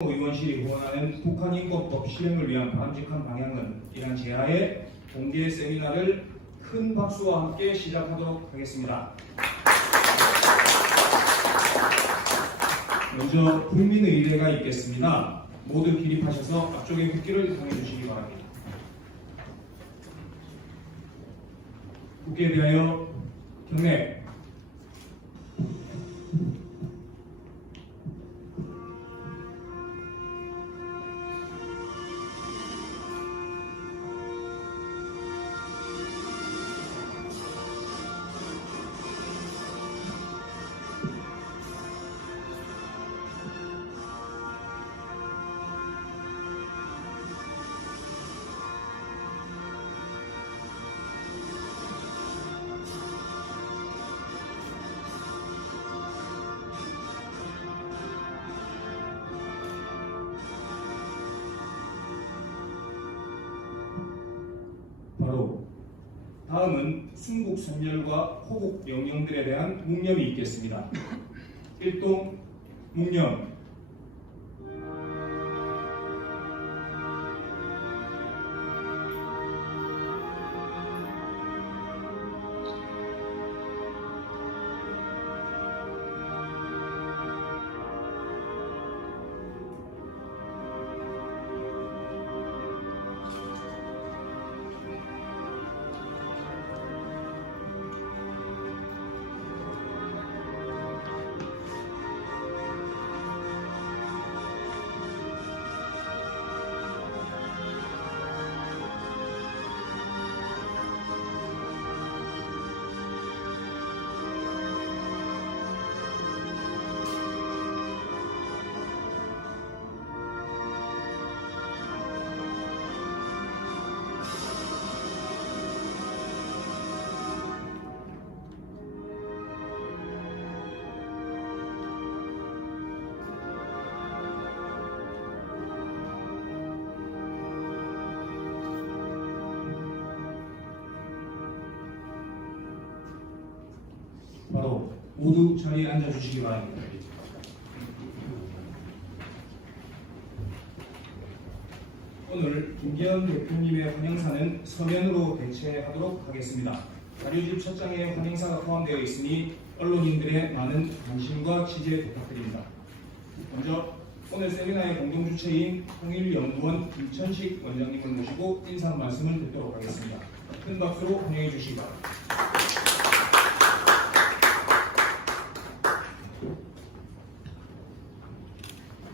의원실이 후원하는 북한인권법 실행을 위한 바람직한 방향은 이란 제하의 공개 세미나를 큰 박수와 함께 시작하도록 하겠습니다. 먼저 국민의례가 있겠습니다. 모두 기립하셔서 앞쪽의 국기를 향해 주시기 바랍니다. 국기에 대하여 경례. 바로 다음은 순국 선열과 호국 명령들에 대한 묵념이 있겠습니다. 1동 묵념. 바로 모두 자리에 앉아주시기 바랍니다. 오늘 김기현 대표님의 환영사는 서면으로 대체하도록 하겠습니다. 자료집 첫 장에 환영사가 포함되어 있으니 언론인들의 많은 관심과 취재 부탁드립니다. 먼저 오늘 세미나의 공동주체인 통일연구원 김천식 원장님을 모시고 인사 말씀을 듣도록 하겠습니다. 큰 박수로 환영해 주시기 바랍니다.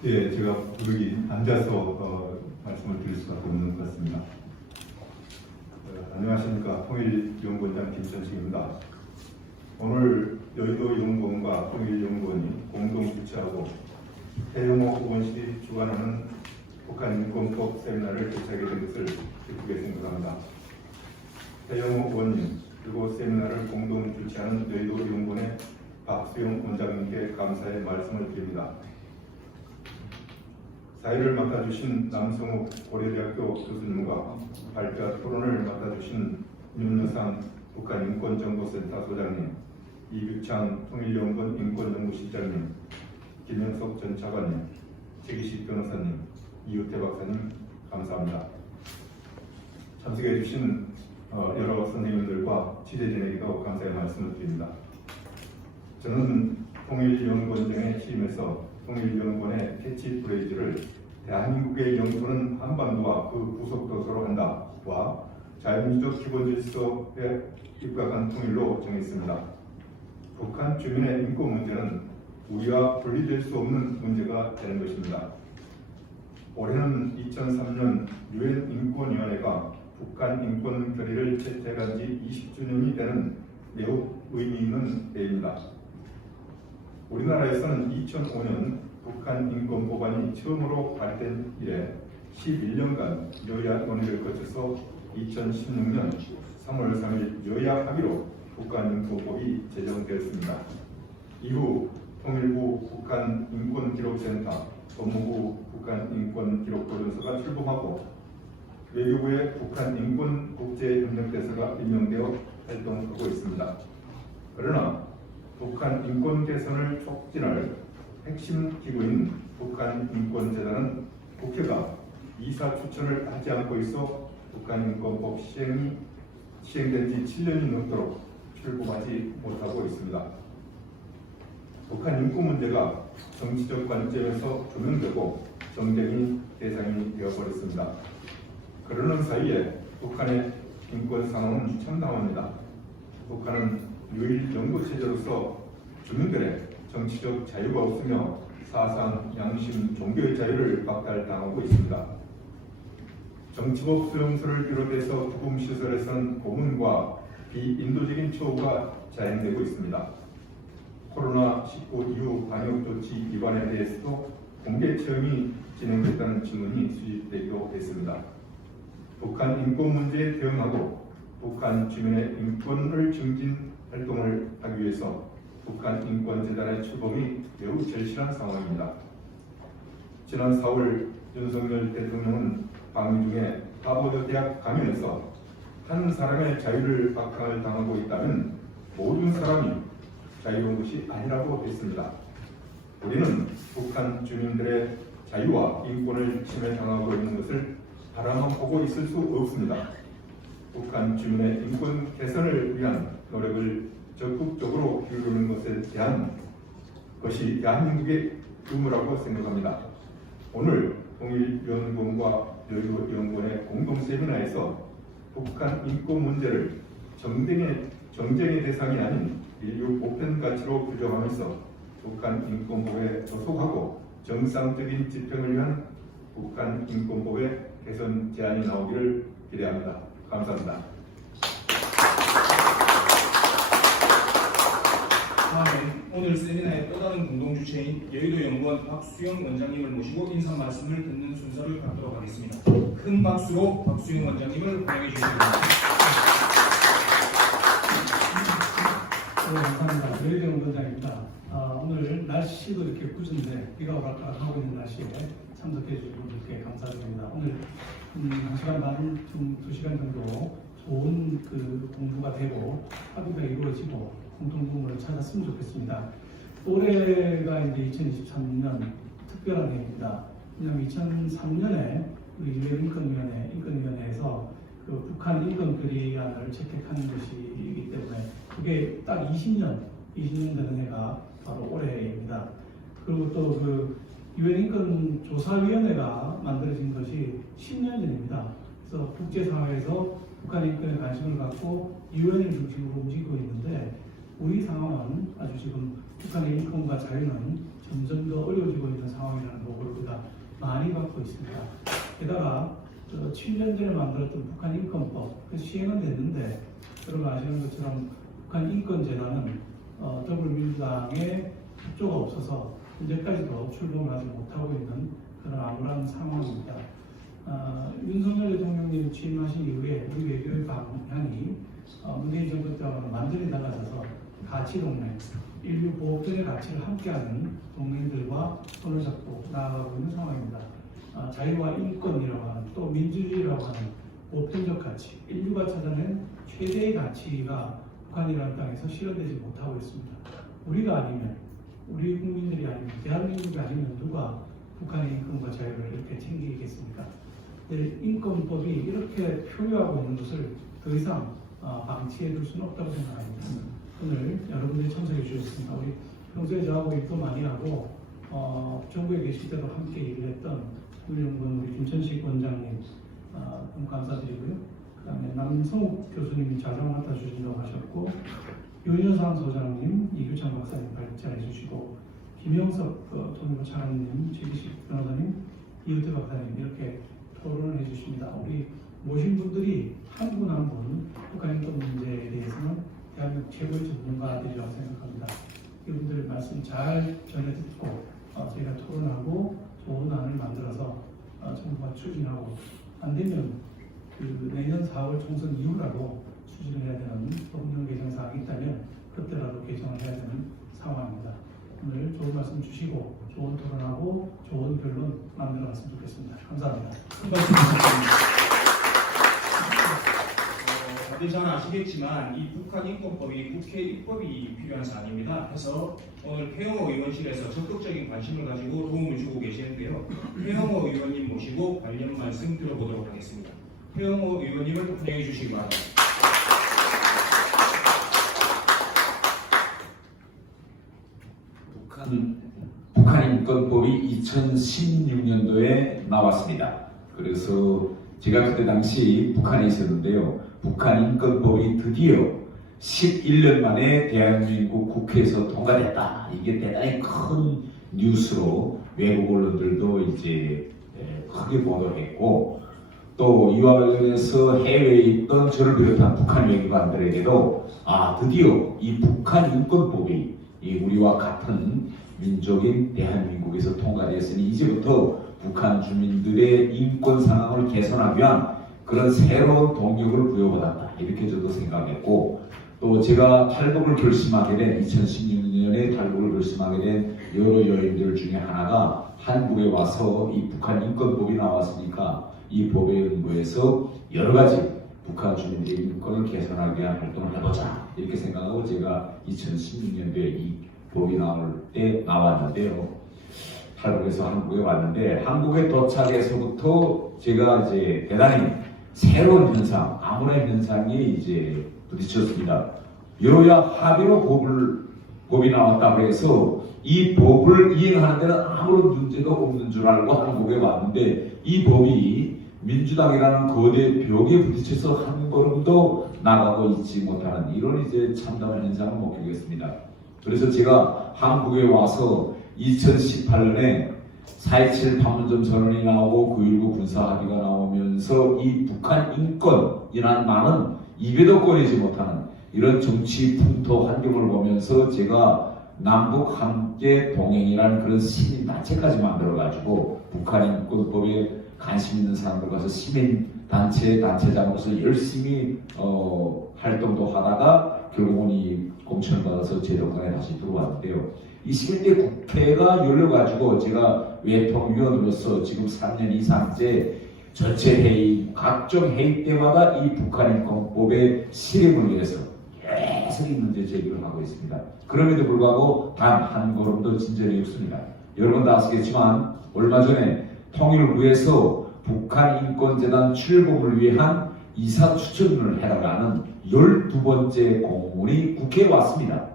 예, 제가 여기 앉아서 말씀을 드릴 수밖에 없는 것 같습니다. 안녕하십니까. 통일연구원장 김천식입니다. 오늘 여의도연구원과 통일연구원이 공동 주최하고 태영호 의원실이 주관하는 북한인권법 세미나를 개최하게 된 것을 기쁘게 생각합니다. 태영호 의원님 그리고 세미나를 공동 주최하는 여의도연구원의 박수영 원장님께 감사의 말씀을 드립니다. 사회를 맡아주신 남성욱 고려대학교 교수님과 발표 토론을 맡아주신 윤여상 북한인권정보센터 소장님, 이규창 통일연구원 인권연구실장님, 김영석 전 차관님, 최기식 변호사님, 이우태 박사님 감사합니다. 참석해주신 여러 선생님들과 취재진에게도 감사의 말씀을 드립니다. 저는 통일연구원장에 취임해서 통일연구원의 캐치프레이즈를 대한민국의 연구는 한반도와 그 부속도서로 한다와 자유민주적 기본질서에 입각한 통일로 정했습니다. 북한 주민의 인권 문제는 우리와 분리될 수 없는 문제가 되는 것입니다. 올해는 2003년 유엔 인권위원회가 북한 인권 결의를 채택한 지 20주년이 되는 매우 의미 있는 해입니다. 우리나라에서는 2005년 북한 인권법안이 처음으로 발의된 이래 11년간 여야 논의를 거쳐서 2016년 3월 3일 여야 합의로 북한인권법이 제정되었습니다. 이후 통일부 북한인권기록센터, 법무부 북한인권기록보존소가 출범하고 외교부의 북한인권국제협력대사가 임명되어 활동하고 있습니다. 그러나 북한 인권 개선을 촉진할 핵심 기구인 북한인권재단은 국회가 이사 추천을 하지 않고 있어 북한인권법 시행된 지 7년이 넘도록 출범하지 못하고 있습니다. 북한 인권 문제가 정치적 관점에서 조명되고 정쟁이 대상이 되어버렸습니다. 그러는 사이에 북한의 인권 상황은 참담합니다. 북한은 유일 영구 체제로서 주민들의 정치적 자유가 없으며 사상, 양심, 종교의 자유를 박탈당하고 있습니다. 정치법 수용소를 비롯해서 구금시설에서는 고문과 비인도적인 처우가 자행되고 있습니다. 코로나19 이후 방역조치 위반에 대해서도 공개 체험이 진행됐다는 질문이 수집되기도 했습니다. 북한 인권 문제에 대응하고 북한 주민의 인권을 증진 활동을 하기 위해서 북한 인권재단의 출범이 매우 절실한 상황입니다. 지난 4월 윤석열 대통령은 방미 중에 하버드 대학 강연에서 한 사람의 자유를 박탈을 당하고 있다면 모든 사람이 자유로운 것이 아니라고 했습니다. 우리는 북한 주민들의 자유와 인권을 침해당하고 있는 것을 바라만 보고 있을 수 없습니다. 북한 주민의 인권 개선을 위한 노력을 적극적으로 기울이는 것에 대한 것이 대한민국의 의무라고 생각합니다. 오늘 통일연구원과 여유연구원의 공동 세미나에서 북한 인권 문제를 정쟁의 대상이 아닌 인류 보편 가치로 규정하면서 북한 인권법에 소속하고 정상적인 집행을 위한 북한 인권법의 개선 제안이 나오기를 기대합니다. 감사합니다. 다음에 오늘 세미나의 또 다른 공동 주체인 여의도연구원 박수영 원장님을 모시고 인사 말씀을 듣는 순서를 갖도록 하겠습니다. 큰 박수로 박수영 원장님을 환영해 주시기 바랍니다. 네, 감사합니다. 여의도 원장입니다. 오늘 날씨도 이렇게 꾸준데 비가 오락가락하고 있는 날씨에 참석해 주신 분들께 감사드립니다. 오늘 1시간 반, 2시간 정도 좋은 공부가 되고 합의가 이루어지고 공통분모를 찾았으면 좋겠습니다. 올해가 이제 2023년 특별한 해입니다. 왜냐하면 2003년에 우리 인권위원회에서 북한 인권 결의안을 채택하는 것이기 때문에 그게 딱 20년 되는 해가 바로 올해입니다. 그리고 또 유엔 인권조사위원회가 만들어진 것이 10년 전입니다. 그래서 국제사회에서 북한 인권에 관심을 갖고 유엔을 중심으로 움직이고 있는데 우리 상황은 아주 지금 북한의 인권과 자유는 점점 더 어려워지고 있는 상황이라는 보고를 우리가 많이 받고 있습니다. 게다가 7년 전에 만들었던 북한 인권법, 그 시행은 됐는데 여러분 아시는 것처럼 북한 인권재단은 더불어민주당의 협조가 없어서 현재까지도 출범을 하지 못하고 있는 그런 암울한 상황입니다. 윤석열 대통령님 취임하신 이후에 우리 외교의 방향이 문재인 정부 때와는 완전히 달라져서 가치 동맹, 인류 보호권의 가치를 함께하는 동맹들과 손을 잡고 나아가고 있는 상황입니다. 자유와 인권이라고 하는 또 민주주의라고 하는 보편적 가치, 인류가 찾아낸 최대의 가치가 북한이라는 땅에서 실현되지 못하고 있습니다. 우리가 아니면, 우리 국민들이 아니면, 대한민국이 아니면 누가 북한의 인권과 자유를 이렇게 챙기겠습니까? 인권법이 이렇게 표류하고 있는 것을 더 이상 방치해 둘 수는 없다고 생각합니다. 오늘 여러분들이 참석해 주셨습니다. 우리 평소에 저하고 일도 많이 하고 정부에 계실 때도 함께 일을 했던 우리 김천식 원장님 너무 감사드리고요. 그 다음에 남성욱 교수님이 자정 맡아주신다고 하셨고 윤여상 소장님, 이규창 박사님 발제해 주시고 김영석 통일부 차관님, 최기식 변호사님, 이은태 박사님 이렇게 토론을 해주십니다. 우리 모신 분들이 한 분 한 분 북한 인권 문제에 대해서는 대한민국 최고의 전문가들이라고 생각합니다. 이분들 말씀 잘 전해 듣고 저희가 토론하고 좋은 안을 만들어서 정부가 추진하고 안 되면 내년 4월 총선 이후라도 추진을 해야 되는 법령 개정 사항이 있다면 그때라도 개정을 해야 되는 상황입니다. 오늘 좋은 말씀 주시고 좋은 토론하고 좋은 결론 만들어갔으면 좋겠습니다. 감사합니다. 큰 박수 부탁드립니다. 다들 다들 잘 아시겠지만 이 북한 인권법이 국회 입법이 필요한 사안입니다. 해서 오늘 태영호 의원실에서 적극적인 관심을 가지고 도움을 주고 계시는데요. 태영호 의원님 모시고 관련 말씀 들어보도록 하겠습니다. 태영호 의원님을 환영해 주시기 바랍니다. 북한 인권법이 2016년도에 나왔습니다. 그래서 제가 그때 당시 북한에 있었는데요. 북한 인권법이 드디어 11년 만에 대한민국 국회에서 통과됐다. 이게 대단히 큰 뉴스로 외국 언론들도 이제 크게 보도했고, 또 이와 관련해서 해외에 있던 저를 비롯한 북한 외교관들에게도 드디어 이 북한 인권법이 우리와 같은 민족인 대한민국에서 통과되었으니 이제부터 북한 주민들의 인권 상황을 개선하기 위한 그런 새로운 동력을 부여받았다. 이렇게 저도 생각했고, 또 제가 탈북을 결심하게 된 2016년에 탈북을 결심하게 된 여러 요인들 중에 하나가 한국에 와서 이 북한 인권법이 나왔으니까 이 법에 연구해서 여러 가지 북한 주민들의 인권을 개선하기 위한 활동을 해보자. 이렇게 생각하고 제가 2016년도에 이 법이 나올 때 나왔는데요. 탈북해서 한국에 왔는데, 한국에 도착해서부터 제가 이제 대단히 새로운 현상, 아무런 현상이 이제 부딪혔습니다. 여야 합의로 법이 나왔다고 해서 이 법을 이행하는 데는 아무런 문제가 없는 줄 알고 한국에 왔는데, 이 법이 민주당이라는 거대 벽에 부딪혀서 한 걸음도 나가고 있지 못하는 이런 이제 참담한 현상을 목격했습니다. 그래서 제가 한국에 와서 2018년에 4.27 판문점 선언이 나오고 9.19 군사합의가 나오면서 이 북한 인권이라는 말은 입에도 꺼내지 못하는 이런 정치 풍토 환경을 보면서 제가 남북 함께 동행이라는 그런 시민단체까지 만들어가지고 북한 인권법에 관심 있는 사람들 가서 시민단체장으로서 열심히 활동도 하다가 결국은 이 공천을 받아서 재정당에 다시 들어왔는데요. 21대 국회가 열려가지고 제가 외통위원으로서 지금 3년 이상째 전체 회의, 각종 회의 때마다 이 북한 인권법의 실행을 위해서 계속 이 문제 제기를 하고 있습니다. 그럼에도 불구하고 단 한 걸음도 진전이 없습니다. 여러분 다 아시겠지만 얼마 전에 통일을 위해서 북한 인권재단 출범을 위한 이사 추천을 해달라는 12번째 공문이 국회에 왔습니다.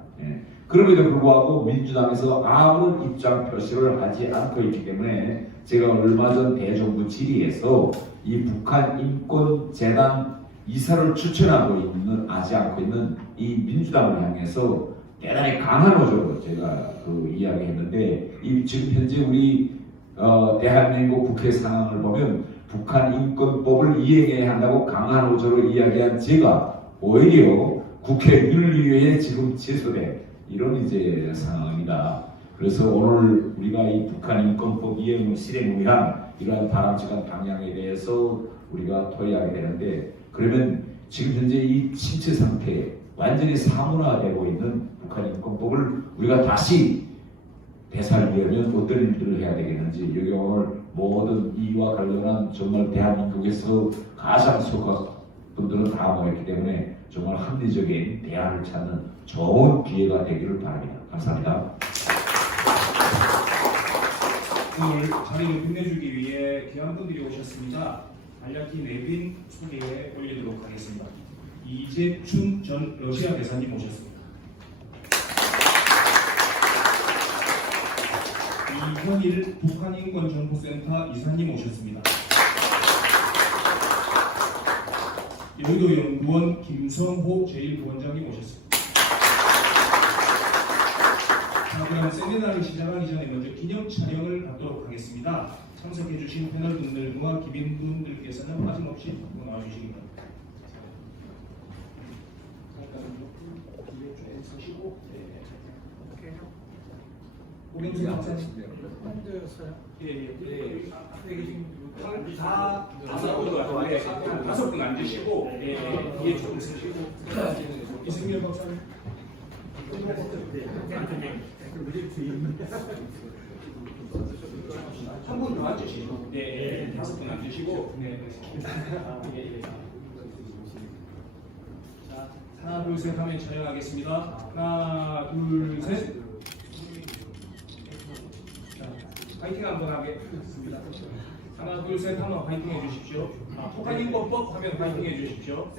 그럼에도 불구하고 민주당에서 아무런 입장 표시를 하지 않고 있기 때문에 제가 얼마 전 대정부 질의에서 이 북한 인권재단 이사를 추천하고 하지 않고 있는 이 민주당을 향해서 대단히 강한 어조로 제가 이야기했는데, 지금 현재 우리 대한민국 국회 상황을 보면 북한 인권법을 이행해야 한다고 강한 어조로 이야기한 제가 오히려 국회 윤리위에 지금 제소된 이런 이제 상황입니다. 그래서 오늘 우리가 이 북한 인권법 이행 실행을 위한 이러한 바람직한 방향에 대해서 우리가 토의하게 되는데, 그러면 지금 현재 이 침체 상태에 완전히 사문화되고 있는 북한 인권법을 우리가 다시 되살리려면 어떤 일들을 해야 되겠는지, 여기 오늘 모든 이와 관련한 정말 대한민국에서 가장 속한 분들은 다 모였기 때문에 정말 합리적인 대안을 찾는 좋은 기회가 되기를 바랍니다. 감사합니다. 오늘 자리를 빛내주기 위해 귀한 분들이 오셨습니다. 간략히 내빈 소개에 올리도록 하겠습니다. 이재춘 전 러시아 대사님 오셨습니다. 이현일 북한인권정보센터 이사님 오셨습니다. 여의도연구원 김성호 제1부원장님 오셨습니다. 자, 그럼 세미나를 시작하기 전에 먼저 기념 촬영을 갖도록 하겠습니다. 참석해주신 패널분들과 기빈분들께서는 빠짐없이 나와주시기 바랍니다. 오경수 박사님. 다섯 분 앉으시고, 뒤에 조금 쓰시고. 이승열 박사님. 한 분 더 앉으시고, 다섯 분 앉으시고, 하나, 둘, 셋 하면 촬영하겠습니다. 하나, 둘, 셋. 자, 파이팅 한번 하겠습니다. 하나, 둘, 셋 하면 파이팅 해주십시오. 북한인권법 하면 파이팅 해주십시오.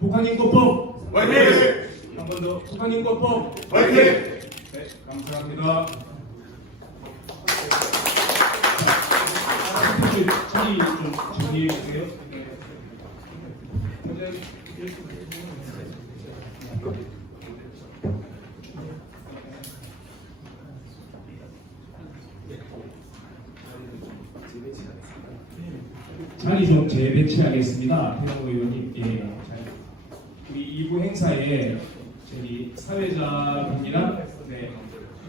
북한인권법 화이팅! 한 번 더. 북한인권법 화이팅! 네, 감사합니다. 자리 좀 정리해 주세요. 자리 좀 재배치하겠습니다. 태영 의원님. 예. 자, 우리 2부 행사에 저희 사회자분이랑 네,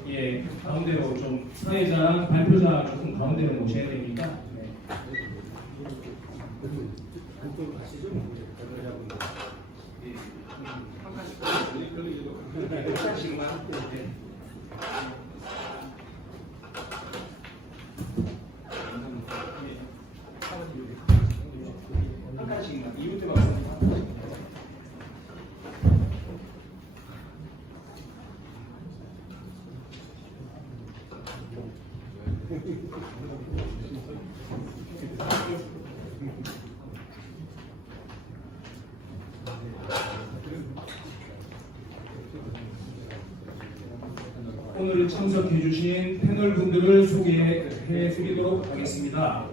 예, 가운데로 좀 사회자랑 발표자 조금 가운데로 모셔야 되니까. 네. 한 칸씩만 이웃 박사. 오늘 참석해주신 패널분들을 소개해드리도록 하겠습니다.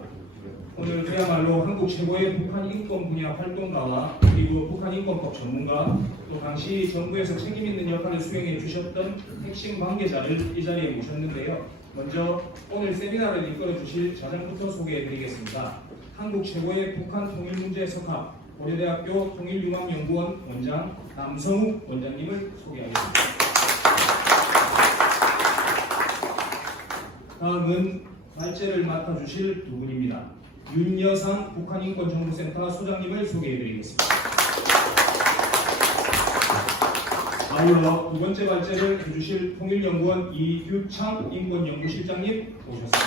오늘 그야말로 한국 최고의 북한 인권 분야 활동가와 그리고 북한 인권법 전문가 또 당시 정부에서 책임 있는 역할을 수행해 주셨던 핵심 관계자를 이 자리에 모셨는데요. 먼저 오늘 세미나를 이끌어 주실 자장부터 소개해드리겠습니다. 한국 최고의 북한 통일 문제 석학 고려대학교 통일융합연구원 원장 남성욱 원장님을 소개하겠습니다. 다음은 발제를 맡아주실 두 분입니다. 윤여상 북한인권정보센터 소장님을 소개해드리겠습니다. 아울러 두 번째 발제를 해주실 통일연구원 이규창 인권연구실장님 모셨습니다.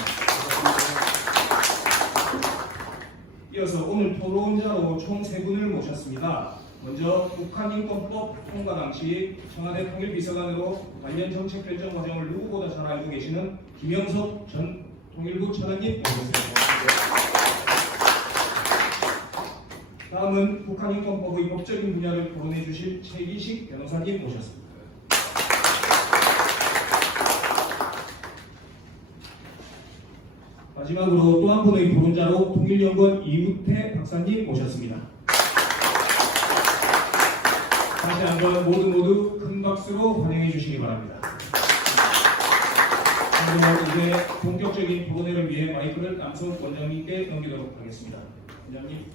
이어서 오늘 토론자로 총 세 분을 모셨습니다. 먼저 북한인권법 통과 당시 청와대 통일비서관으로 관련 정책 결정 과정을 누구보다 잘 알고 계시는 김영석 전 통일부 차관님 모셨습니다. 다음은 북한인권법의 법적인 분야를 토론해 주실 최기식 변호사님 모셨습니다. 마지막으로 또 한 분의 토론자로 통일연구원 이우태 박사님 모셨습니다. 다시 한번 모두 큰 박수로 환영해 주시기 바랍니다. 그럼 이제 본격적인 토론회를 위해 마이크를 남성욱 원장님께 넘기도록 하겠습니다. 원장님.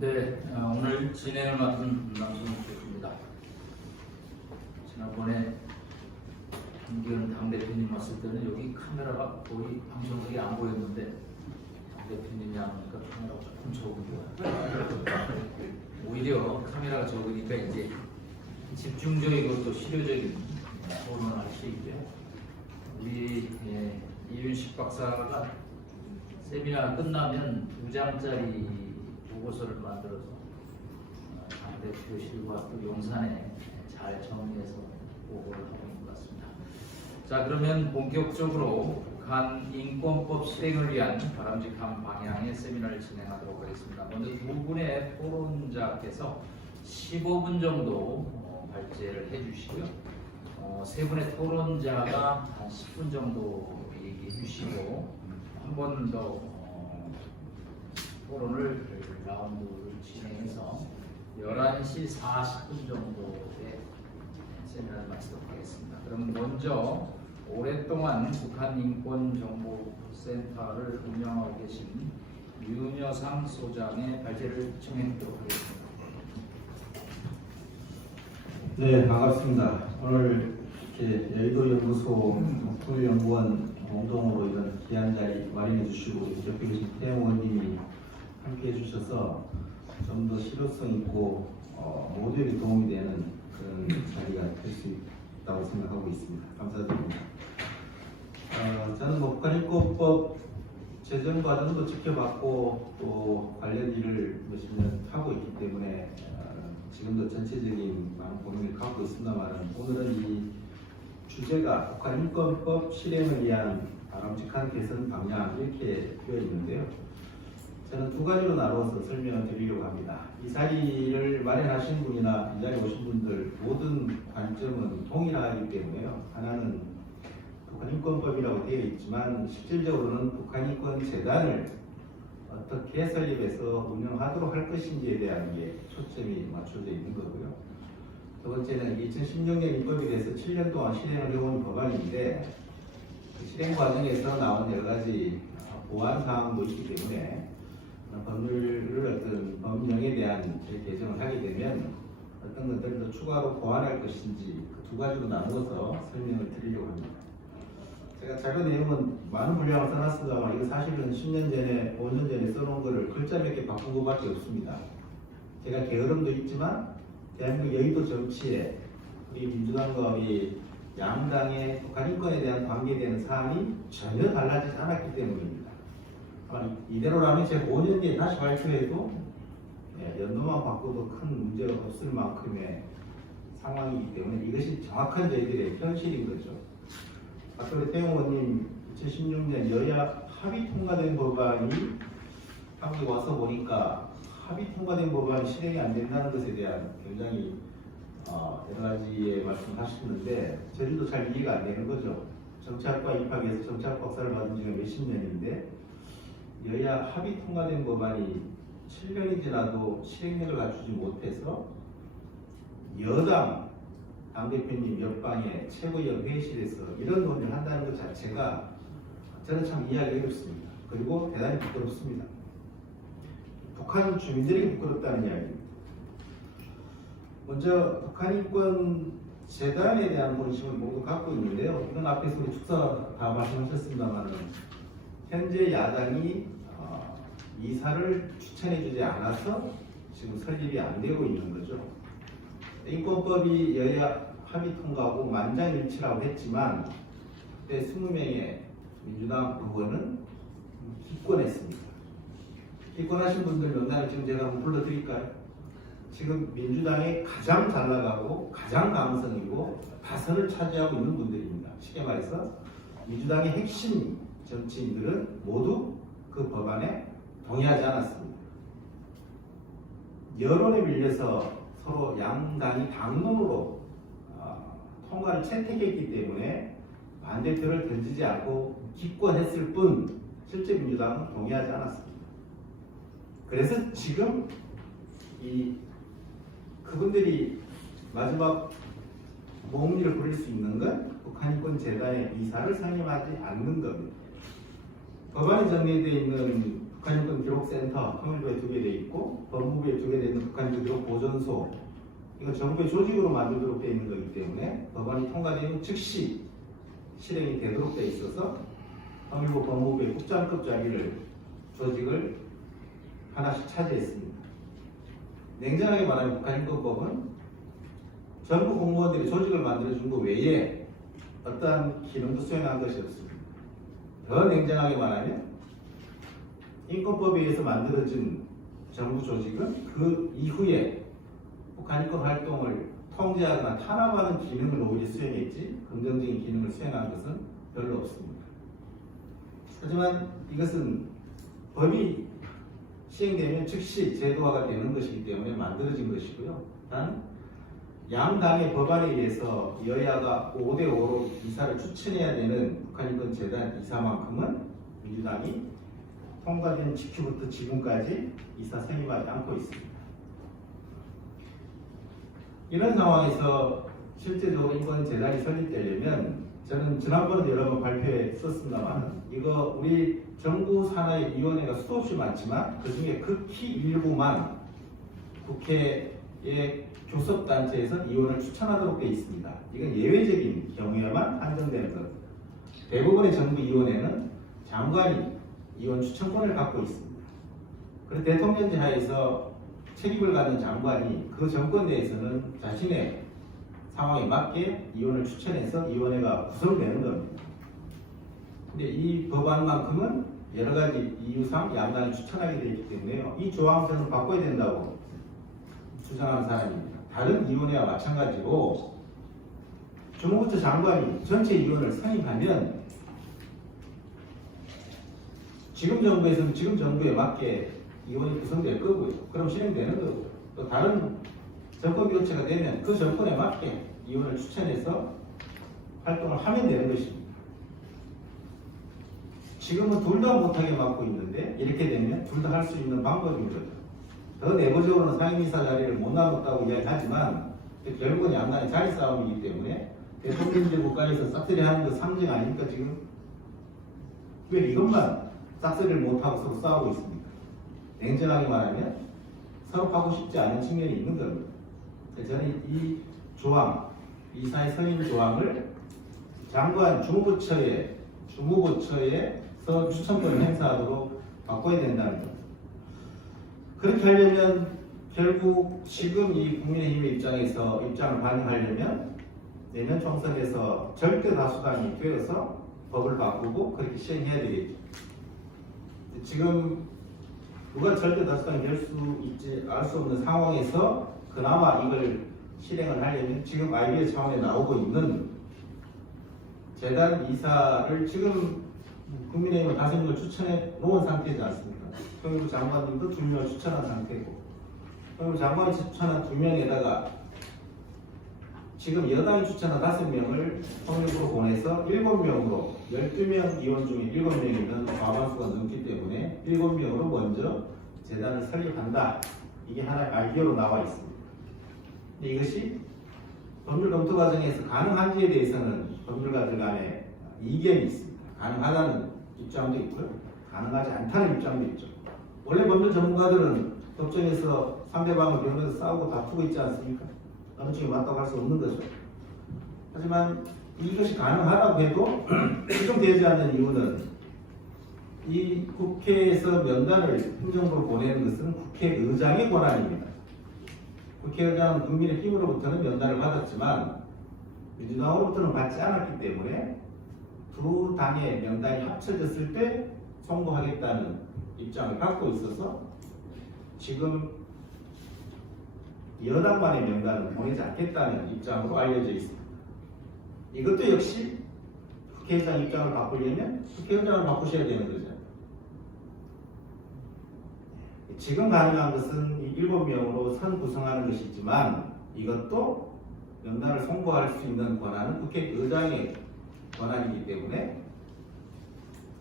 네, 오늘 진행을 맡은 남성욱입니다. 지난번에 김기현 당대표님 왔을 때는 여기 카메라가 거의 방송국이 안 보였는데 당대표님이 하니까 카메라가 조금 적은 거예요. 오히려 카메라가 적으니까 이제 집중적이고 또 실효적인 토론을 할 수 있고요. 우리 이윤식 박사가 세미나 끝나면 2장짜리 보고서를 만들어서 당대표실과 또 용산에 잘 정리해서 보고를 하고 있는 것 같습니다. 자, 그러면 본격적으로 북한 인권법 실행을 위한 바람직한 방향의 세미나를 진행하도록 하겠습니다. 먼저 두 분의 토론자께서 15분 정도 발제를 해주시고요. 세 분의 토론자가 한 10분 정도 얘기해 주시고 한 번 더 토론을 라운드를 진행해서 11시 40분 정도에 세미나를 마치도록 하겠습니다. 그럼 먼저 오랫동안 북한인권정보센터를 운영하고 계신 윤여상 소장의 발제를 청해드리도록 하겠습니다. 네, 반갑습니다. 오늘 이렇게 여의도연구소 통일연구원 공동으로 이런 귀한 자리 마련해 주시고 옆에 계신 태영 의원님이 함께 해주셔서 좀 더 실효성 있고 모두에게 도움이 되는 그런 자리가 될 수 있다고 생각하고 있습니다. 감사드립니다. 저는 북한인권법 제정 과정도 지켜봤고 또 관련 일을 몇십 년 하고 있기 때문에 지금도 전체적인 많은 고민을 갖고 있습니다만 오늘은 이 주제가 북한 인권법 실행을 위한 바람직한 개선 방향 이렇게 되어 있는데요. 저는 두 가지로 나눠서 설명을 드리려고 합니다. 이 자리를 마련하신 분이나 이 자리에 오신 분들 모든 관점은 동일하기 때문에요. 하나는 북한인권법이라고 되어 있지만 실질적으로는 북한인권재단을 어떻게 설립해서 운영하도록 할 것인지에 대한 게 초점이 맞춰져 있는 거고요. 두 번째는 2016년 입법에 대해서 7년 동안 실행을 해온 법안인데 그 실행 과정에서 나온 여러 가지 보완 사항도 있기 때문에 법률을 어떤 법령에 대한 재개정을 하게 되면 어떤 것들을 더 추가로 보완할 것인지 그 두 가지로 나누어서 설명을 드리려고 합니다. 제가 자료 내용은 많은 분량을 써놨습니다만 이거 사실은 10년 전에, 5년 전에 써놓은 거를 글자 몇 개 바꾼 것밖에 없습니다. 제가 게으름도 있지만 대한민국 여의도 정치에 우리 민주당과 우리 양당의 북한 인권에 대한 관계되는 사안이 전혀 달라지지 않았기 때문입니다. 이대로라면 제가 5년 뒤에 다시 발표해도 연도만 바꿔도 큰 문제가 없을 만큼의 상황이기 때문에 이것이 정확한 저희들의 현실인 거죠. 아까 우리 태용 의원님 2016년 여야 합의 통과된 법안이 한국에 와서 보니까 합의 통과된 법안이 실행이 안 된다는 것에 대한 굉장히 여러 가지의 말씀하셨는데 저희도 잘 이해가 안 되는 거죠. 정치학과 입학해서 정치학 박사를 받은 지가 몇십 년인데 여야 합의 통과된 법안이 7년이 지나도 실행력을 갖추지 못해서 여당 당대표님 옆방에 최고위원 회의실에서 이런 논의를 한다는 것 자체가 저는 참 이해하기 어렵습니다. 그리고 대단히 부끄럽습니다. 북한 주민들이 부끄럽다는 이야기입니다. 먼저 북한인권재단에 대한 본심을 모두 갖고 있는데요. 이건 앞에서 우리 축사 다 말씀하셨습니다만 현재 야당이 이사를 추천해주지 않아서 지금 설립이 안 되고 있는 거죠. 인권법이 여야 합의 통과하고 만장일치라고 했지만 그때 20명의 민주당 의원은 기권했습니다. 기권하신 분들 명단을 지금 제가 한번 불러드릴까요? 지금 민주당이 가장 잘 나가고 가장 가능성이고 다선을 차지하고 있는 분들입니다. 쉽게 말해서 민주당의 핵심 정치인들은 모두 그 법안에 동의하지 않았습니다. 여론에 밀려서 서로 양당이 당론으로 통과를 채택했기 때문에 반대표를 던지지 않고 기권했을 뿐 실제 민주당은 동의하지 않았습니다. 그래서 지금 그분들이 마지막 모험리를 부릴 수 있는 건 북한인권재단의 이사를 선임하지 않는 겁니다. 법안에 정리되어 있는 북한인권기록센터 통일부에 2개 되어 있고 법무부에 2개 되어 있는 북한인권기록보존소 이건 정부의 조직으로 만들도록 되어 있는 거기 때문에 법안이 통과되면 즉시 실행이 되도록 되어 있어서 통일부 법무부의 국장급 자리를 조직을 하나씩 차지했습니다. 냉정하게 말하면 북한인권법은 정부 공무원들이 조직을 만들어준 것 외에 어떠한 기능도 수행한 것이 없습니다. 더 냉정하게 말하면 인권법에 의해서 만들어진 정부 조직은 그 이후에 북한인권 활동을 통제하거나 탄압하는 기능을 오히려 수행했지 긍정적인 기능을 수행한 것은 별로 없습니다. 하지만 이것은 법이 시행되면 즉시 제도화가 되는 것이기 때문에 만들어진 것이고요. 단 양당의 법안에 의해서 여야가 5대5로 이사를 추천해야 되는 북한인권재단 이사만큼은 민주당이 통과된 직후부터 지금까지 이사 선임하지 않고 있습니다. 이런 상황에서 실제적으로 인권재단이 설립되려면 저는 지난번에도 여러 번 발표했었습니다만 이거 우리 정부 산하의 위원회가 수도 없이 많지만 그 중에 극히 일부만 국회의 교섭단체에서 위원을 추천하도록 되어 있습니다. 이건 예외적인 경우에만 한정되는 것. 대부분의 정부위원회는 장관이 위원 추천권을 갖고 있습니다. 그래서 대통령제 하에서 책임을 갖는 장관이 그 정권 내에서는 자신의 상황에 맞게 위원을 추천해서 위원회가 구성되는 겁니다. 근데 이 법안만큼은 여러 가지 이유상 양당이 추천하게 되어 있기 때문에요. 이 조항 저는 바꿔야 된다고 주장하는 사람입니다. 다른 이혼회와 마찬가지로 주무부처 장관이 전체 이혼을 선임하면 지금 정부에서는 지금 정부에 맞게 이혼이 구성될 거고요. 그럼 실행되는 거고, 또 다른 정권 교체가 되면 그 정권에 맞게 이혼을 추천해서 활동을 하면 되는 것입니다. 지금은 둘 다 못하게 막고 있는데 이렇게 되면 둘 다 할 수 있는 방법인 거죠. 더 내부적으로는 상임이사 자리를 못 나눴다고 이야기하지만 결국은 양당의 자리 싸움이기 때문에 대통령제 국가에서 싹쓸이 하는 거 상징 아닙니까 지금? 왜 이것만 싹쓸이를 못하고 서로 싸우고 있습니까? 냉정하게 말하면 서로 하고 싶지 않은 측면이 있는 겁니다. 그래서 저는 이 조항, 이사의 선임 조항을 장관 주무부처에서 추천권을 행사하도록 바꿔야 된다는 겁니다. 그렇게 하려면 결국 지금 이 국민의힘의 입장을 반영하려면 내년 총선에서 절대 다수당이 되어서 법을 바꾸고 그렇게 시행해야 되겠죠. 지금 누가 절대 다수당이 될 수 있지 알 수 없는 상황에서 그나마 이걸 실행을 하려면 지금 IB의 차원에 나오고 있는 재단 이사를 지금 국민의힘은 5명을 추천해 놓은 상태지 않습니까? 통일부 장관님도 2명을 추천한 상태고, 통일부 장관이 추천한 2명에다가 지금 여당이 추천한 5명을 통일부로 보내서 7명으로 12명 이원 중에 7명이면 과반수가 넘기 때문에 7명으로 먼저 재단을 설립한다. 이게 하나의 아이디어로 나와 있습니다. 근데 이것이 법률 검토 과정에서 가능한지에 대해서는 법률가들 간에 이견이 있습니다. 가능하다는 입장도 있고요. 가능하지 않다는 입장도 있죠. 원래 법률 전문가들은 법정에서 상대방을 배우면서 싸우고 다투고 있지 않습니까? 어느 쪽이 맞다고 할 수 없는 거죠. 하지만 이것이 가능하다고 해도 실종되지 않는 이유는 이 국회에서 면단을 행정부로 보내는 것은 국회의장의 권한입니다. 국회의장은 국민의힘으로부터는 면단을 받았지만 민주당으로부터는 받지 않았기 때문에 두 당의 명단이 합쳐졌을 때 송부하겠다는 입장을 갖고 있어서 지금 여당만의 명단을 보내지 않겠다는 입장으로 알려져 있습니다. 이것도 역시 국회의장 입장을 바꾸려면 국회의장을 바꾸셔야 되는 거죠. 지금 가능한 것은 이 7명으로 선 구성하는 것이지만 이것도 명단을 송부할 수 있는 권한은 국회의장의 권한이기 때문에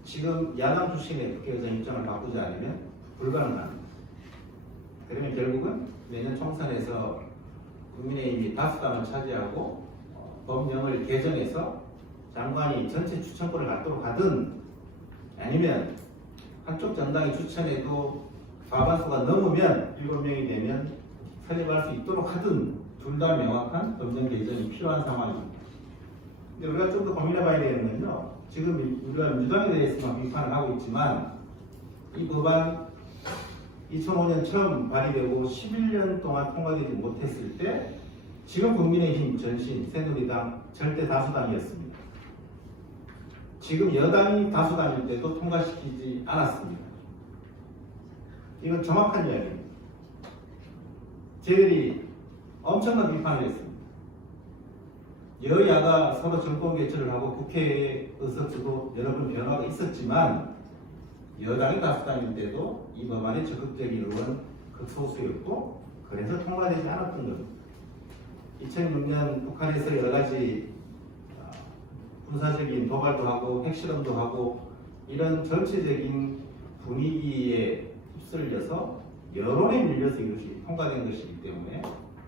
지금 야당 출신의 국회의장 입장을 바꾸지 않으면 불가능합니다. 그러면 결국은 내년 총선에서 국민의힘이 다수당을 차지하고 법령을 개정해서 장관이 전체 추천권을 갖도록 하든 아니면 한쪽 정당이 추천해도 과반수가 넘으면 7명이 되면 설립할 수 있도록 하든 둘 다 명확한 법령 개정이 필요한 상황입니다. 근데 우리가 좀 더 고민해봐야 되는 건요. 지금 우리가 민주당에 대해서만 비판을 하고 있지만 이 법안 2005년 처음 발의되고 11년 동안 통과되지 못했을 때 지금 국민의힘 전신 새누리당 절대 다수당이었습니다. 지금 여당이 다수당일 때도 통과시키지 않았습니다. 이건 정확한 이야기입니다. 저희들이 엄청난 비판을 했습니다. 여야가 서로 정권 개최를 하고 국회의 의석수도 여러 번 변화가 있었지만 여당이 다수당일 때도 이 법안의 적극적인 의원 극소수였고 그래서 통과되지 않았던 겁니다. 2006년 북한에서 여러 가지 군사적인 도발도 하고 핵실험도 하고 이런 전체적인 분위기에 휩쓸려서 여론에 밀려서 이것이 통과된 것이기 때문에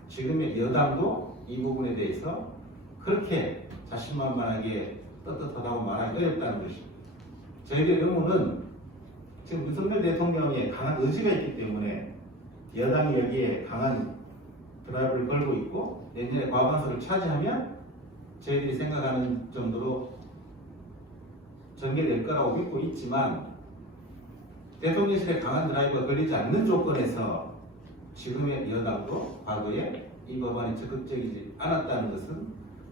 지금의 여당도 이 부분에 대해서 그렇게 자신만만하게 떳떳하다고 말하기 어렵다는 것입니다. 저희들의 의무는 지금 윤석열 대통령의 강한 의지가 있기 때문에 여당이 여기에 강한 드라이브를 걸고 있고 내년에 과반수를 차지하면 저희들이 생각하는 정도로 전개될 거라고 믿고 있지만 대통령실에 강한 드라이브가 걸리지 않는 조건에서 지금의 여당도 과거에 이 법안에 적극적이지 않았다는 것은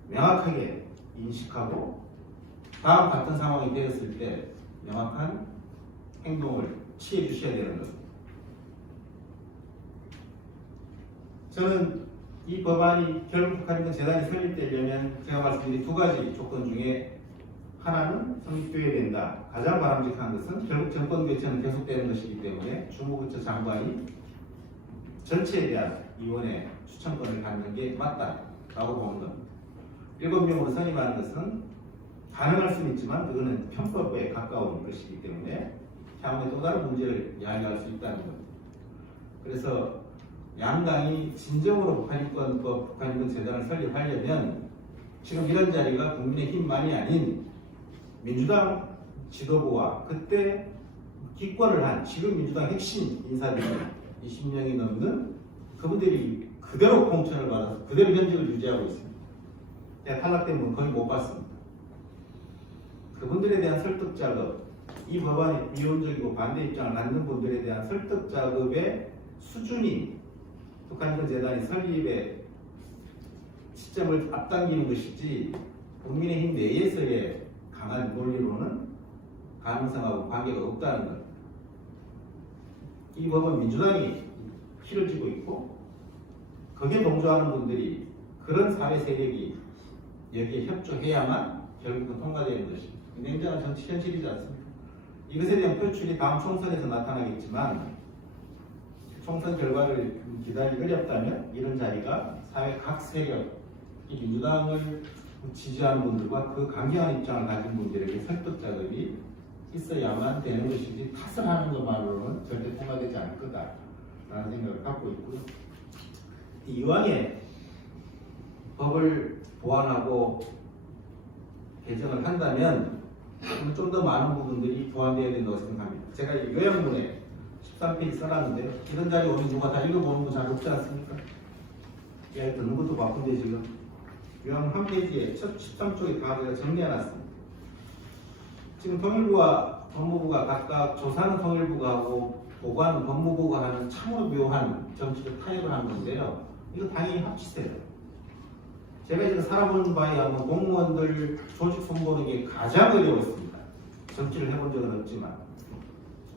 명확하게 인식하고 다음 같은 상황이 되었을 때 명확한 행동을 취해 주셔야 되는 것입니다. 저는 이 법안이 결국 북한인권 재단이 설립되려면 제가 말씀드린 두 가지 조건 중에 하나는 성립되어야 된다. 가장 바람직한 것은 결국 정권 교체는 계속되는 것이기 때문에 주무부처 장관이 전체에 대한 위원회 추천권을 갖는 게 맞다라고 보는 겁니다. 7명으로 선임하는 것은 가능할 수는 있지만 그거는 편법에 가까운 것이기 때문에 향후에 또 다른 문제를 이야기할 수 있다는 겁니다. 그래서 양당이 진정으로 북한인권법, 북한인권 재단을 설립하려면 지금 이런 자리가 국민의힘만이 아닌 민주당 지도부와 그때 기권을 한 지금 민주당 핵심 인사들이 20명이 넘는 그분들이 그대로 공천을 받아서 그대로 현직을 유지하고 있습니다. 제가 탈락된 분 거의 못 봤습니다. 그분들에 대한 설득 작업, 이 법안에 비용적이고 반대 입장을 갖는 분들에 대한 설득 작업의 수준이 북한인권 재단이 설립의 시점을 앞당기는 것이지 국민의힘 내에서의 강한 논리로는 가능성하고 관계가 없다는 것. 이 법은 민주당이 피를 쥐고 있고 거기에 동조하는 분들이 그런 사회 세력이 여기에 협조해야만 결국은 통과되는 것입니다. 냉정한 정치 현실이지 않습니까? 이것에 대한 표출이 다음 총선에서 나타나겠지만 총선 결과를 기다리기 어렵다면 이런 자리가 사회 각 세력, 이 민주당을 지지하는 분들과 그 강경한 입장을 가진 분들에게 설득 작업이 있어야만 되는 것이지 탓을 하는 것만으로는 절대 통과되지 않을 거다라는 생각을 갖고 있고요. 이왕에 법을 보완하고 개정을 한다면 좀 더 많은 부분들이 보완되어야 된다고 생각합니다. 제가 이 요약문에 13페이지 써놨는데 이런 자리 오면 누가 다 읽어보는 거 잘 없지 않습니까? 이야기 듣는 것도 바쁜데 지금 요약문 한 페이지에 첫 13쪽에 다 제가 정리해놨습니다. 지금 통일부와 법무부가 각각 조사는 통일부가 하고 보고하는 법무부가 하는 참으로 묘한 정치적 타협을 하는 건데요. 이거 당연히 합치세요. 제가 지금 살아보는 바에 의하면 공무원들 조직 손보는 게 가장 어려웠습니다. 정치를 해본 적은 없지만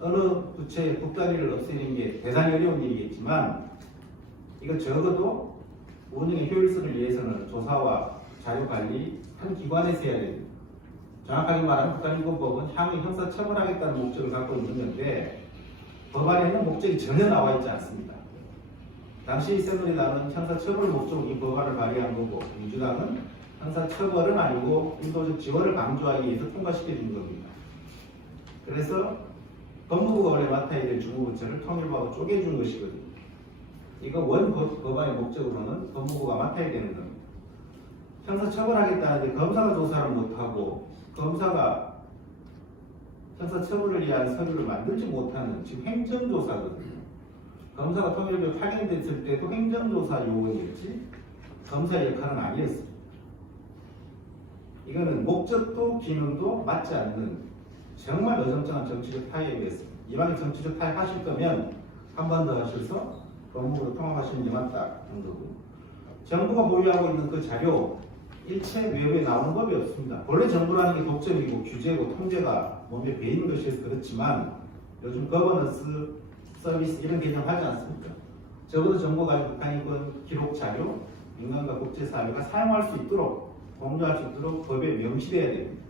어느 부처의 국단위를 없애는 게 대단히 어려운 일이겠지만 이거 적어도 운영의 효율성을 위해서는 조사와 자료관리 한 기관에서 해야 됩니다. 정확하게 말하면 북한인권법은 향후 형사처벌하겠다는 목적을 갖고 있는 건데 법안에는 목적이 전혀 나와 있지 않습니다. 당시 새누리당은 형사처벌 목적으로 이 법안을 발의한 거고 민주당은 형사처벌은 아니고 인도적 지원을 강조하기 위해서 통과시켜 준 겁니다. 그래서 법무부가 원래 맡아야 될 주무부처를 통일부하고 쪼개준 것이거든요. 이거 원 법안의 목적으로는 법무부가 맡아야 되는 겁니다. 형사처벌하겠다는데 검사가 조사를 못하고 검사가 형사처벌을 위한 서류를 만들지 못하는 지금 행정조사거든요. 검사가 통일부에 파견됐을 때도 행정조사 요원이었지 검사 역할은 아니었습니다. 이거는 목적도 기능도 맞지 않는 정말 어정쩡한 정치적 타협이었습니다. 이왕에 정치적 타협 하실 거면 한 번 더 하셔서 법무부로 통합하시는 게 맞다 정도고 정부가 보유하고 있는 그 자료 일체 외부에 나오는 법이 없습니다. 본래 정부라는 게 독점이고 규제고 통제가 몸에 배이는 것이어서 그렇지만 요즘 거버넌스 서비스 이런 개념 하지 않습니까? 적어도 정부가 북한인권 기록 자료 민간과 국제사회가 사용할 수 있도록 공유할 수 있도록 법에 명시돼야 됩니다.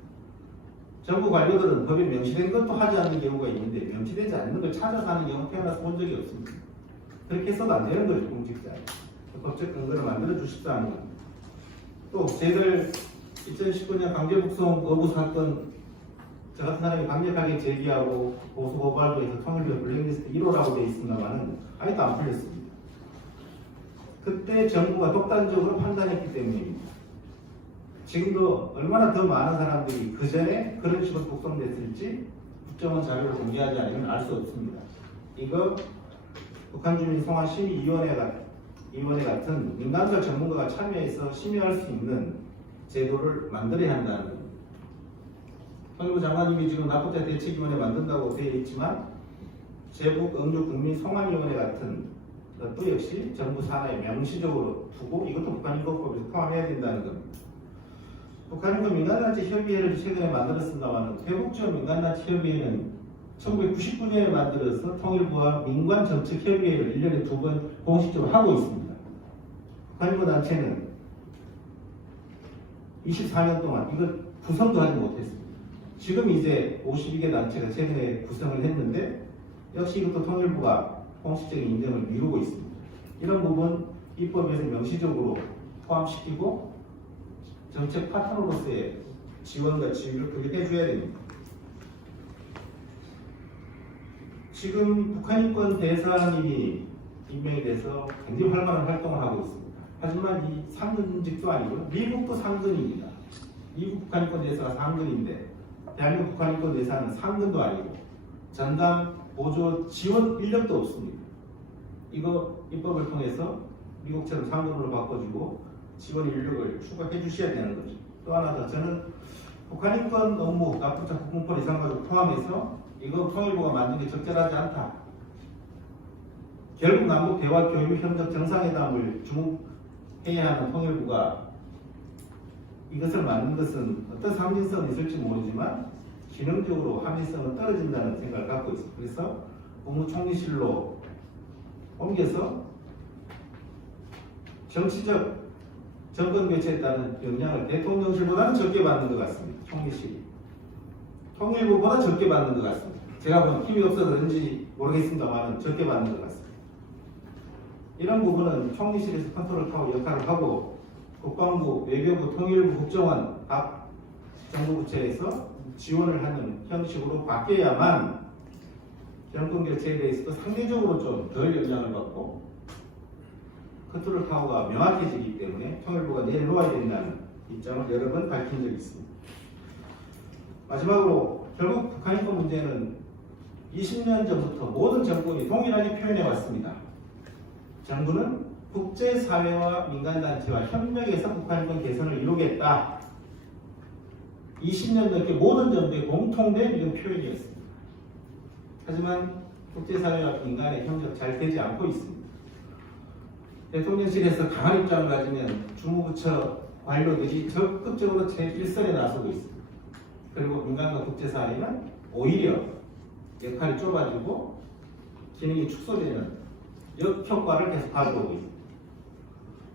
정부 관료들은 법에 명시된 것도 하지 않는 경우가 있는데 명시되지 않는 걸 찾아서 하는 경우는 태어나서 본 적이 없습니다. 그렇게 해서도 안 되는 거죠, 공직자에. 법적 근거를 만들어 주십사는 겁니다. 또 저희들 2019년 강제북송 거부 사건 저 같은 사람이 강력하게 제기하고 보수 고발도 해서 통일부 블랙리스트 1호라고 되어 있습니다만은 아직도 안 풀렸습니다. 그때 정부가 독단적으로 판단했기 때문입니다. 지금도 얼마나 더 많은 사람들이 그 전에 그런 식으로 북송됐을지 국정원 자료를 공개하지 않으면 알 수 없습니다. 이거 북한주민 송화심의위원회 같은 민간적 전문가가 참여해서 심의할 수 있는 제도를 만들어야 한다는 겁니다. 통일부 장관님이 지금 납부자 대책위원회 만든다고 되어 있지만 제북 응주 국민 송환위원회 같은 것도 역시 정부 산하에 명시적으로 두고 이것도 북한인권법에서 포함해야 된다는 겁니다. 북한인권 민간단체 협의회를 최근에 만들었습니다만 대북지원 민간단체 협의회는 1999년에 만들어서 통일부와 민관정책협의회를 1년에 2번 공식적으로 하고 있습니다. 북한인권단체는 24년 동안 이거 구성도 하지 못했습니다. 지금 이제 52개 단체가 최근에 구성을 했는데 역시 이것도 통일부가 공식적인 인정을 미루고 있습니다. 이런 부분 입법에서 명시적으로 포함시키고 정책 파트너로서의 지원과 지휘를 크게 해줘야 됩니다. 지금 북한인권 대사님이 임명이 돼서 굉장히 활발한 활동을 하고 있습니다. 하지만 이 상근직도 아니고 미국도 상근입니다. 미국 북한인권 대사가 상근인데 대한민국 북한인권 대사는 상근도 아니고 전담 보조 지원 인력도 없습니다. 이거 입법을 통해서 미국처럼 상근으로 바꿔주고 지원 인력을 추가해 주셔야 되는 거죠. 또 하나 더, 저는 북한인권 업무 납부자 국공법 이상가족 포함해서 이거 통일부가 만든 게 적절하지 않다. 결국 남북 대화 교육 협력 정상회담을 주목해야 하는 통일부가 이것을 만든 것은 어떤 상징성은 있을지 모르지만 기능적으로 합리성은 떨어진다는 생각을 갖고 있습니다. 그래서 국무총리실로 옮겨서 정치적 정권 교체에 따른 영향을 대통령실보다는 적게 받는 것 같습니다. 총리실이. 통일부보다 적게 받는 것 같습니다. 제가 보면 힘이 없어서 그런지 모르겠습니다만 적게 받는 것 같습니다. 이런 부분은 총리실에서 컨트롤하고 역할을 하고 국방부, 외교부, 통일부, 국정원 각 정부 부처에서 지원을 하는 형식으로 바뀌어야만 정권 교체에 대해서도 상대적으로 좀 덜 영향을 받고 컨트롤 타워가 명확해지기 때문에 통일부가 내놓아야 된다는 입장을 여러 번 밝힌 적이 있습니다. 마지막으로 결국 북한인권 문제는 20년 전부터 모든 정권이 동일하게 표현해 왔습니다. 정부는 국제사회와 민간단체와 협력해서 북한인권 개선을 이루겠다. 20년 넘게 모든 정부의 공통된 이런 표현이었습니다. 하지만 국제사회와 민간의 협력 잘 되지 않고 있습니다. 대통령실에서 강한 입장을 가지면 주무부처 관료들이 적극적으로 제1선에 나서고 있습니다. 그리고 민간과 국제사회는 오히려 역할이 좁아지고 기능이 축소되는 역효과를 계속 가져오고 있습니다.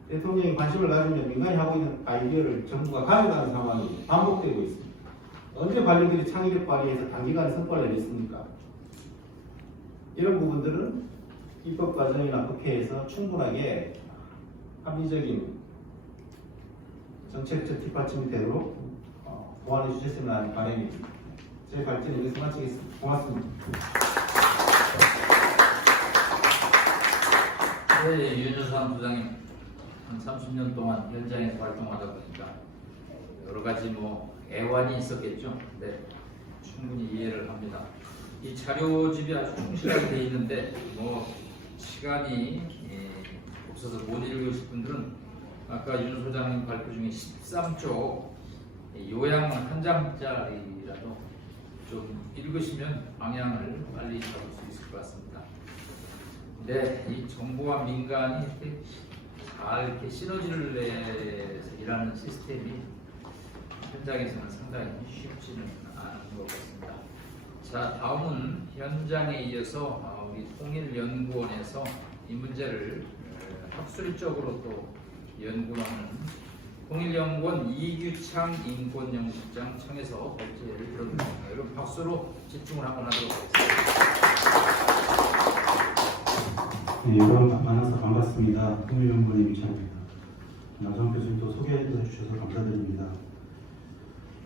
대통령이 관심을 가지면 민간이 하고 있는 아이디어를 정부가 가져가는 상황이 반복되고 있습니다. 언제 관료들이 창의력 발휘해서 단기간에 성과를 내겠습니까? 이런 부분들은 입법 과정이나 국회에서 충분하게 합리적인 정책적 뒷받침이 되도록 보완해 주셨으면 하는 바람입니다. 제 발제는 여기서 마치겠습니다. 고맙습니다. 네, 윤여상 부장님 한 30년 동안 현장에서 활동하다 보니까 여러 가지 애환이 있었겠죠. 네, 충분히 이해를 합니다. 이 자료집이 아주 충실하게 되어 있는데 시간이 없어서 못 읽으실 분들은 아까 윤 소장님 발표 중에 13쪽 요약 한 장짜리라도 좀 읽으시면 방향을 빨리 잡을 수 있을 것 같습니다. 네, 이 정부와 민간이 이렇게 시너지를 내서 일하는 시스템이 현장에서는 상당히 쉽지는 않은 것 같습니다. 자, 다음은 현장에 이어서 우리 통일연구원에서 이 문제를 학술적으로 또 연구하는 통일연구원 이규창 인권연구실장 청해서 발제를 들어주십니다. 여러분 박수로 집중을 한번 하도록 하겠습니다. 네, 여러분 만나서 반갑습니다. 통일연구원의 이규창입니다. 나정 교수님도 소개해 주셔서 감사드립니다.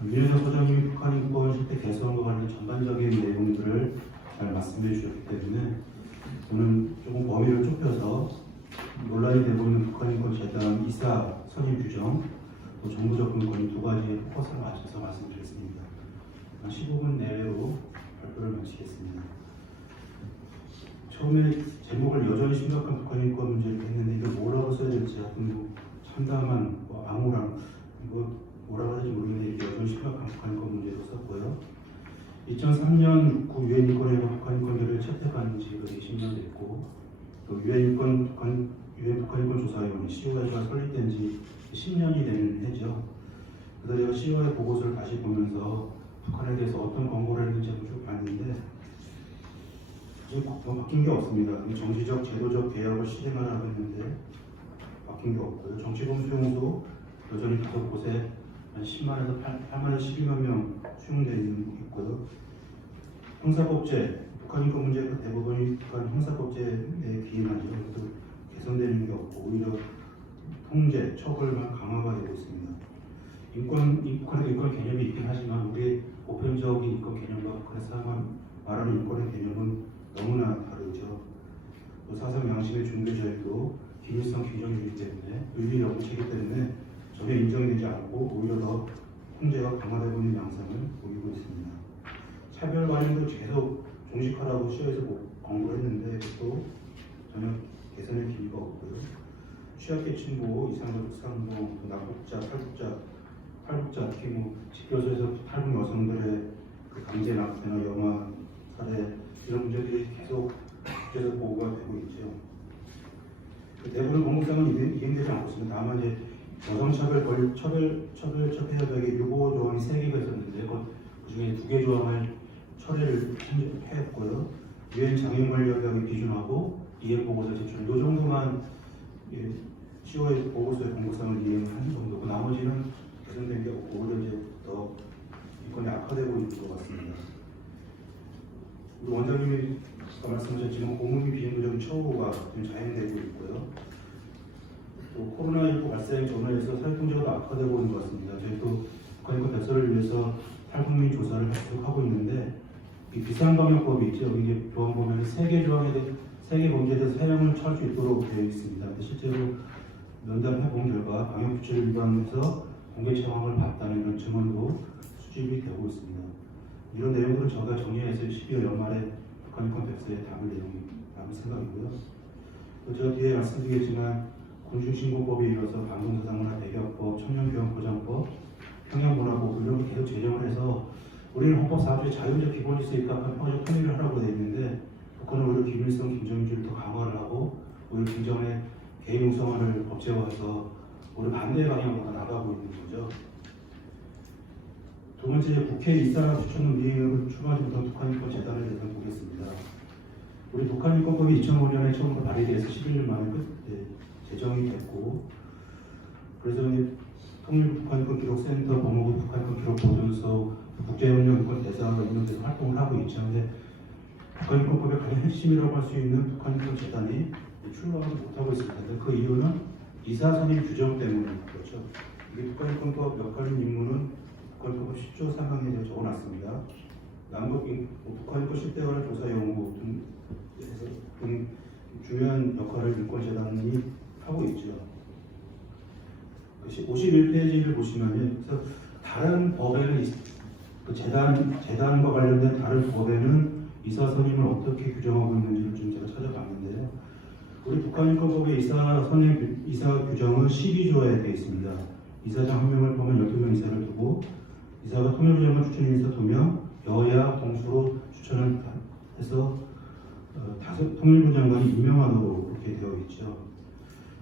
윤여상 소장님이 북한인권 실태 개선과 관련 전반적인 내용들을 잘 말씀해 주셨기 때문에 저는 조금 범위를 좁혀서 논란이 되고 있는 북한인권 재단 이사 선임 규정, 또 정부적 분권 두 가지에 포커스를 맞춰서 말씀드리겠습니다. 한 15분 내외로 발표를 마치겠습니다. 처음에 제목을 여전히 심각한 북한인권 문제를 했는데 이거 뭐라고 써야 될지 하여튼 참담한 암울한 이거 뭐라고 하는지 모르겠는데 여전히 심각한 북한인권 문제로 썼고요. 2003년 구 유엔 인권회의가 북한인권 결의를 채택한 지 20년 됐고 또 유엔 북한인권 조사위원회 COI가 설립된 지 10년이 되는 해죠. 그래서 제가 COI 보고서를 다시 보면서 북한에 대해서 어떤 권고를 했는지 쭉 봤는데 지금 바뀐 게 없습니다. 정치적, 제도적 개혁을 실행하라고 했는데 바뀐 게 없고요. 정치범 수용소 여전히 5곳에 한 10만에서 8만에서 12만 명 수용되어 있고요. 형사법제, 북한 인권 문제 그 대부분이 북한 형사법제에 기인하죠. 그래서 개선되는 게 없고 오히려 통제, 처벌만 강화가 되고 있습니다. 북한의 인권 개념이 있긴 하지만 우리 보편적인 인권 개념과 북한에서 말하는 인권의 개념은 너무나 다르죠. 또 사상 양심의 종교 자유도 기능성 규정이기 때문에 윤리 정책이기 때문에 전혀 인정이 되지 않고 오히려 더 통제가 강화되고 있는 양상을 보이고 있습니다. 차별 관련도 계속 종식하라고 시에서 권고를 했는데 또 전혀 개선의 기미가 없고요. 취약계층 보호, 이상적 특상봉, 낙국자, 탈북자, 특히 집교소에서 탈북 여성들의 그 강제 납세나 영아 살해 이런 문제들이 계속 보고가 되고 있죠. 대부분 건국상은 이행되지 않고 있습니다. 다만 이제 여성차별 협약의 유보 조항이 3개가 있었는데 그 중에 2개 조항을 처리를 했고요. 유엔 장애인관리협약을 기준하고 이행보고서 제출 이 정도만 10월 보고서의 건국상을 이행한 정도고 나머지는 개선된 게 없고 오히려 이제 더 인권이 악화되고 있는 것 같습니다. 우리 원장님이 말씀하셨지만 공무미 비행도적 처우가 지금 자행되고 있고요. 또 코로나19 발생 전후에서 사회 통제가 악화되고 있는 것 같습니다. 저희도 북한인권 백서를 위해서 탈북민 조사를 계속하고 있는데 이 비상방역법이 있죠. 이게 조항 보면 3개 조항에 대해 3개 범죄에 대해서 사형을 처할 수 있도록 되어 있습니다. 근데 실제로 면담해 본 결과 방역수칙을 위반해서 공개 처방을 받다는 이런 증언도 수집이 되고 있습니다. 이런 내용들은 저희가 정리해서 12월 연말에 북한인권 백서에 담을 생각이고요. 또 제가 뒤에 말씀드리겠지만 군중신고법에 이어서 방송사상문화 대개혁법, 청년교육보장법, 평양문화법 이런 게 계속 제정을 해서 우리는 헌법 4조에 자유적 기본질서에 입각한 평화적 통일을 하라고 되어 있는데 북한은 오히려 기밀성 김정인주의를 더 강화를 하고 오히려 김정의 개인 우선화를 법제화해서 오히려 반대 방향으로 나가고 있는 거죠. 두 번째, 국회 이사 추천론 미행을 추가하면서 북한인권 재단에 대해서 보겠습니다. 우리 북한인권법이 2005년에 처음으로 발의돼서 11년 만에 제정이 됐고, 그래서 통일 북한인권 기록센터, 법무부 북한인권 기록 보존소, 국제협력 인권 대사가 이런 데서 활동을 하고 있죠. 근데 북한인권법의 가장 핵심이라고 할 수 있는 북한인권 재단이 출범을 못하고 있습니다. 그 이유는 이사 선임 규정 때문에 그렇죠. 이게 북한인권법 역할인 임무는 북한인권법 10조 3항에 적어놨습니다. 남북 북한인권 10대 간의 조사 연구 등 중요한 역할을 인권재단이 하고 있죠. 51페이지를 보시면 다른 법에는 그 재단과 관련된 다른 법에는 이사 선임을 어떻게 규정하고 있는지를 좀 제가 찾아봤는데요. 우리 북한인권법의 이사 규정은 12조에 되어 있습니다. 이사장 1명을 포함한 12명 이사를 두고 이사가 통일부장관 추천인 이사 2명, 여야 동수로 추천을 해서 통일부 장관이 임명하도록 이렇게 되어 있죠.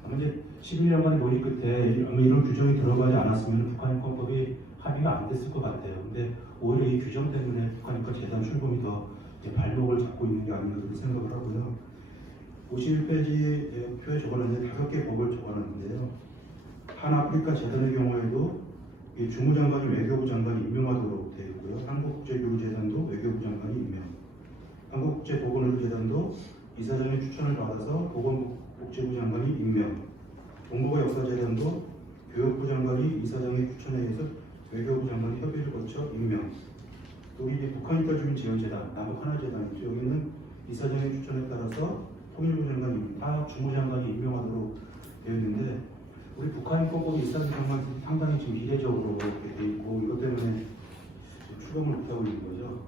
아마 이제 11년간의 논의 끝에 아마 이런 규정이 들어가지 않았으면 북한인권법이 합의가 안 됐을 것 같아요. 근데 오히려 이 규정 때문에 북한인권 재단 출범이 더 발목을 잡고 있는 게 아닌가 그렇게 생각을 하고요. 51페이지 표에 적어놨는데 5개 법을 적어놨는데요. 한아프리카 재단의 경우에도 주무장관이 외교부 장관이 임명하도록 되어 있고요. 한국국제교류재단도 외교부 장관이 임명. 한국국제보건의료재단도 이사장의 추천을 받아서 보건복지부 장관이 임명. 동북아 역사재단도 교육부 장관이 이사장의 추천에 의해서 외교부 장관이 협의를 거쳐 임명. 또 우리 북한인권 주민 지원재단, 남북 하나재단이죠. 여기는 이사장의 추천에 따라서 통일부 장관이 주무장관이 임명하도록 되어 있는데 우리 북한인권법이 이사장만 상당히 지금 이례적으로 이렇게 돼 있고 이것 때문에 출범을 못하고 있는 거죠.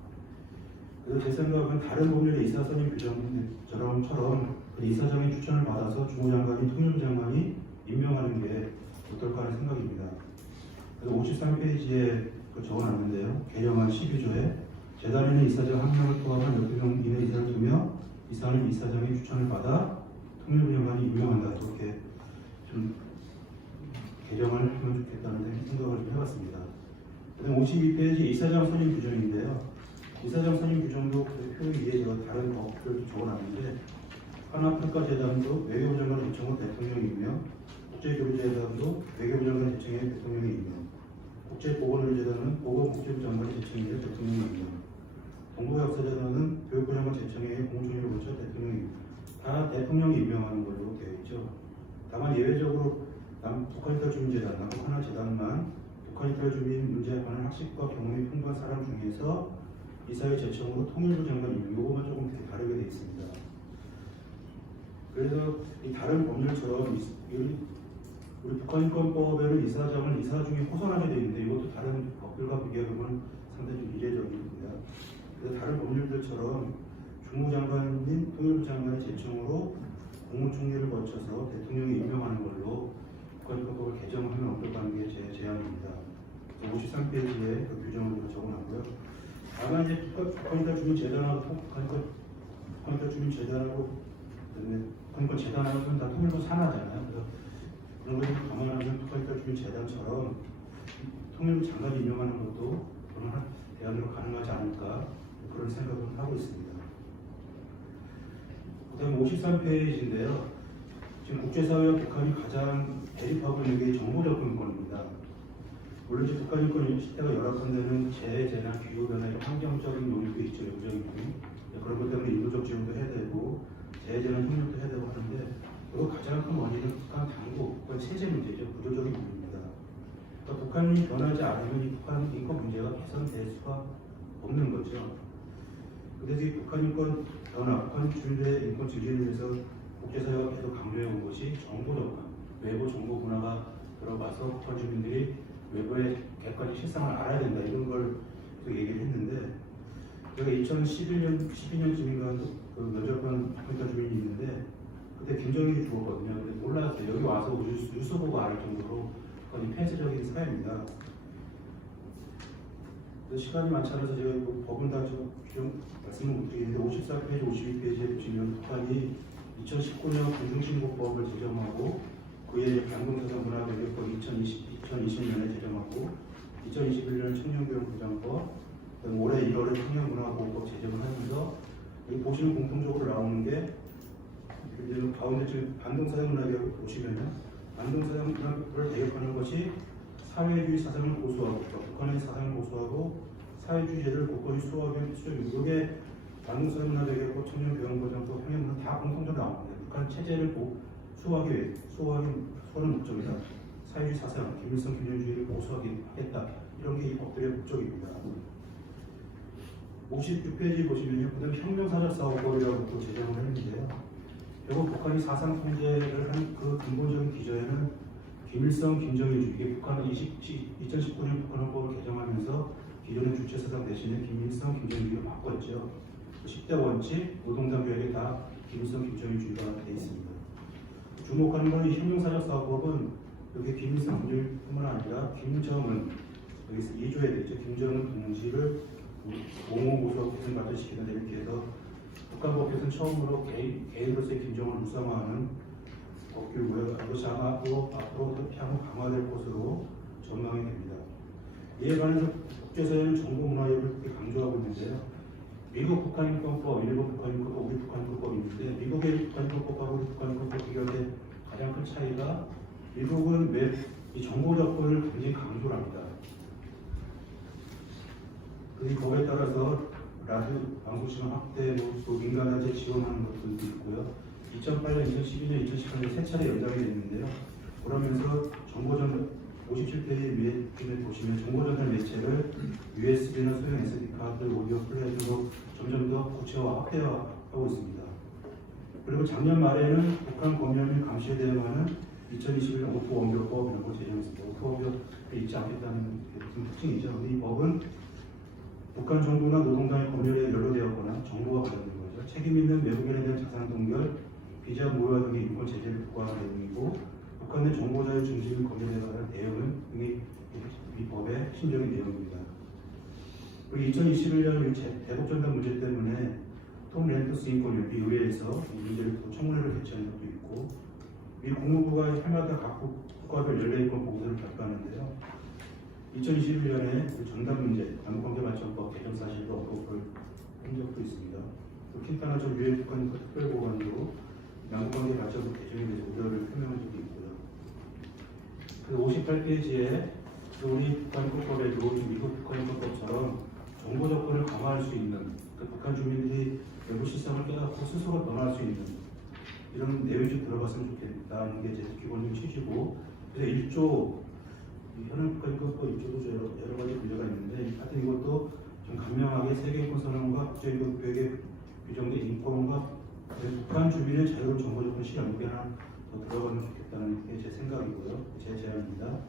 그래서 제 생각은 다른 법률의 이사 선임 규정처럼 이사장의 추천을 받아서 주무장관이 통일부 장관이 임명하는 게 어떨까 하는 생각입니다. 그래서 53페이지에 적어놨는데요. 개정안 12조에 재단에는 이사장 1명을 포함한 12명 이내 이사를 두며 이사는 이사장의 추천을 받아 통일부 장관이 임명한다. 이렇게 좀 개정을 하면 좋겠다는 생각을 좀 해봤습니다. 그다음 52페이지 이사장 선임 규정인데요. 이사장 선임 규정도 그 표 위에 다른 법을 적어놨는데 한아프리카 재단도 외교부 장관 요청 후 대통령 임명, 국제교류재단도 외교부 장관 제청에 대통령이 임명, 국제보건의료재단은 보건복지부 장관 제청에 대통령이 임명, 동부역사재단은 교육부 장관 제청에 공무총리를 거쳐 대통령이 다 대통령이 임명하는 걸로 되어 있죠. 다만 예외적으로 북한이탈 주민재단, 남북하나재단만 북한이탈 주민 문제에 관한 학식과 경험이 풍부한 사람 중에서 이사회 제청으로 통일부 장관 임명, 요거만 조금 다르게 되어 있습니다. 그래서 이 다른 법률처럼 우리 북한인권법에는 이사장을 이사 중에 호선하게 되어 있는데 이것도 다른 법들과 비교해보면 상당히 좀 이례적입니다. 그래서 다른 법률들처럼 주무장관인 통일부 장관의 제청으로 국무총리를 거쳐서 대통령이 임명하는 걸로 북한인권법을 개정하면 어떨까하는 게 제 제안입니다. 53페이지에 그 규정을 적어놨고요. 다만 이제 북한인권 주민재단하고 북한인권 주민재단하고 북한인권 재단하고는 다 통일부 산하잖아요. 그래서 그런 것을 감안하면 북한인권 주민재단처럼 통일부 장관이 임명하는 것도 저는 대안으로 가능하지 않을까 그런 생각을 하고 있습니다. 그 다음 53페이지인데요. 지금 국제사회와 북한이 가장 대립하고 있는 게 정보 접근권입니다. 물론 이제 북한인권 시대가 열악한데는 재해, 재난, 기후변화 이런 환경적인 요인도 있죠. 역적인 요인. 그런 것 때문에 인도적 지원도 해야 되고 재해, 재난 협력도 해야 되고 하는데 그리고 가장 큰 원인은 북한 당국, 북한 체제 문제죠. 구조적인 문제입니다. 그러니까 북한이 변하지 않으면 이 북한 인권 문제가 개선될 수가 없는 거죠. 그래서 이 북한 인권 변화, 북한 주민들의 인권 증진을 위해서 국제사회가 계속 강조해온 것이 정보 접근, 외부 정보 문화가 들어가서 북한 주민들이 외부의 객관적 실상을 알아야 된다 이런 걸 얘기를 했는데 제가 2012년쯤인가 그 면접관 북한 주민이 있는데 그때 김정일이 죽었거든요. 근데 몰랐어요. 여기 와서 뉴스 보고 알 정도로 거의 폐쇄적인 사회입니다. 시간이 많지 않아서 제가 법은 다 좀 말씀을 못 드리는데 54페이지, 52페이지에 보시면 북한이 2019년 공중신고법을 제정하고 그에 반공사상 문화교육법 2020년에 제정하고 2021년 청년교육부장법 올해 1월에 청년문화보호법 제정을 하면서 여기 보시면 공통적으로 나오는 게 이제 가운데 지금 반동사상 문화교육을 보시면요. 반동사상 문화교육을 대입하는 것이 사회주의 사상을 고수하고 북한의 사상을 고수하고 사회주의제를 곳곳이 수호하기 필수적입니다. 이게 반동사상 문화교육법, 청년교육부장법, 평행문화 다 공통적으로 나옵니다. 북한 체제를 수호하는 목적이다. 사회주의 사상, 김일성 균형주의를 고수하겠다. 이런 게 이 법들의 목적입니다. 56페이지 보시면요. 그 다음에 혁명사적사고법이라고 또 제정을 했는데요. 결국 북한이 사상 통제를 한 그 근본적인 기저에는 김일성, 김정일주의, 이게 북한은 2019년 북한헌법을 개정하면서 기존의 주체사상 대신에 김일성, 김정일주의로 바꿨죠. 10대 원칙, 노동당 교육에 다 김일성, 김정일주의가 되어 있습니다. 주목하는 건 이 혁명사적사고법은 여기 김일성, 김정일뿐만 아니라 김정은, 여기서 2조에 되죠. 김정은 동지를 옹호고소 개선받을 시키는 이렇게 해서 북한법에서는 처음으로 개인으로서의 김정은을 묵상화하는 법규고요. 이것이 아마 또 앞으로 향후 강화될 것으로 전망이 됩니다. 이에 관해서 국제사회는 정보문화협을 그렇게 강조하고 있는데요. 미국 북한인권법, 일본 북한인권법, 우리 북한인권법이 있는데 미국의 북한인권법하고 우리 북한인권법 비교할 때 가장 큰 차이가 미국은 왜 이 정보 접근을 굉장히 강조를 합니다. 그 법에 따라서 라디오 방송시간 확대, 또 민간화재 지원하는 것들도 있고요. 2008년, 2012년, 2018년 세 차례 연장이 됐는데요. 그러면서 정보전 57페이지에 보시면 정보전달 매체를 USB나 소형 SD 카드, 오디오 플레이 등으로 점점 더 구체화, 확대화하고 있습니다. 그리고 작년 말에는 북한 검열 및 감시에 대응하는 2021년 오토 원격법이라고 제정했습니다. 오토 원격을 잊지 않겠다는 특징이죠. 이 법은 북한 정부나 노동당의 검열에 연루되었거나 정보가 관련된 거죠. 책임 있는 외국인에 대한 자산 동결, 비자 무효화 등의 인권 제재를 부과하는 내용이고 북한의 정보자유 중심 검열에 관한 대응은 이 법의 신정의 내용입니다. 그리고 2021년 대북 전단 문제 때문에 톰 렌터스 인권위원회 의회에서 이 문제를 또 청문회를 개최한 적도 있고 미 국무부가 해마다 각 국가별 연례인권 보고서를 발표하는데요. 2021년에 전단 문제, 남북관계발전법 개정 사실도 언급을 한 적도 있습니다. 또 킨타나 전 유엔 북한 특별보관으로 남북관계발전법 개정에 대해서 우려를 표명한 적도 있고요. 18페이지에 우리 북한인권법에도 미국 북한인권법처럼 정보 접근을 강화할 수 있는, 북한 주민들이 외부 실상을 깨닫고 스스로 변화할 수 있는 이런 내용이 좀 들어갔으면 좋겠다는 게 제 기본적인 취지고, 그래서 1조 현행 북한인권법 1조도 여러 가지 문제가 있는데, 하여튼 이것도 좀 간명하게 세계인권 선언과 국제인권법에 규정된 인권과 북한 주민의 자유로운 정보 접근 실현 이게 하나 더 들어가면 좋겠다는 게 제 생각이고요. 제 제안입니다.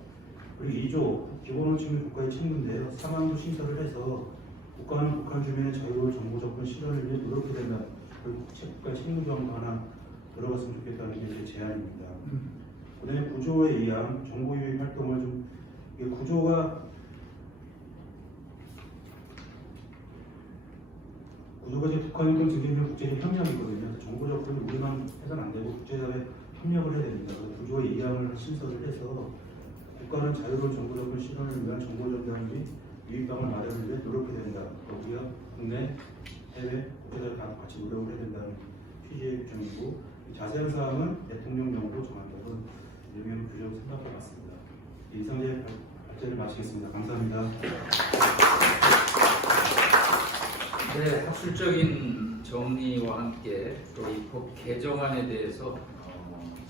그리고 2조 기본 원칙은 국가의 책무인데요. 상한도 신설을 해서 국가는 북한 주민의 자유로운 정보 접근 실현을 위해 노력해야 된다. 그리고 국가 책무조항도 하나 들어갔으면 좋겠다는 게 제 제안입니다. 그다음에 9조에 의한 정보 유입 활동을 좀 이게 구조가 이제 북한인권 증진은 국제적 협력이거든요. 정보 접근을 우리만 해서는 안 되고 국제사회 협력을 해야 됩니다. 구조의 이양을 신설을 해서 국가는 자유로운 정보 접근 실현을 위한 정보 전달 및 유입방을 마련을 위해 노력해야 된다. 우리가 국내, 해외, 국제사회 다 같이 노력을 해야 된다는 취지의 규정이고, 자세한 사항은 대통령령으로 정한다는 내용의 규정 생각해 봤습니다. 이상 제 발제를 마치겠습니다. 감사합니다. 네, 학술적인 정리와 함께 또 이 법 개정안에 대해서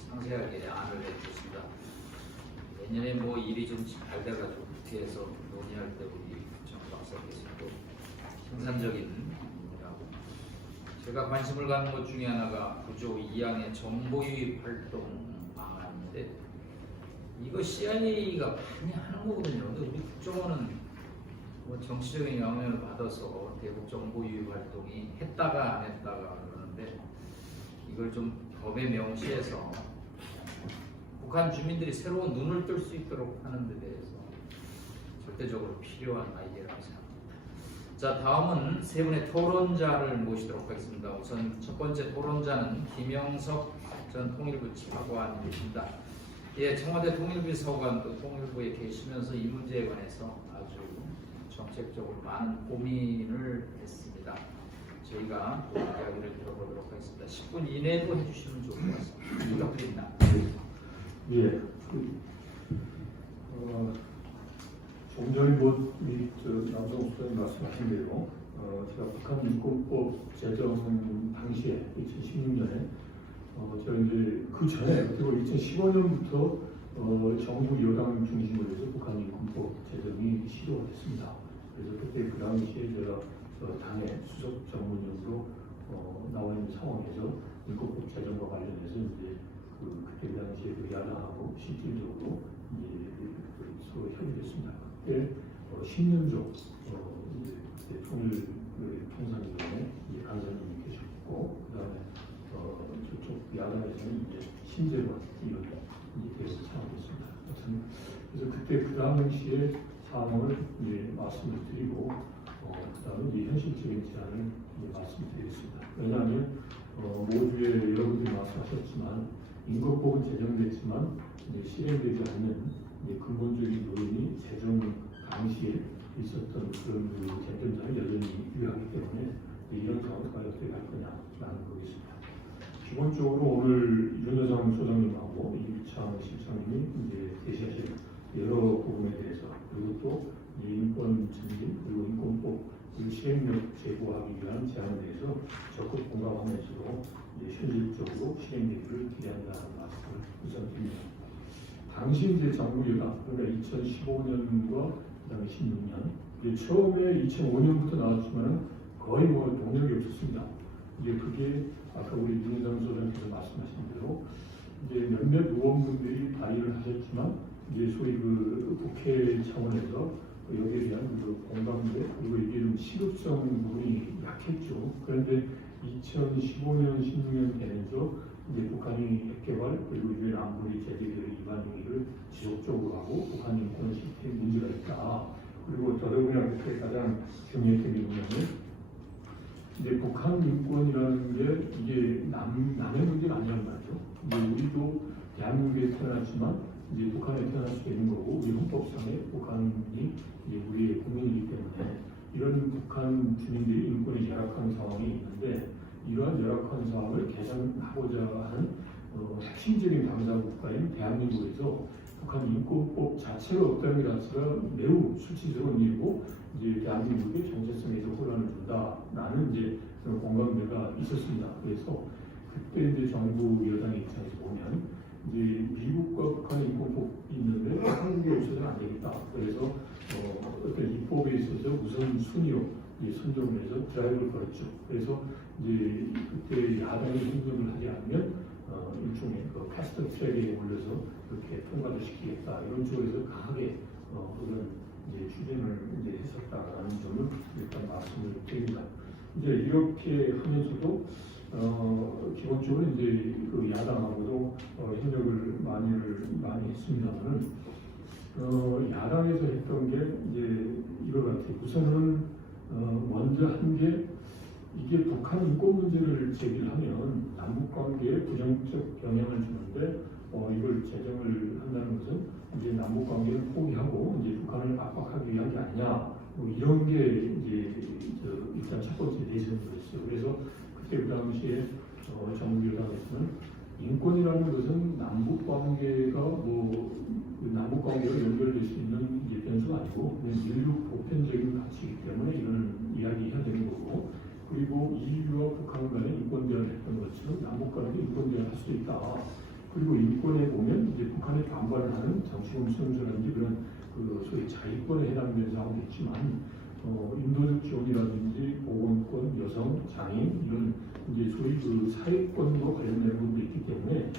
상세하게 안을 내주셨습니다. 내년에 뭐 일이 좀 잘 돼가지고 국회에서 논의할 때 우리 정 박사께서도 생산적인 논의라고. 제가 관심을 갖는 것 중에 하나가 9조 2항의 정보 유입 활동 방안인데, 이거 CIA가 많이 하는 거거든요. 근데 우리 국정원은 뭐 정치적인 영향을 받아서 대북 정보 유입 활동이 했다가 안 했다가 그러는데, 이걸 좀 법에 명시해서 북한 주민들이 새로운 눈을 뜰 수 있도록 하는 데 대해서 절대적으로 필요한 아이디어라고 생각합니다. 자, 다음은 세 분의 토론자를 모시도록 하겠습니다. 우선 첫 번째 토론자는 김영석 전 통일부 차관입니다. 예, 청와대 통일부서관 또 통일부에 계시면서 이 문제에 관해서 아주 정책적으로 많은 고민을 했습니다. 저희가 또 이야기를 들어보도록 하겠습니다. 10분 이내로 해주시면 좋을 것 같습니다. 부탁드립니다. 예. 좀 전에 남성 수장님 말씀하신 대로 제가 북한 인권법 제정 당시에 2016년에 제가 이제 그 전에 그리고 2015년부터 정부 여당 중심으로 해서 북한 인권법 제정이 시도가 됐습니다. 그래서 그때 그 당시에 제가 당의 수석 전문위원으로 나와 있는 상황에서 인권법 제정과 관련해서 이제 그때 당시에 야당하고 실질적으로 이제 서로 협의했습니다. 그때 신년조 이제 통일 통상위원회 간사님이 계셨고, 그다음에 저쪽 야당에서는 이제 신재원 의원이 되어서 참여했습니다. 그래서 그때 그 당시에 상황을 이제 말씀을 드리고, 그다음에 이제 현실적인 제안을 이제 말씀드리겠습니다. 왜냐하면 모두에 여러분들이 말씀하셨지만 인권법은 제정됐지만 이제 실행되지 않는 이제 근본적인 요인이 제정 당시에 있었던 그런 쟁점자는 여전히 유효하기 때문에 이런 상황을 과연 어떻게 할 거냐라는 거겠습니다. 기본적으로 오늘 윤여상 소장님하고 이창 실장님이 이제 제시하신 여러 부분에 대해서, 그리고 또 인권 증진 그리고 인권법 그리고 시행력 제고하기 위한 제안에 대해서 적극 공감하면서도 현실적으로 실행되기를 기대한다는 말씀을 우선 드립니다. 당시 이제 정부 여당, 그러니까 2015년과 그다음에 16년, 이제 처음에 2005년부터 나왔지만은 거의 뭐 동력이 없었습니다. 이제 그게 아까 우리 윤여상 소장님께서 말씀하신 대로 이제 몇몇 의원분들이 발의를 하셨지만 이제 소위 그 국회 차원에서 여기에 대한 그 공감대 그리고 이게 좀 시급성 부분이 약했죠. 그런데 2015년, 16년 되면서 이제 북한이 핵개발 그리고 유엔 안보리 제재결의 위반 행위를 지속적으로 하고 북한 인권 시스템에 문제가 있다. 그리고 더더구나 그때 가장 중요했던 게 뭐냐면 이제 북한 인권이라는 게 이게 남의 문제가 아니란 말이죠. 이제 우리도 대한민국에 태어났지만 이제 북한에 태어날 수 있는 거고, 우리 헌법상에 북한이 이제 우리의 국민이기 때문에 이런 북한 주민들이 인권이 열악한 상황이 있는데, 이러한 열악한 상황을 개선하고자 하는 핵심적인 당사 국가인 대한민국에서 북한 인권법 자체가 없다는 게 자체가 매우 수치스러운 일이고 이제 대한민국의 정체성에서 혼란을 준다라는 이제 그런 공감대가 있었습니다. 그래서 그때 이제 정부 여당의 입장에서 보면 이제 미국과 북한의 인권법이 있는데 한국에 없어서는 안 되겠다. 그래서 어떤 입법에 있어서 우선 순위로 선정을 해서 드라이브를 걸었죠. 그래서 이제 그때 야당이 선정을 하지 않으면 일종의 그 패스트 트랙에 올려서 그렇게 통과를 시키겠다 이런 쪽에서 강하게 그런 이제 추진을 이제 했었다라는 점을 일단 말씀을 드립니다. 이제 이렇게 하면서도 기본적으로 이제 그 야당하고도 협력을 많이 했습니다만은 야당에서 했던 게 이제 이거 같아요. 우선은 먼저 한 게 이게 북한 인권 문제를 제기를 하면 남북 관계에 부정적 영향을 주는데 이걸 제정을 한다는 것은 이제 남북 관계를 포기하고 이제 북한을 압박하기 위한 게 아니냐 뭐 이런 게 이제 일단 첫 번째 내세였어요. 그래서 그때 그 당시에 정부 여당에서는 인권이라는 것은 남북 관계가 남북 관계가 연결될 수 있는 이제 변수가 아니고 그냥 인류 보편적인 가치이기 때문에 이런 이야기해야 되는 거고. 그리고 인류와 북한 간의 인권 대화를 했던 것처럼 남북 간의 인권 대화를 할 수 있다. 그리고 인권에 보면 이제 북한에 반발을 하는 정치범 수용소라든지 그런 그 소위 자위권에 해당되는 사항도 있지만 인도적 지원이라든지 보건권, 여성, 장애인 이런 이제 소위 그 사회권과 관련된 부분도 있기 때문에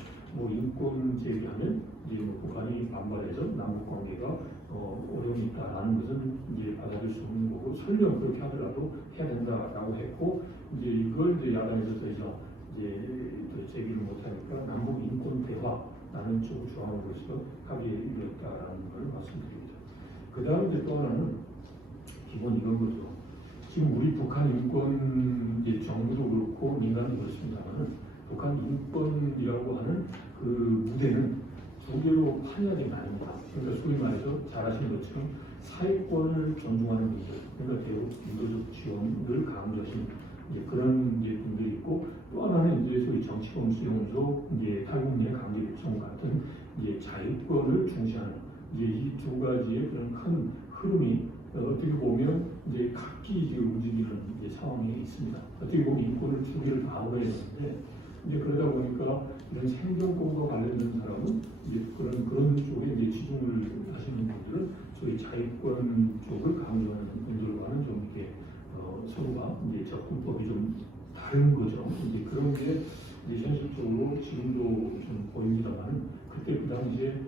인권 제기하면 이제 북한이 반발해서 남북 관계가 어려움이 있다라는 것은 이제 받아들일 수 없는 거고 설령 그렇게 하더라도 해야 된다라고 했고 이제 이걸 이제 야당에서 더 이상 이제 제기를 못하니까 남북 인권 대화라는 쪽을 주장함으로써 합의에 이르렀다라는 걸 말씀드립니다. 그 다음에 이제 또 하나는 기본 이런 거죠. 지금 우리 북한 인권 이제 정부도 그렇고 민간도 그렇습니다만은 북한 인권이라고 하는 그 무대는 두 개로 판이하게 나뉩니다. 그러니까 소위 말해서 잘 아시는 것처럼 사회권을 존중하는 분들, 그러니까 대북 인도적 지원을 강조하시는 이제 그런 이제 분들이 있고 또 하나는 이제 소위 정치범 수용소, 이제 탈북 내 강제 입송 같은 이제 자유권을 중시하는 이제 이 두 가지의 그런 큰 흐름이 어떻게 보면 이제 각기 지금 움직이는 이제 상황이 있습니다. 어떻게 보면 인권을 두 개를 다 알아야 되는데 이제 그러다 보니까 이런 생존권과 관련된 사람은 이제 그런 쪽에 이제 지중을 하시는 분들은 소위 자유권 쪽을 강조하는 분들과는 좀 이렇게 서로가 이제 접근법이 좀 다른 거죠. 이제 그런 게 이제 현실적으로 지금도 좀 보입니다만 그때 그 당시에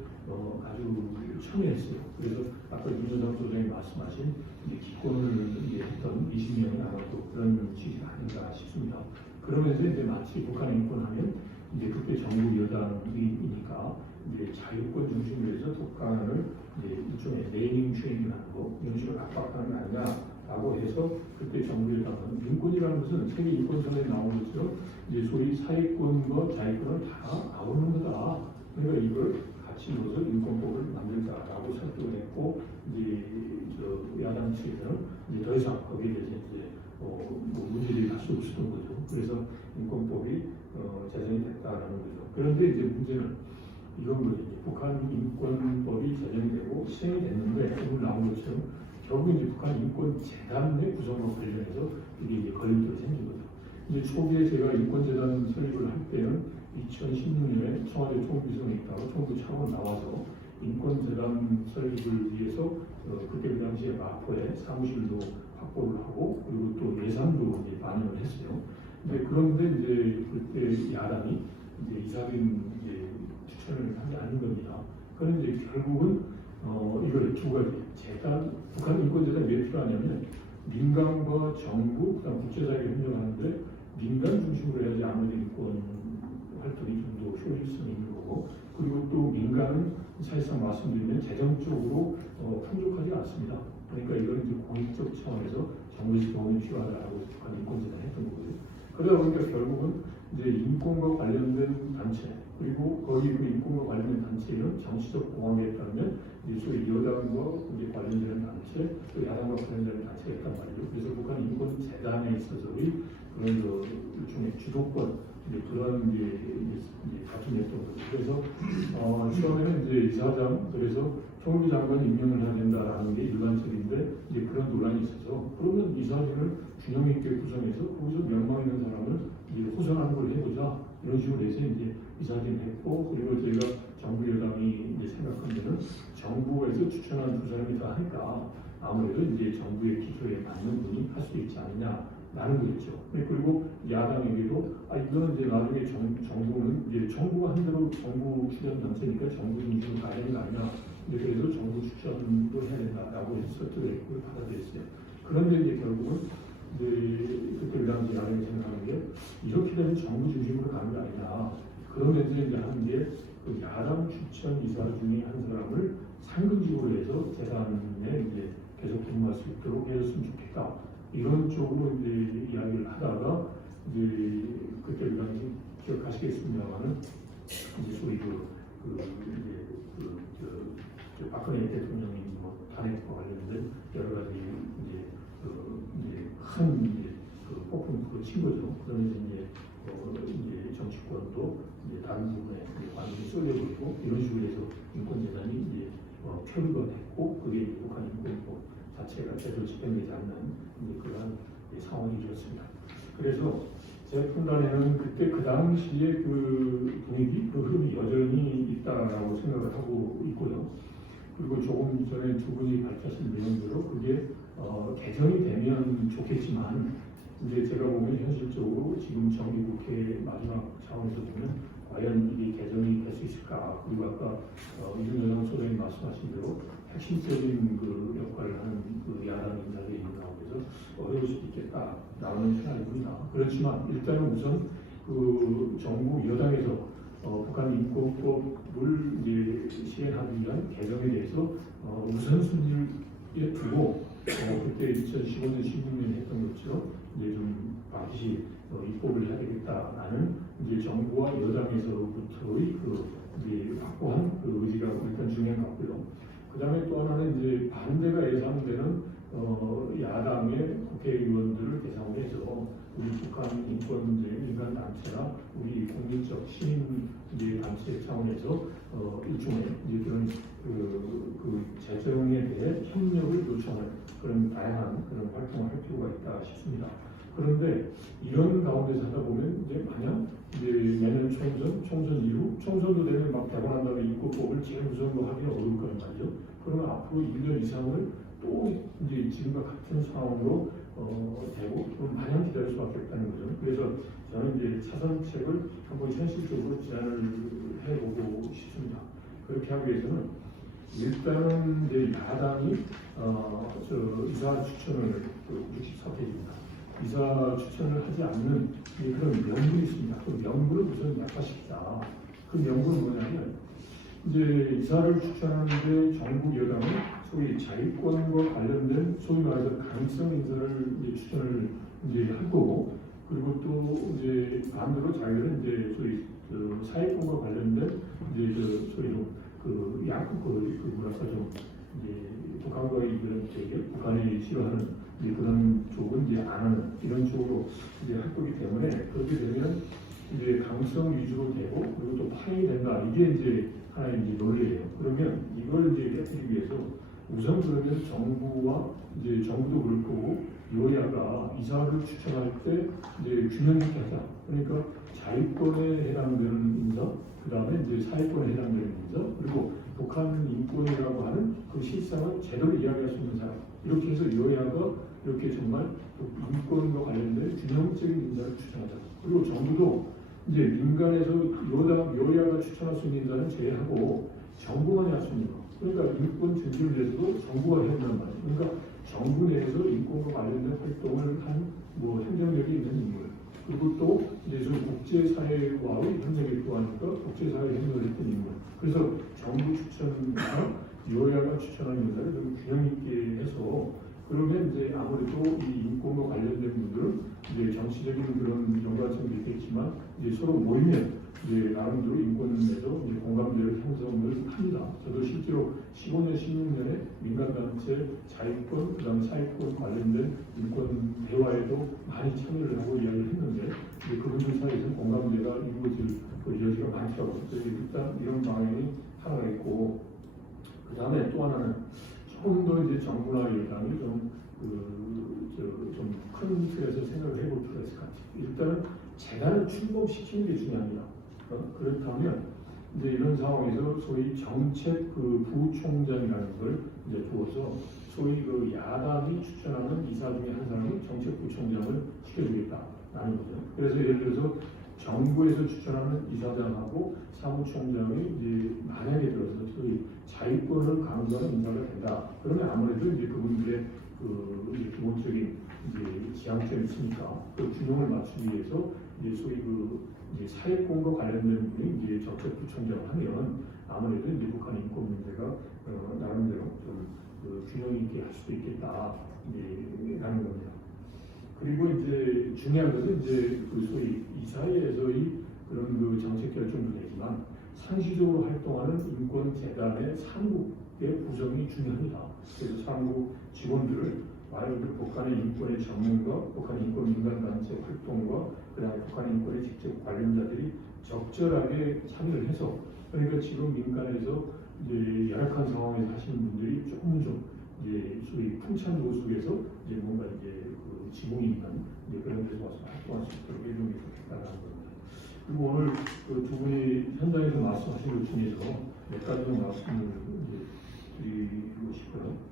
아주 첨예했어요. 그래서 아까 윤여당 소장이 말씀하신 이제 기권을 이제 했던 20년이 아마도 그런 취지가 아닌가 싶습니다. 그러면서 이제 마치 북한 인권하면 이제 그때 정부 여당이니까 이제 자유권 중심으로 해서 북한을 이제 일종의 네이밍 쉐이밍하는 거 이런 식으로 압박하는 게 아니냐라고 해서 그때 정부 여당은 인권이라는 것은 세계 인권선언에 나온 것처럼 이제 소위 사회권과 자유권을 다 아우르는 거다. 그러니까 이걸 같이 넣어서 인권법을 만들자라고 설득을 했고 이제 야당 측에서는 이제 더 이상 거기에 대해서 이제 문제를 할 수 없었던 거죠. 그래서 인권법이 제정이 됐다라는 거죠. 그런데 이제 문제는 이런 거죠. 북한 인권법이 제정이 되고 시행이 됐는데 오늘 나온 것처럼 결국 이제 북한 인권재단의 구성과 관련해서 이게 이제 걸림돌이 생긴 거죠. 이제 초기에 제가 인권재단 설립을 할 때는 2016년에 청와대 총비서에 있다가 총부 차관 나와서 인권재단 설립을 위해서 그때 그 당시에 마포에 사무실도 확보를 하고 그리고 또 예산도 이제 반영을 했어요. 그런데 이제 그때 야당이 이제 이사님 이제 추천을 하지 않는 겁니다. 그런데 이제 결국은 이걸 두 가지 재단 북한 인권재단 왜 필요하냐면 민간과 정부 그다음 국제사회가 협력하는데 민간 중심으로 해야지 아무래도 인권 활동이 좀 더 효율성이 있는 거고 그리고 또 민간은 사실상 말씀드리면 재정적으로 풍족하지 않습니다. 그러니까 이건 이제 공익적 차원에서 정부에서 도움이 필요하다라고 북한 인권재단 했던 거고요. 그러다 보니까 결국은 이제 인권과 관련된 단체 그리고 거기 그 인권과 관련된 단체는 정치적 공학에 따르면 이제 소위 여당과 이제 관련되는 단체 또 야당과 관련되는 단체가 있단 말이죠. 그래서 북한 인권재단에 있어서의 그런 일종의 주도권 이제 그런 다툼이었던 거죠. 그래서 처음에는 이제 이사장 그래서 총리 장관이 임명을 해야 된다라는 게 일반적인데 이제 그런 논란이 있어서 그러면 이사진을 균형 있게 구성해서 거기서 명망 있는 사람을 이제 호선하는 걸 해보자 이런 식으로 해서 이제 이사진 했고 그리고 저희가 정부 여당이 이제 생각한 데는 정부에서 추천한 두 사람이 다 하니까 아무래도 이제 정부의 기조에 맞는 분이 할 수 있지 않느냐라는 거였죠. 그리고 야당에게도 이거는 이제 나중에 정부는 이제 정부가 한 대로 정부 추천 단체니까 정부 중심으로 가야 되는 거 아니냐. 그래서 정부 추천도 해야 된다라고 해서 그걸 받아들였어요. 그런데 이제 결국은 이제 그때 당시 야당이 생각하는 게 이렇게 되면 정부 중심으로 가는 거 아니냐. 그러면서 이제 하는 게 그 야당 추천 이사 중에 한 사람을 상근직으로 해서 재단에 이제 계속 근무할 수 있도록 해줬으면 좋겠다. 이런 쪽으로 이제 이야기를 하다가 이제 그때 그 당시 기억하시겠습니다만은 이제 소위 박근혜 대통령이 뭐 탄핵과 관련된 여러 가지 큰 폭풍 친 거죠. 그러면서 이제 정치권도 이제 다른 부분에 관심이 쏠려버리고 이런 식으로 해서 인권재단이 이제 표류가 됐고 그게 북한 인권법 자체가 제대로 집행되지 않는 그러한 상황이 이렇습니다. 그래서 제 판단에는 그때 그 당시에 그 분위기, 그 흐름이 여전히 있다라고 생각을 하고 있고요. 그리고 조금 전에 두 분이 밝혔을 내용대로 그게 개정이 되면 좋겠지만 이제 제가 보면 현실적으로 지금 정기국회 마지막 차원에서 보면 과연 이게 개정이 될 수 있을까? 그리고 아까 이준영 소장님 말씀하신 대로 핵심적인 그 역할을 하는 그 야당 인사들이 있는다고 해서 어려울 수도 있겠다라는 생각이 듭니다. 그렇지만 일단은 우선 그 정부 여당에서 북한 인권법을 이제 시행하기 위한 개정에 대해서 우선순위에 두고 그때 2015년, 16년에 했던 것처럼 이제 좀 반드시 입법을 해야 되겠다라는 이제 정부와 여당에서부터의 그 이제 확고한 그 의지가 일단 중요한 것 같고요. 그 다음에 또 하나는 이제 반대가 예상되는 야당의 국회의원들을 대상으로 해서 우리 북한 인권 문제, 민간 단체나 우리 국민적 시민 이제 단체 차원에서 일종의 이제 그런 그 재정에 대해 협력을 요청하는 그런 다양한 그런 활동을 할 필요가 있다 싶습니다. 그런데 이런 가운데서 하다 보면 이제 만약 이제 내년 총선 이후 총선도 되면 막 되고 난 다음에 인권법을 제일 우선으로 하기는 어려울 거란 말이죠. 그러면 앞으로 1년 이상을 또 이제 지금과 같은 상황으로 되고 그럼 마냥 기다릴 수밖에 없다는 거죠. 그래서 저는 이제 차선책을 한번 현실적으로 제안을 해보고 싶습니다. 그렇게 하기 위해서는 일단은 이제 야당이 이사 추천을 64페이지입니다. 이사 추천을 하지 않는 그런 명분이 있습니다. 그 명분을 우선 약화시키자. 그 명분은 뭐냐면 이제 이사를 추천하는데 정부 여당은 소위 자유권과 관련된 소위 말해서 가능성 인사를 이제 추천을 이제 하고 그리고 또 이제 반대로 자기들은 이제 소위 사회권과 관련된 이제 소위 뭐랄까 좀 이제 북한과의 그런 되게 북한이 싫어하는 이제 그런 쪽은 이제 안 하는 이런 쪽으로 이제 할 거기 때문에 그렇게 되면 이제 가능성 위주로 되고 그리고 또 파행이 된다 이게 이제 하나의 이제 논리예요. 그러면 이걸 이제 깨뜨리기 위해서 우선 그러면 정부와 이제 정부도 그럴 거고 여야가 이사를 추천할 때 이제 균형 있게 하자. 그러니까 자유권에 해당되는 인사, 그 다음에 이제 사회권에 해당되는 인사, 그리고 북한 인권이라고 하는 그 실상을 제대로 이야기할 수 있는 사람. 이렇게 해서 여야가 이렇게 정말 인권과 관련된 균형적인 인사를 추천하자. 그리고 정부도 이제 민간에서 여야가 추천할 수 있는 인사는 제외하고 정부만이 할 수 있는 거. 그러니까 인권 준수를 위해서도 정부가 해야 된단 말이에요. 그러니까 정부 내에서 인권과 관련된 활동을 한 뭐 행정력이 있는 인물. 그리고 또 이제 국제사회와의 협력이 필요하니까 국제사회 협력을 했던 인물. 그래서 정부 추천과 여야가 추천하는 인사를 좀 균형 있게 해서 그러면 이제 아무래도 이 인권과 관련된 분들은 이제 정치적인 그런 연관성도 있겠지만 이제 서로 모이면 이제 나름대로 인권에서 이제 공감대를 형성을 합니다. 저도 실제로 15년, 16년에 민간단체 자유권, 그다음 사회권 관련된 인권 대화에도 많이 참여를 하고 이야기를 했는데 이제 그분들 사이에서 공감대가 이루어질 그 여지가 많더라고요. 그래서 일단 이런 방향이 하나가 있고 그 다음에 또 하나는 조금 더 이제 정부나 여당이 큰 틀에서 생각을 해볼 필요가 있을 것 같아요. 일단은 재단을 출범시키는 게 중요합니다. 그렇다면 이제 이런 상황에서 소위 정책 그 부총장이라는 걸 이제 두어서 소위 그 야당이 추천하는 이사 중에 한 사람이 정책부총장을 시켜주겠다라는 거죠. 그래서 예를 들어서 정부에서 추천하는 이사장하고 사무총장이 이제 만약에 들어서 소위 자유권을 강조하는 인사가 된다. 그러면 아무래도 이제 그분들의 그 이제 기본적인 이제 지향점이 있으니까 그 균형을 맞추기 위해서 이제 소위 그 이제 사회권과 관련된 분이 이제 정책부총장을 하면 아무래도 이제 북한 인권 문제가 나름대로 좀 균형 있게 할 수도 있겠다 라는 겁니다. 그리고 이제 중요한 것은 이제 그 소위 이 사회에서의 그런 그 정책 결정도 되지만 상시적으로 활동하는 인권재단의 상국의 구성이 중요합니다. 그래서 상국 직원들을 과연 그 북한의 인권의 전문가, 북한 인권 민간단체 활동과 그다음에 북한 인권의 직접 관련자들이 적절하게 참여를 해서 그러니까 지금 민간에서 이제 열악한 상황에서 하시는 분들이 조금 좀 이제 소위 풍찬도 속에서 이제 뭔가 이제 그 지붕이 있는 이제 그런 데서 와서 활동할 수 있도록 해주는 게 좋겠다는 겁니다. 그리고 오늘 그 두 분이 현장에서 말씀하신 것 중에서 몇 가지 좀 말씀을 드리고 싶어요.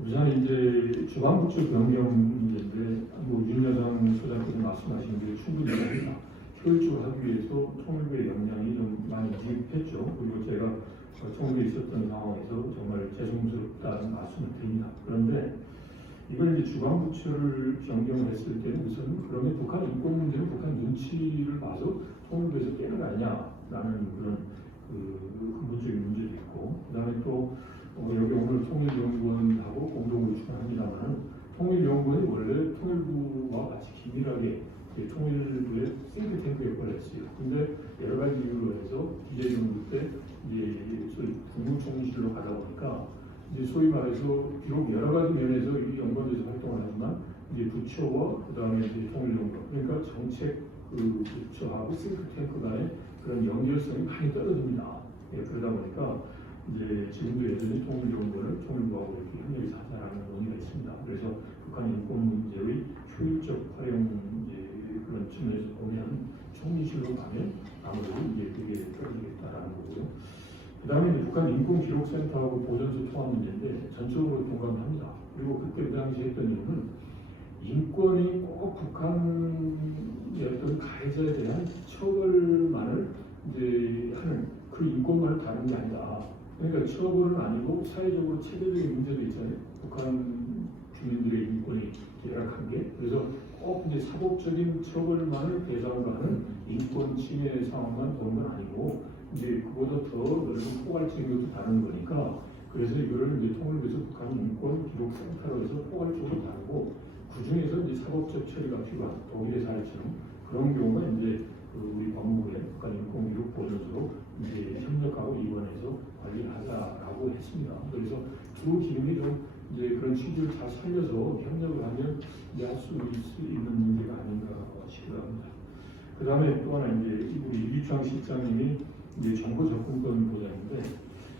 우선 이제 주방부처 변경 문제인데 윤 여당 소장께서 말씀하신 게 충분히 이해합니다. 효율적으로 하기 위해서 통일부의 역량이 좀 많이 미흡했죠. 그리고 제가 통일부에 있었던 상황에서 정말 죄송스럽다는 말씀을 드립니다. 그런데 이걸 이제 주방부처를 변경을 했을 때는 우선 그러면 북한 인권 문제는 북한 눈치를 봐서 통일부에서 깨는 거 아니냐라는 그런 근본적인 문제도 있고 그다음에 또 여기 오늘 통일연구원하고 공동으로 출연합니다만 통일연구원이 원래 통일부와 같이 긴밀하게 통일부의 싱크탱크 역할을 했어요. 근데 여러 가지 이유로 해서 기재정부 때 이제 소위 국무총리실로 가다 보니까 이제 소위 말해서 비록 여러 가지 면에서 이 연구원에서 활동을 하지만 이제 부처와 그다음에 이제 통일연구원 그러니까 정책 그 부처하고 싱크탱크 간의 그런 연결성이 많이 떨어집니다. 그러다 보니까 이제 지금도 여전히 통일연구원을 통일부하고 이렇게 협력해서 하자라는 논의가 있습니다. 그래서 북한 인권 문제의 효율적 활용 이제 그런 측면에서 보면 총리실로 가면 아무래도 이제 그게 떨어지겠다라는 거고요. 그다음에 이제 북한 인권기록센터하고 보존소 통합 문제인데 전적으로 동감합니다. 그리고 그때 그 당시 했던 이유는 인권이 꼭 북한의 어떤 가해자에 대한 처벌만을 이제 하는 그 인권만을 다루는 게 아니다. 그러니까 처벌은 아니고 사회적으로 체계적인 문제도 있잖아요. 북한 주민들의 인권이 열악한 게 그래서 꼭 이제 사법적인 처벌만을 대상으로 하는 인권 침해 상황만 보는 건 아니고 이제 그보다 더 넓은 포괄적인 것도 다루는 거니까 그래서 이거를 이제 통일부에서 북한 인권 기록센터로 해서 포괄적으로 다루고 그 중에서 이제 사법적 처리가 필요한 독일의 사례처럼 그런 경우가 이제 우리 법무부의 북한 인권 기록 보존소로 이제 협력하고 입원해서 관리를 하자라고 했습니다. 그래서 두 기능이 좀 이제 그런 취지를 잘 살려서 협력을 하면 할 수 있는 문제가 아닌가 싶기도 합니다. 그 다음에 또 하나 이제 우리 이규창 실장님이 이제 정보 접근권 보장인데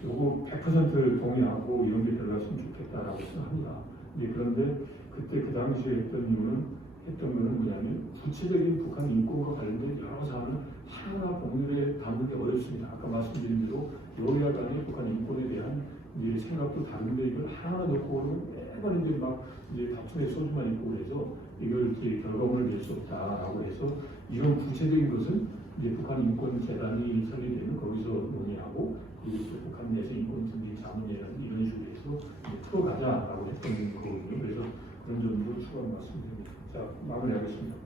요거 100% 동의하고 이런 게 들어갔으면 좋겠다라고 생각합니다. 그런데 그때 그 당시에 했던 거는 뭐냐면 구체적인 북한 인권과 관련된 여러 사안을 하나하나 법률에 담는 게 어렵습니다. 아까 말씀드린 대로 여야 간의 북한 인권에 대한 이제 생각도 다른데 이걸 하나 넣고 매번 이제 막 이제 다툼의 소지만 있고 그래서 이걸 이제 결과물을 낼 수 없다라고 해서 이런 구체적인 것은 이제 북한 인권 재단이 설립되는 거기서 논의하고 이제 북한 내에서 인권 승진 자문회라는 이런 식으로 해서 풀어가자라고 했던 거거든요. 그래서 그런 점도 추가로 말씀드립니다. 자, 마무리하겠습니다.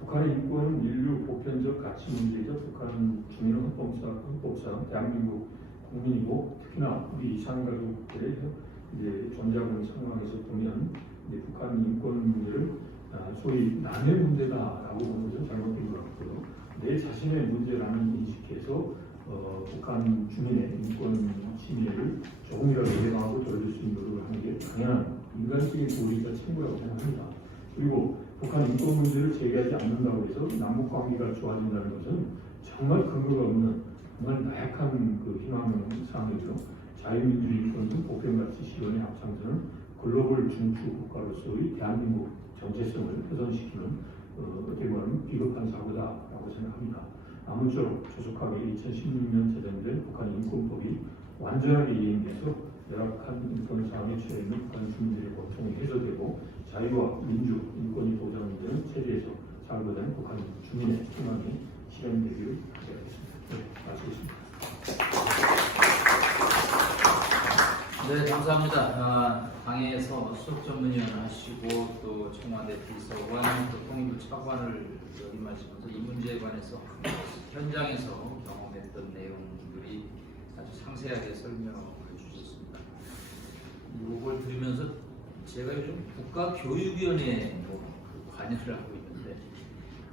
북한의 인권은 인류 보편적 가치 문제이자 북한 주민은 헌법상 대한민국 국민이고 특히나 우리 이산가족들의 이제 전자공 상황에서 보면 이제 북한 인권 문제를 소위 남의 문제다라고 보는 것은 잘못된 것 같고요. 내 자신의 문제라는 인식해서 북한 주민의 인권 침해를 조금이라도 예방하고 덜어줄 수 있는 노력을 하는 게 당연한 인간적인 도리가 책무라고 생각합니다. 그리고 북한 인권 문제를 제기하지 않는다고 해서 남북 관계가 좋아진다는 것은 정말 근거가 없는 정말 나약한 그 희망사항이죠. 자유민주주의 인권 등 보편가치 실현에 앞장서는 글로벌 중추 국가로서의 대한민국 정체성을 훼손시키는 어떻게 보면 비겁한 사고다라고 생각합니다. 아무쪼록 조속하게 2016년 제정된 북한 인권법이 완전하게 이행돼서 열악한 인권 사항에 처해 있는 북한 주민들의 고통이 해소되고 자유와 민주, 인권이 보장되는 체제에서 살고 있는 북한 주민의 희망이 실현되기를 바라겠습니다. 네, 마치겠습니다. 네, 감사합니다. 당에서 수석 전문위원 하시고 또 청와대 비서관, 또 통일부 차관을 역임하시면서 이 문제에 관해서 현장에서 경험했던 내용들이 아주 상세하게 설명해 주셨습니다. 이걸 들으면서 제가 요즘 국가교육위원회에 관여를 하고 있는데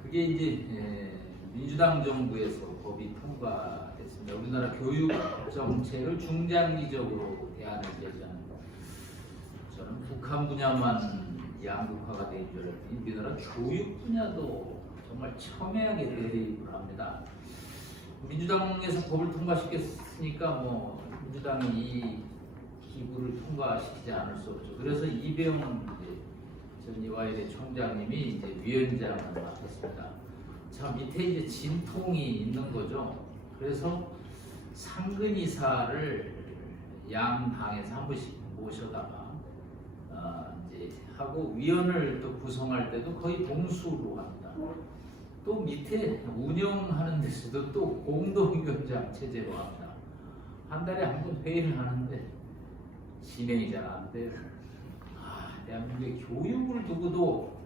그게 이제 민주당 정부에서 법이 통과됐습니다. 우리나라 교육 정책을 중장기적으로 대안을 제시하는 거. 저는 북한 분야만 양극화가 된 줄 알았더니 우리나라 교육 분야도 정말 첨예하게 대립을 합니다. 민주당에서 법을 통과시켰으니까 뭐 민주당이 이 기구를 통과시키지 않을 수 없죠. 그래서 이배용 전 이화여대 총장님이 이제 위원장을 맡았습니다. 자, 밑에 이제 진통이 있는 거죠. 그래서 상근이사를 양 당에서 한 번씩 모셔다가 이제 하고 위원을 또 구성할 때도 거의 동수로 합니다. 또 밑에 운영하는 데서도 또 공동위원장 체제로 합니다. 한 달에 한 번 회의를 하는데 진행이 잘 안 돼요. 대한민국의 교육을 두고도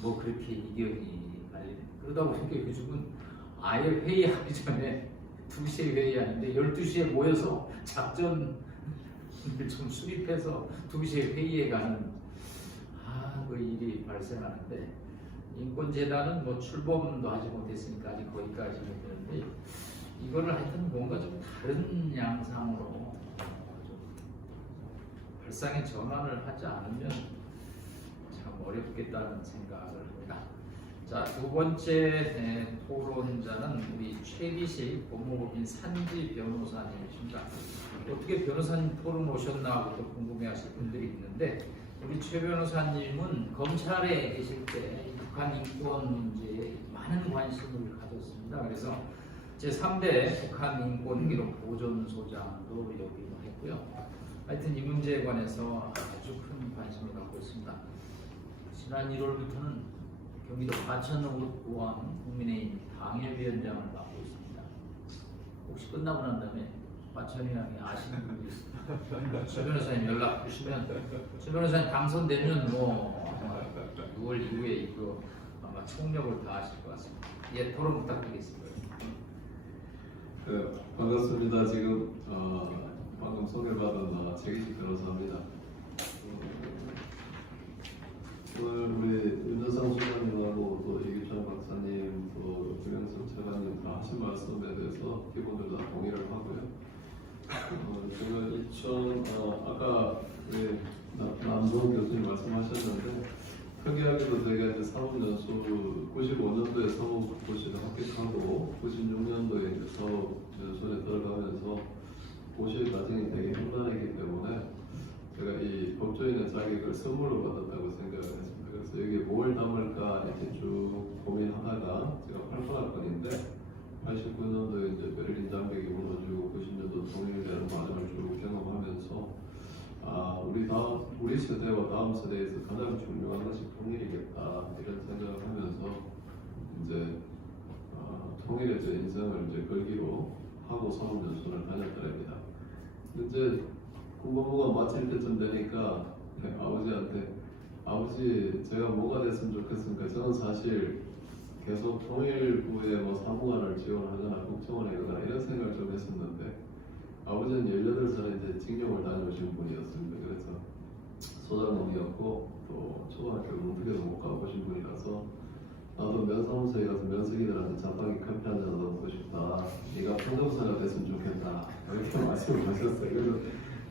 뭐 그렇게 이견이 갈리는. 그러다 보니까 요즘은 아예 회의하기 전에 2시에 회의하는데 12시에 모여서 작전을 좀 수립해서 2시에 회의에 가는 그 일이 발생하는데 인권재단은 뭐 출범도 하지 못했으니까 아직 거기까지 되는데 이거를 하여튼 뭔가 좀 다른 양상으로 좀 발상의 전환을 하지 않으면 참 어렵겠다는 생각을 합니다. 자, 두 번째 토론자는 우리 최기식 법무법인 산지 변호사님이십니다. 어떻게 변호사님 토론 오셨나부터 궁금해하실 분들이 있는데 우리 최 변호사님은 검찰에 계실 때 북한 인권 문제에 많은 관심을 가졌습니다. 그래서 제3대 북한 인권 기록 보존소장도 역임했고요. 하여튼 이 문제에 관해서 아주 큰 관심을 갖고 있습니다. 지난 1월부터는 경기도 과천읍 의원 국민의힘 당협위원장을 맡고 있습니다. 혹시 끝나고 난 다음에 과천이랑이 아시는 분이 있습니다. 최 변호사님 연락 주시면 최 변호사님 당선되면 뭐 6월 이후에 이거 아마 총력을 다하실 것 같습니다. 예, 토론 부탁드리겠습니다. 반갑습니다. 지금 방금 소개받은 최기식 변호사입니다. 오늘 우리 윤정상 소장님하고 또 이규찬 박사님, 또 김영석 차관님 다 하신 말씀에 대해서 기본적으로 다 동의를 하고요. 제가 아까 남도원 교수님 말씀하셨는데 특이하게도 제가 이제 사법연수 95년도에 사법고시를 합격하고 96년도에 이제 사법연수에 들어가면서 고시 과정이 되게 힘들었기 때문에 제가 이 법조인의 자격을 선물로 받았다고 생각을 했습니다. 그래서 여기에 뭘 담을까 이렇게 쭉 고민하다가 제가 8학번인데 89년도에 이제 베를린 장벽이 무너지고 90년도 통일되는 과정을 쭉 경험하면서 우리 세대와 다음 세대에서 가장 중요한 것이 통일이겠다 이런 생각을 하면서 이제 통일의 제 인생을 이제 걸기로 하고 사법연수를 다녔더랍니다. 이제 군법무가 마칠 때쯤 되니까 아버지한테 아버지 제가 뭐가 됐으면 좋겠습니까? 저는 사실 계속 통일부에 뭐 사무관을 지원하거나 국정원에 가거나 이런 생각을 좀 했었는데 아버지는 18살에 이제 징용을 다녀오신 분이었습니다. 그래서 소장농이었고 또 초등학교 농특에도 못 가보신 분이라서 나도 면사무소에 가서 면석이들한테 자판기 커피 한잔 얻고 싶다. 네가 판검사가 됐으면 좋겠다. 이렇게 말씀을 하셨어요. 그래서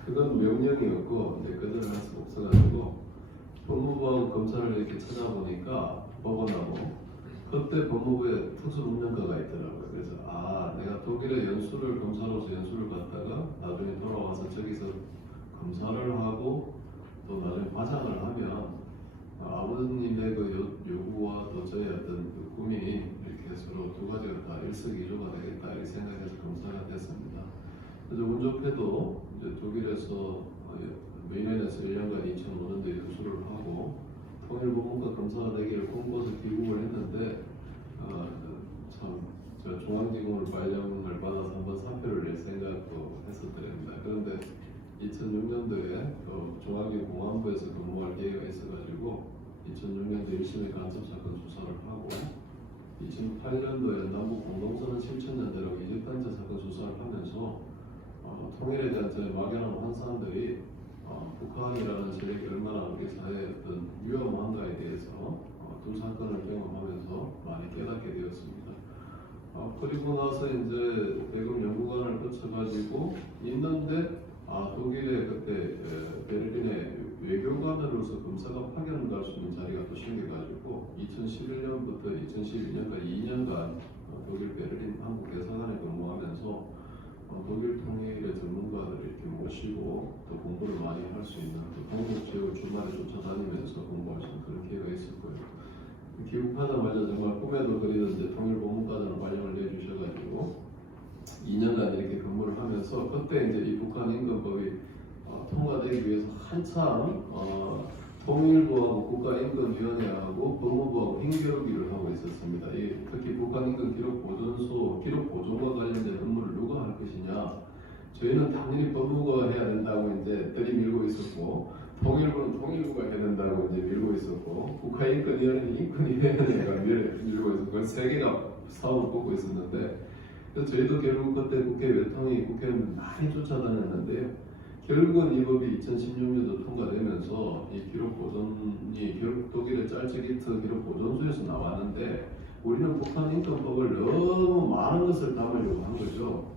그건 명령이었고 이제 거절을 할 수가 없어가지고 법무부하고 검찰을 이렇게 찾아보니까 법원하고 그때 법무부에 특수문명과가 있더라고요. 그래서 내가 독일에 연수를 검사로서 연수를 갔다가 나중에 돌아와서 저기서 검사를 하고 또 나중에 과장을 하면 아버님의 그 요구와 또 저의 어떤 그 꿈이 이렇게 서로 두 가지가 다 일석이조가 되겠다 이렇게 생각해서 검사가 됐습니다. 그래서 운 좋게도 이제 독일에서 메인에서 1년간 2005년도에 연수를 하고 통일부문과 검사가 되기를 꿈꿔서 귀국을 했는데 저 중앙지검을 발령을 받아서 한번 사표를 낼 생각도 했었더랍니다. 그런데 2006년도에 중앙지검 공안부에서 근무할 기회가 있어가지고 2006년도 열심히 간첩 사건 수사를 하고 2008년도에 남북 공동선언 실천연대라고 이집단체 사건 수사를 하면서 통일에 대한 저의 막연한 환상들이 북한이라는 세력이 얼마나 우리 사회의 어떤 위험한가에 대해서 두 사건을 경험하면서 많이 깨닫게 되었습니다. 그리고 나서 이제 대검 연구관을 거쳐가지고 있는데 독일에 그때 베를린에 외교관으로서 검사가 파견 갈 수 있는 자리가 또 생겨가지고 2011년부터 2012년까지 2년간 독일 베를린 한국 대사관에 근무하면서 독일 통일의 전문가들을 이렇게 모시고 또 공부를 많이 할 수 있는 또 동북 지역을 주말에 쫓아다니면서 공부할 수 있는 그런 기회가 있었고요. 귀국하자마자 정말 꿈에도 그리던 이제 통일고문과장을 발령을 내주셔가지고 2년간 이렇게 근무를 하면서 그때 이제 이 북한 인권법이 통과되기 위해서 한참 통일부하고 국가인권위원회하고 법무부하고 힘겨루기를 하고 있었습니다. 특히 북한인권기록보존소 기록보존과 관련된 업무를 누가 할 것이냐, 저희는 당연히 법무부가 해야 된다고 이제 들이밀고 있었고 통일부는 통일부가 해야 된다고 이제 밀고 있었고 국가인권위원회는 인권위원회가 밀고 있었고 세 개가 사업을 꼽고 있었는데 그래서 저희도 결국 그때 국회 외통위 국회의원 많이 쫓아다녔는데요. 결국은 이 법이 2016년도 통과되면서 이 기록 보존이 독일의 짤츠기트 기록 보존소에서 나왔는데 우리는 북한 인권법을 너무 많은 것을 담으려고 한 거죠.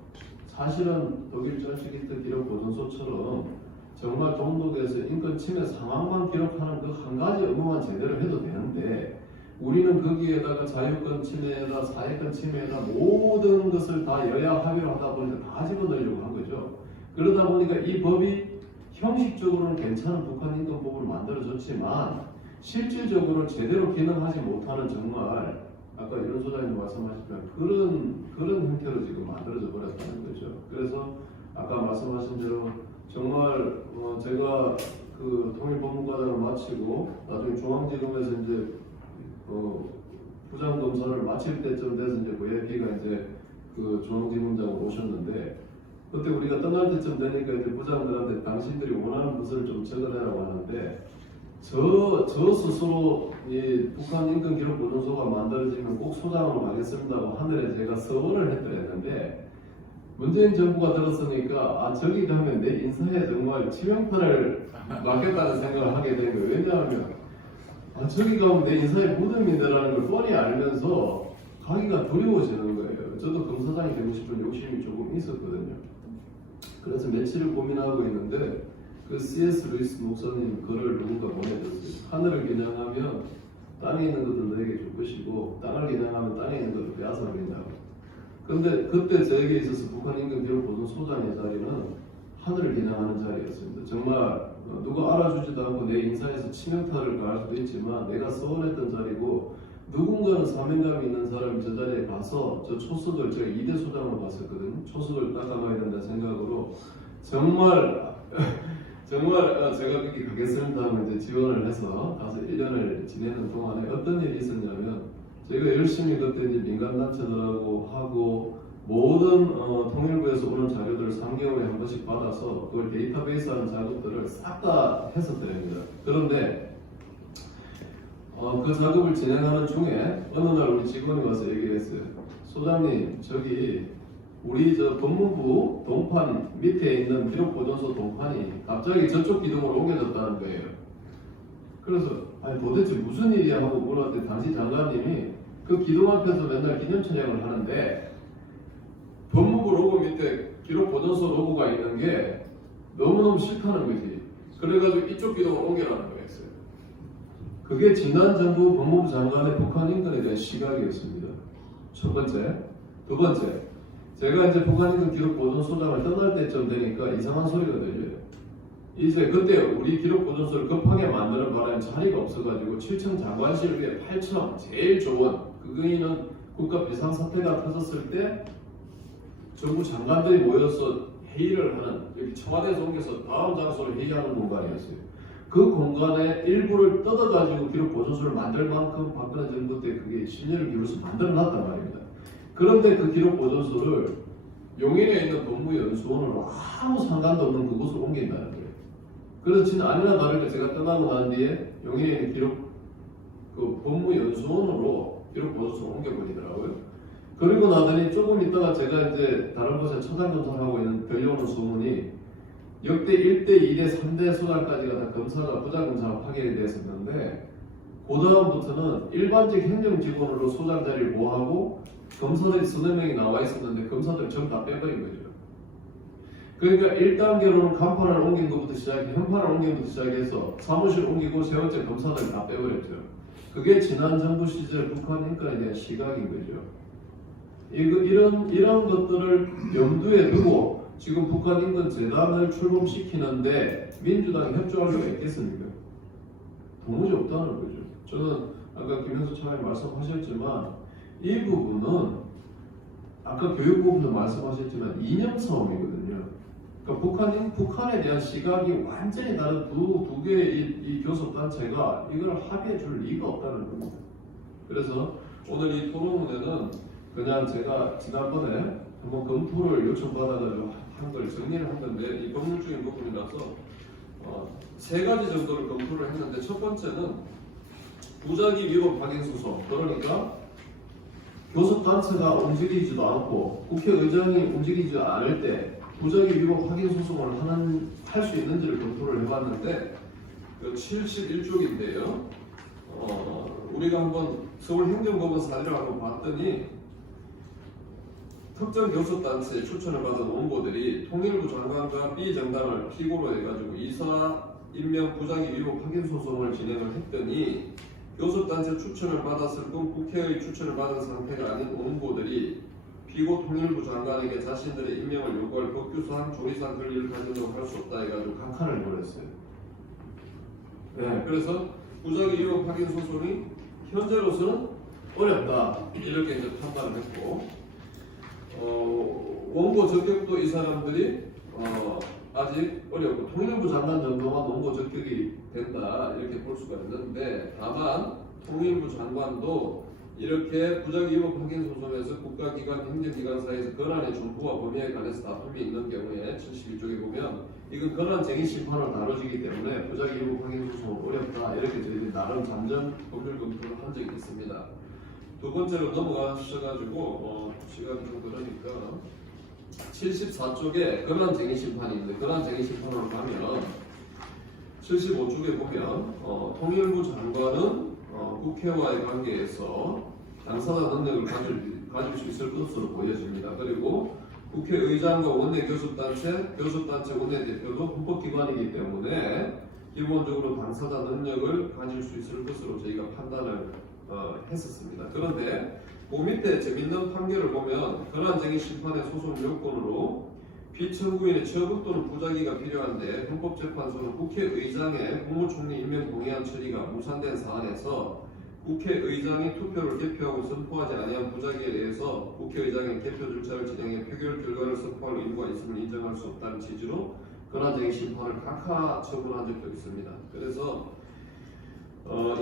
사실은 독일 짤츠기트 기록 보존소처럼 정말 동독에서 인권 침해 상황만 기록하는 그 한 가지 업무만 제대로 해도 되는데 우리는 거기에다가 자유권 침해나 사회권 침해나 모든 것을 다 여야 합의로 하다 보니까 다 집어넣으려고 한 거죠. 그러다 보니까 이 법이 형식적으로는 괜찮은 북한인권법으로 만들어졌지만 실질적으로 제대로 기능하지 못하는 정말 아까 이런 소장님 말씀하셨지만 그런 형태로 지금 만들어져 버렸다는 거죠. 그래서 아까 말씀하신 대로 정말 제가 그 통일법무과장을 마치고 나중에 중앙지검에서 이제 부장검사를 마칠 때쯤 돼서 이제 VIP가 이제 그 중앙지검장으로 오셨는데 그때 우리가 떠날 때쯤 되니까 이제 부장들한테 당신들이 원하는 것을 좀 적어내라고 하는데 저 스스로 이 북한 인권기록보존소가 만들어지면 꼭 소장으로 가겠습니다고 하늘에 제가 서원을 했더랬는데 문재인 정부가 들었으니까 저기 가면 내 인사에 정말 치명타를 맞겠다는 생각을 하게 된 거예요. 왜냐하면 저기 가면 내 인사에 무덤이라는 걸 뻔히 알면서 가기가 두려워지는 거예요. 저도 검사장이 되고 싶은 욕심이 조금 있었거든요. 그래서 며칠을 고민하고 있는데 그 C.S. 루이스 목사님 글을 누군가 보내줬어요. 하늘을 겨냥하면 땅에 있는 것도 너에게 줄 것이고 땅을 겨냥하면 땅에 있는 것도 빼앗아버린다고. 근데 그때 저에게 있어서 북한 인권기록보존소장의 자리는 하늘을 겨냥하는 자리였습니다. 정말 누가 알아주지도 않고 내 인사에서 치명타를 가할 수도 있지만 내가 서원했던 자리고 누군가는 사명감이 있는 사람이 저 자리에 가서 저 초석을 제가 2대 소장으로 갔었거든요. 초석을 닦아놔야 된다는 생각으로 정말 제가 거기 가겠습니다 하면 이제 지원을 해서 가서 1년을 지내는 동안에 어떤 일이 있었냐면 제가 열심히 그때 이제 민간단체들하고 하고 모든 통일부에서 오는 자료들을 3개월에 한 번씩 받아서 그걸 데이터베이스 하는 작업들을 싹 다 했었답니다. 그런데 그 작업을 진행하는 중에 어느 날 우리 직원이 와서 얘기를 했어요. 소장님 저기 우리 저 법무부 동판 밑에 있는 기록보존소 동판이 갑자기 저쪽 기둥으로 옮겨졌다는 거예요. 그래서 아니 도대체 무슨 일이야 하고 물었더니 당시 장관님이 그 기둥 앞에서 맨날 기념촬영을 하는데 법무부 로고 밑에 기록보존소 로고가 있는 게 너무너무 싫다는 거지. 그래가지고 이쪽 기둥으로 옮겨라는 거였어요. 그게 지난 정부 법무부 장관의 북한 인권에 대한 시각이었습니다. 첫 번째. 두 번째. 제가 이제 북한 인권 기록보존소장을 떠날 때쯤 되니까 이상한 소리가 들려요. 이제 그때 우리 기록보존소를 급하게 만드는 바람에 자리가 없어가지고 7층 장관실 위에 8층 제일 좋은 그거는 국가 비상사태가 터졌을 때 정부 장관들이 모여서 회의를 하는 여기 청와대에서 옮겨서 다음 장소로 회의하는 공간이었어요. 그 공간의 일부를 뜯어가지고 기록보존소를 만들 만큼 박근혜 정부 때 그게 심려를 기울여서 만들어놨단 말입니다. 그런데 그 기록보존소를 용인에 있는 법무연수원으로 아무 상관도 없는 그곳으로 옮긴다는 거예요. 그래서 진짜 아니나 다를까 제가 떠나고 난 뒤에 용인에 있는 그 법무연수원으로 기록보존소를 옮겨버리더라고요. 그리고 나더니 조금 있다가 제가 이제 다른 곳에 초장검사를 하고 있는 들려오는 소문이 역대 1대, 2대, 3대 소장까지가 다 검사가 부장검사가 파견이 됐었는데 그 다음부터는 일반직 행정직원으로 소장 자리를 모하고 검사들이 서너 명이 나와 있었는데 검사들 전부 다 빼버린 거죠. 그러니까 1단계로는 간판을 옮긴 것부터 시작해 현판을 옮긴 것부터 시작해서 사무실 옮기고 세 번째 검사들 다 빼버렸죠. 그게 지난 정부 시절 북한 인권에 대한 시각인 거죠. 이런 것들을 염두에 두고 지금 북한 인권 재단을 출범시키는데 민주당이 협조할 수가 있겠습니까? 도무지 없다는 거죠. 저는 아까 김현수 차관님 말씀하셨지만 이 부분은 아까 교육부분도 말씀하셨지만 이념 싸움이거든요. 그러니까 북한에 대한 시각이 완전히 다른 두 개의 이 교섭단체가 이걸 합의해 줄 리가 없다는 겁니다. 그래서 오늘 이 토론문에는 그냥 제가 지난번에 한번 검토를 요청받아가지고 한 걸 정리를 한 건데 이 법률적인 부분이라서 세 가지 정도를 검토를 했는데 첫 번째는 부작위 위법 확인 소송, 그러니까 교섭단체가 움직이지도 않고 국회의장이 움직이지 않을 때 부작위 위법 확인 소송을 할 수 있는지를 검토를 해봤는데 그 71쪽인데요. 우리가 한번 서울행정법원 사례를 한번 봤더니 특정 교섭단체에 추천을 받은 원고들이 통일부 장관과 B 정당을 피고로 해가지고 이사 임명 부작위 위법 확인 소송을 진행을 했더니 교섭단체 추천을 받았을 뿐 국회의 추천을 받은 상태가 아닌 원고들이 피고 통일부 장관에게 자신들의 임명을 요구할 법규상 조리상 권리를 가진다고 할 수 없다 해가지고 각하를 보냈어요. 네, 그래서 부작위 위법 확인 소송이 현재로서는 어렵다 이렇게 이제 판단을 했고 원고 적격도 이 사람들이 아직 어렵고 통일부 장관 정도만 원고 적격이 된다 이렇게 볼 수가 있는데 다만 통일부 장관도 이렇게 부작위 위법 확인 소송에서 국가기관, 행정기관 사이에서 권한의 존부와 범위에 관해서 다툼이 있는 경우에 71쪽에 보면 이건 권한쟁의 심판으로 다뤄지기 때문에 부작위 위법 확인 소송은 어렵다 이렇게 저희들이 나름 잠정 법률 검토를 한 적이 있습니다. 두 번째로 넘어가셔가지고 시간이 좀 그러니까 74쪽에 권한쟁의 심판이 있는데 권한쟁의 심판으로 가면 75쪽에 보면 통일부 장관은 국회와의 관계에서 당사자 능력을 가질 수 있을 것으로 보여집니다. 그리고 국회의장과 원내교섭단체, 교섭단체 원내대표도 헌법기관이기 때문에 기본적으로 당사자 능력을 가질 수 있을 것으로 저희가 판단을 했었습니다. 그런데 그 밑에 재밌는 판결을 보면 권한쟁의 심판의 소송 요건으로 피청구인의 처분 또는 부작위가 필요한데 헌법재판소는 국회의장의 국무총리 임명 동의안 처리가 무산된 사안에서 국회의장이 투표를 개표하고 선포하지 아니한 부작위에 대해서 국회의장의 개표 절차를 진행해 표결 결과를 선포할 의무가 있음을 인정할 수 없다는 취지로 권한쟁의 심판을 각하 처분한 적도 있습니다. 그래서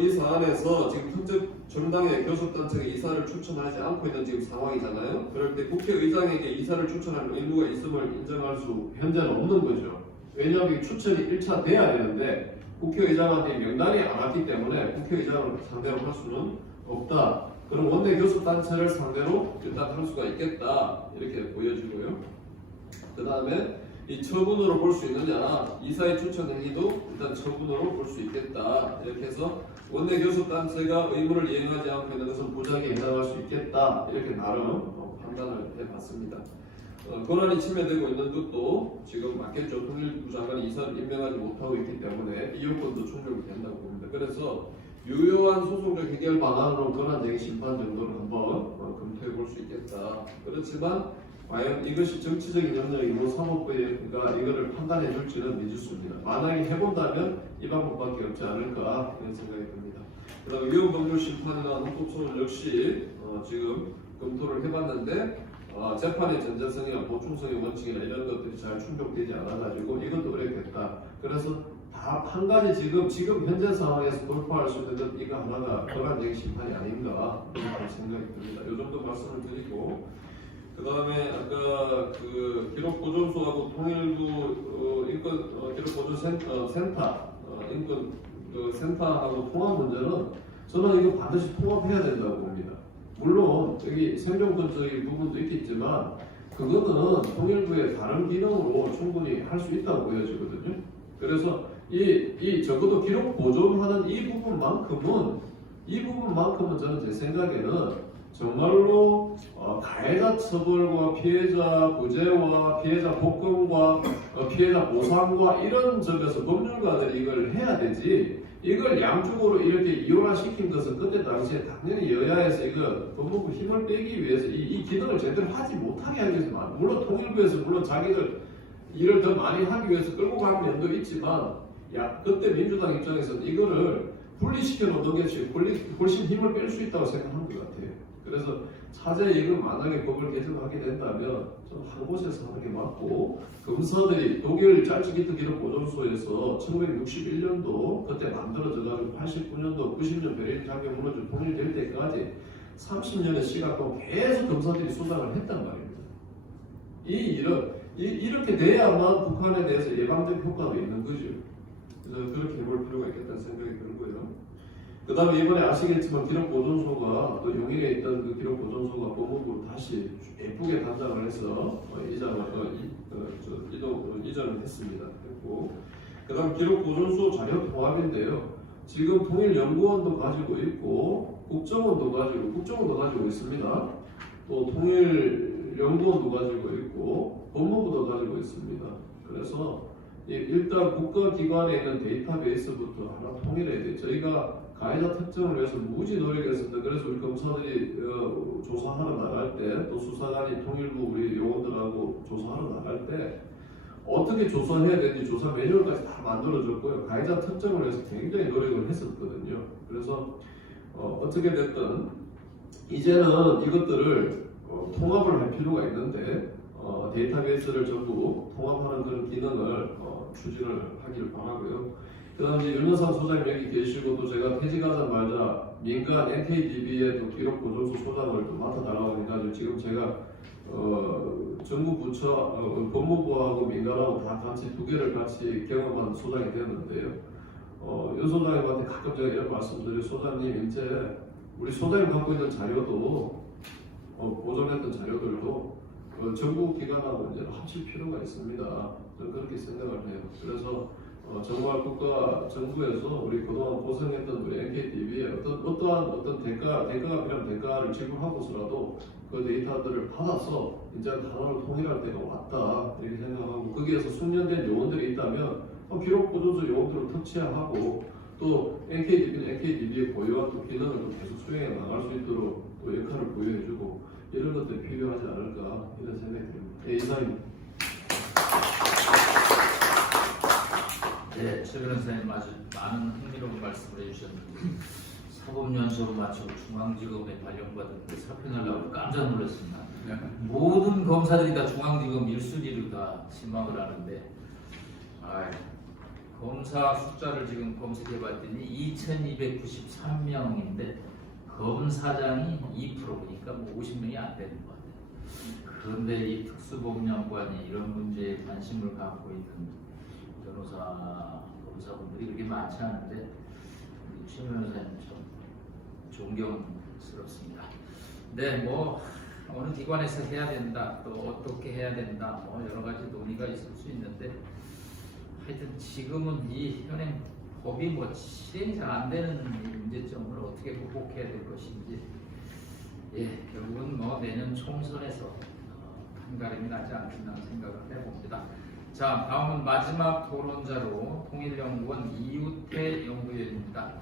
이 사안에서 지금 특정 정당의 교섭단체가 이사를 추천하지 않고 있는 지금 상황이잖아요. 그럴 때 국회의장에게 이사를 추천할 의무가 있음을 인정할 수 현재는 없는 거죠. 왜냐하면 추천이 1차 돼야 되는데 국회의장한테 명단이 안 왔기 때문에 국회의장을 상대로 할 수는 없다. 그런 원내 교섭 단체를 상대로 일단 할 수가 있겠다 이렇게 보여지고요. 그 다음에 이 처분으로 볼 수 있느냐, 이사의 추천 행위도 일단 처분으로 볼 수 있겠다 이렇게 해서 원내 교섭 단체가 의무를 이행하지 않고 있는 것은 부작위에 해당할 수 있겠다 이렇게 나름 판단을 해봤습니다. 권한이 침해되고 있는 것도 지금 맞겠죠. 통일부 장관이 이사를 임명하지 못하고 있기 때문에 이 요건도 충족이 된다고 봅니다. 그래서 유효한 소송적 해결 방안으로 권한쟁의 심판 정도를 한번 검토해 볼 수 있겠다. 그렇지만 과연 이것이 정치적인 영역이고 사법부가 이거를 판단해 줄지는 미지수입니다. 만약에 해본다면 이 방법밖에 없지 않을까 이런 생각이 듭니다. 그다음에 위헌법률 심판이나 헌법소원 역시 지금 검토를 해봤는데 재판의 전자성이나 보충성의 원칙이나 이런 것들이 잘 충족되지 않아가지고 이것도 어렵겠다. 그래서 다 한 가지 지금 현재 상황에서 돌파할 수 있는 이거 하나가 권한쟁의 심판이 아닌가 이렇게 생각이 듭니다. 이 정도 말씀을 드리고 그 다음에 아까 그 기록보존소하고 통일부 인권 기록보존센터 인권 센터하고 통합 문제는 저는 이거 반드시 통합해야 된다고 봅니다. 물론 여기 생존권적인 부분도 있겠지만 그거는 통일부의 다른 기능으로 충분히 할 수 있다고 보여지거든요. 그래서 이 적어도 기록 보존하는 이 부분만큼은 저는 제 생각에는 정말로 가해자 처벌과 피해자 구제와 피해자 복권과 피해자 보상과 이런 점에서 법률가들이 이걸 해야 되지. 이걸 양쪽으로 이렇게 이용화시킨 것은 그때 당시에 당연히 여야에서 이거 법무부 힘을 빼기 위해서 이 기능을 제대로 하지 못하게 하기 위해서 물론 통일부에서 물론 자기들 일을 더 많이 하기 위해서 끌고 간 면도 있지만 그때 민주당 입장에서는 이거를 분리시켜 놓는 것이 훨씬 힘을 뺄 수 있다고 생각하는 것 같아요. 그래서 차제에 이걸 만약에 법을 개정하게 된다면 좀 한 곳에서 하는 게 맞고 검사들이 독일 짤츠기트 기록보존소에서 1961년도 그때 만들어져가지고 89년도 90년 베를린 장벽무너지고 통일될 때까지 30년의 시간 동안 계속 검사들이 수사를 했단 말입니다. 이 일은 이렇게 돼야만 북한에 대해서 예방적 효과도 있는 거죠. 그래서 그렇게 해볼 필요가 있겠다는 생각이 들고요. 그 다음에 이번에 아시겠지만 기록보존소가 또 용인에 있던 그 기록보존소가 법무부로 다시 예쁘게 단장을 해서 이전을 했습니다. 그리고 그 다음 기록보존소 자료 통합인데요. 지금 통일연구원도 가지고 있고 국정원도 가지고 있습니다. 또 통일연구원도 가지고 있고 법무부도 가지고 있습니다. 그래서 일단 국가기관에 있는 데이터베이스부터 하나 통일해야 돼요. 저희가 가해자 특정을 위해서 무지 노력했습니다. 그래서 우리 검사들이 조사하러 나갈 때, 또 수사관이 통일부 우리 요원들하고 조사하러 나갈 때 어떻게 조사해야 되는지 조사 매뉴얼까지 다 만들어졌고요. 가해자 특정을 위해서 굉장히 노력을 했었거든요. 그래서 어떻게 됐든 이제는 이것들을 통합을 할 필요가 있는데 데이터베이스를 전부 통합하는 그런 기능을 추진을 하기를 바라고요. 그 다음에 윤여상 소장님 여기 계시고 또 제가 퇴직하자마자 민간 NKDB의 또 기록보존소 소장을 또 맡아달라고 해가지고 지금 제가 정부 부처 법무부하고 민간하고 다 같이 두 개를 같이 경험한 소장이 되었는데요. 윤 소장님한테 가끔 제가 이런 말씀드려요. 소장님 이제 우리 소장님 갖고 있는 자료도 보존했던 자료들도 정부 기관하고 이제 합칠 필요가 있습니다. 저는 그렇게 생각을 해요. 그래서 정말 국가 정부에서 우리 그동안 고생했던 우리 NKTV에 어떠한 대가가 필요한 대가를 지불하고서라도 그 데이터들을 받아서 이제 하나로 통일할 때가 왔다 이렇게 생각하고 거기에서 숙련된 요원들이 있다면 기록보존소 요원들을 터치하고 또 NKTV의 고유한 또 기능을 또 계속 수행해 나갈 수 있도록 또 역할을 부여해주고 이런 것들이 필요하지 않을까 이런 생각이 듭니다. 이상입니다. 네, 최 변호사님 아주 많은 흥미로운 말씀을 해주셨는데 사법연수로 마치고 중앙지검에 발령받은 그 사표내려고 깜짝 놀랐습니다. 모든 검사들이 다 중앙지검 1순위로 다 신망을 하는데 검사 숫자를 지금 검색해봤더니 2293명인데 검사장이 2%니까 뭐 50명이 안 되는 것 같아요. 그런데 이 특수법령관이 이런 문제에 관심을 갖고 있는 검사분들이 그렇게 많지 않은데 최 변호사님 참 부끄럽습니다. 네, 뭐 어느 기관에서 해야 된다, 또 어떻게 해야 된다, 뭐 여러 가지 논의가 있을 수 있는데 하여튼 지금은 이 현행 법이 뭐 실행이 잘 안 되는 이 문제점을 어떻게 극복해야 될 것인지, 결국은 뭐 내년 총선에서 판가름이 나지 않겠나 생각을 해봅니다. 자, 다음은 마지막 토론자로 통일연구원 이우태 연구위원입니다.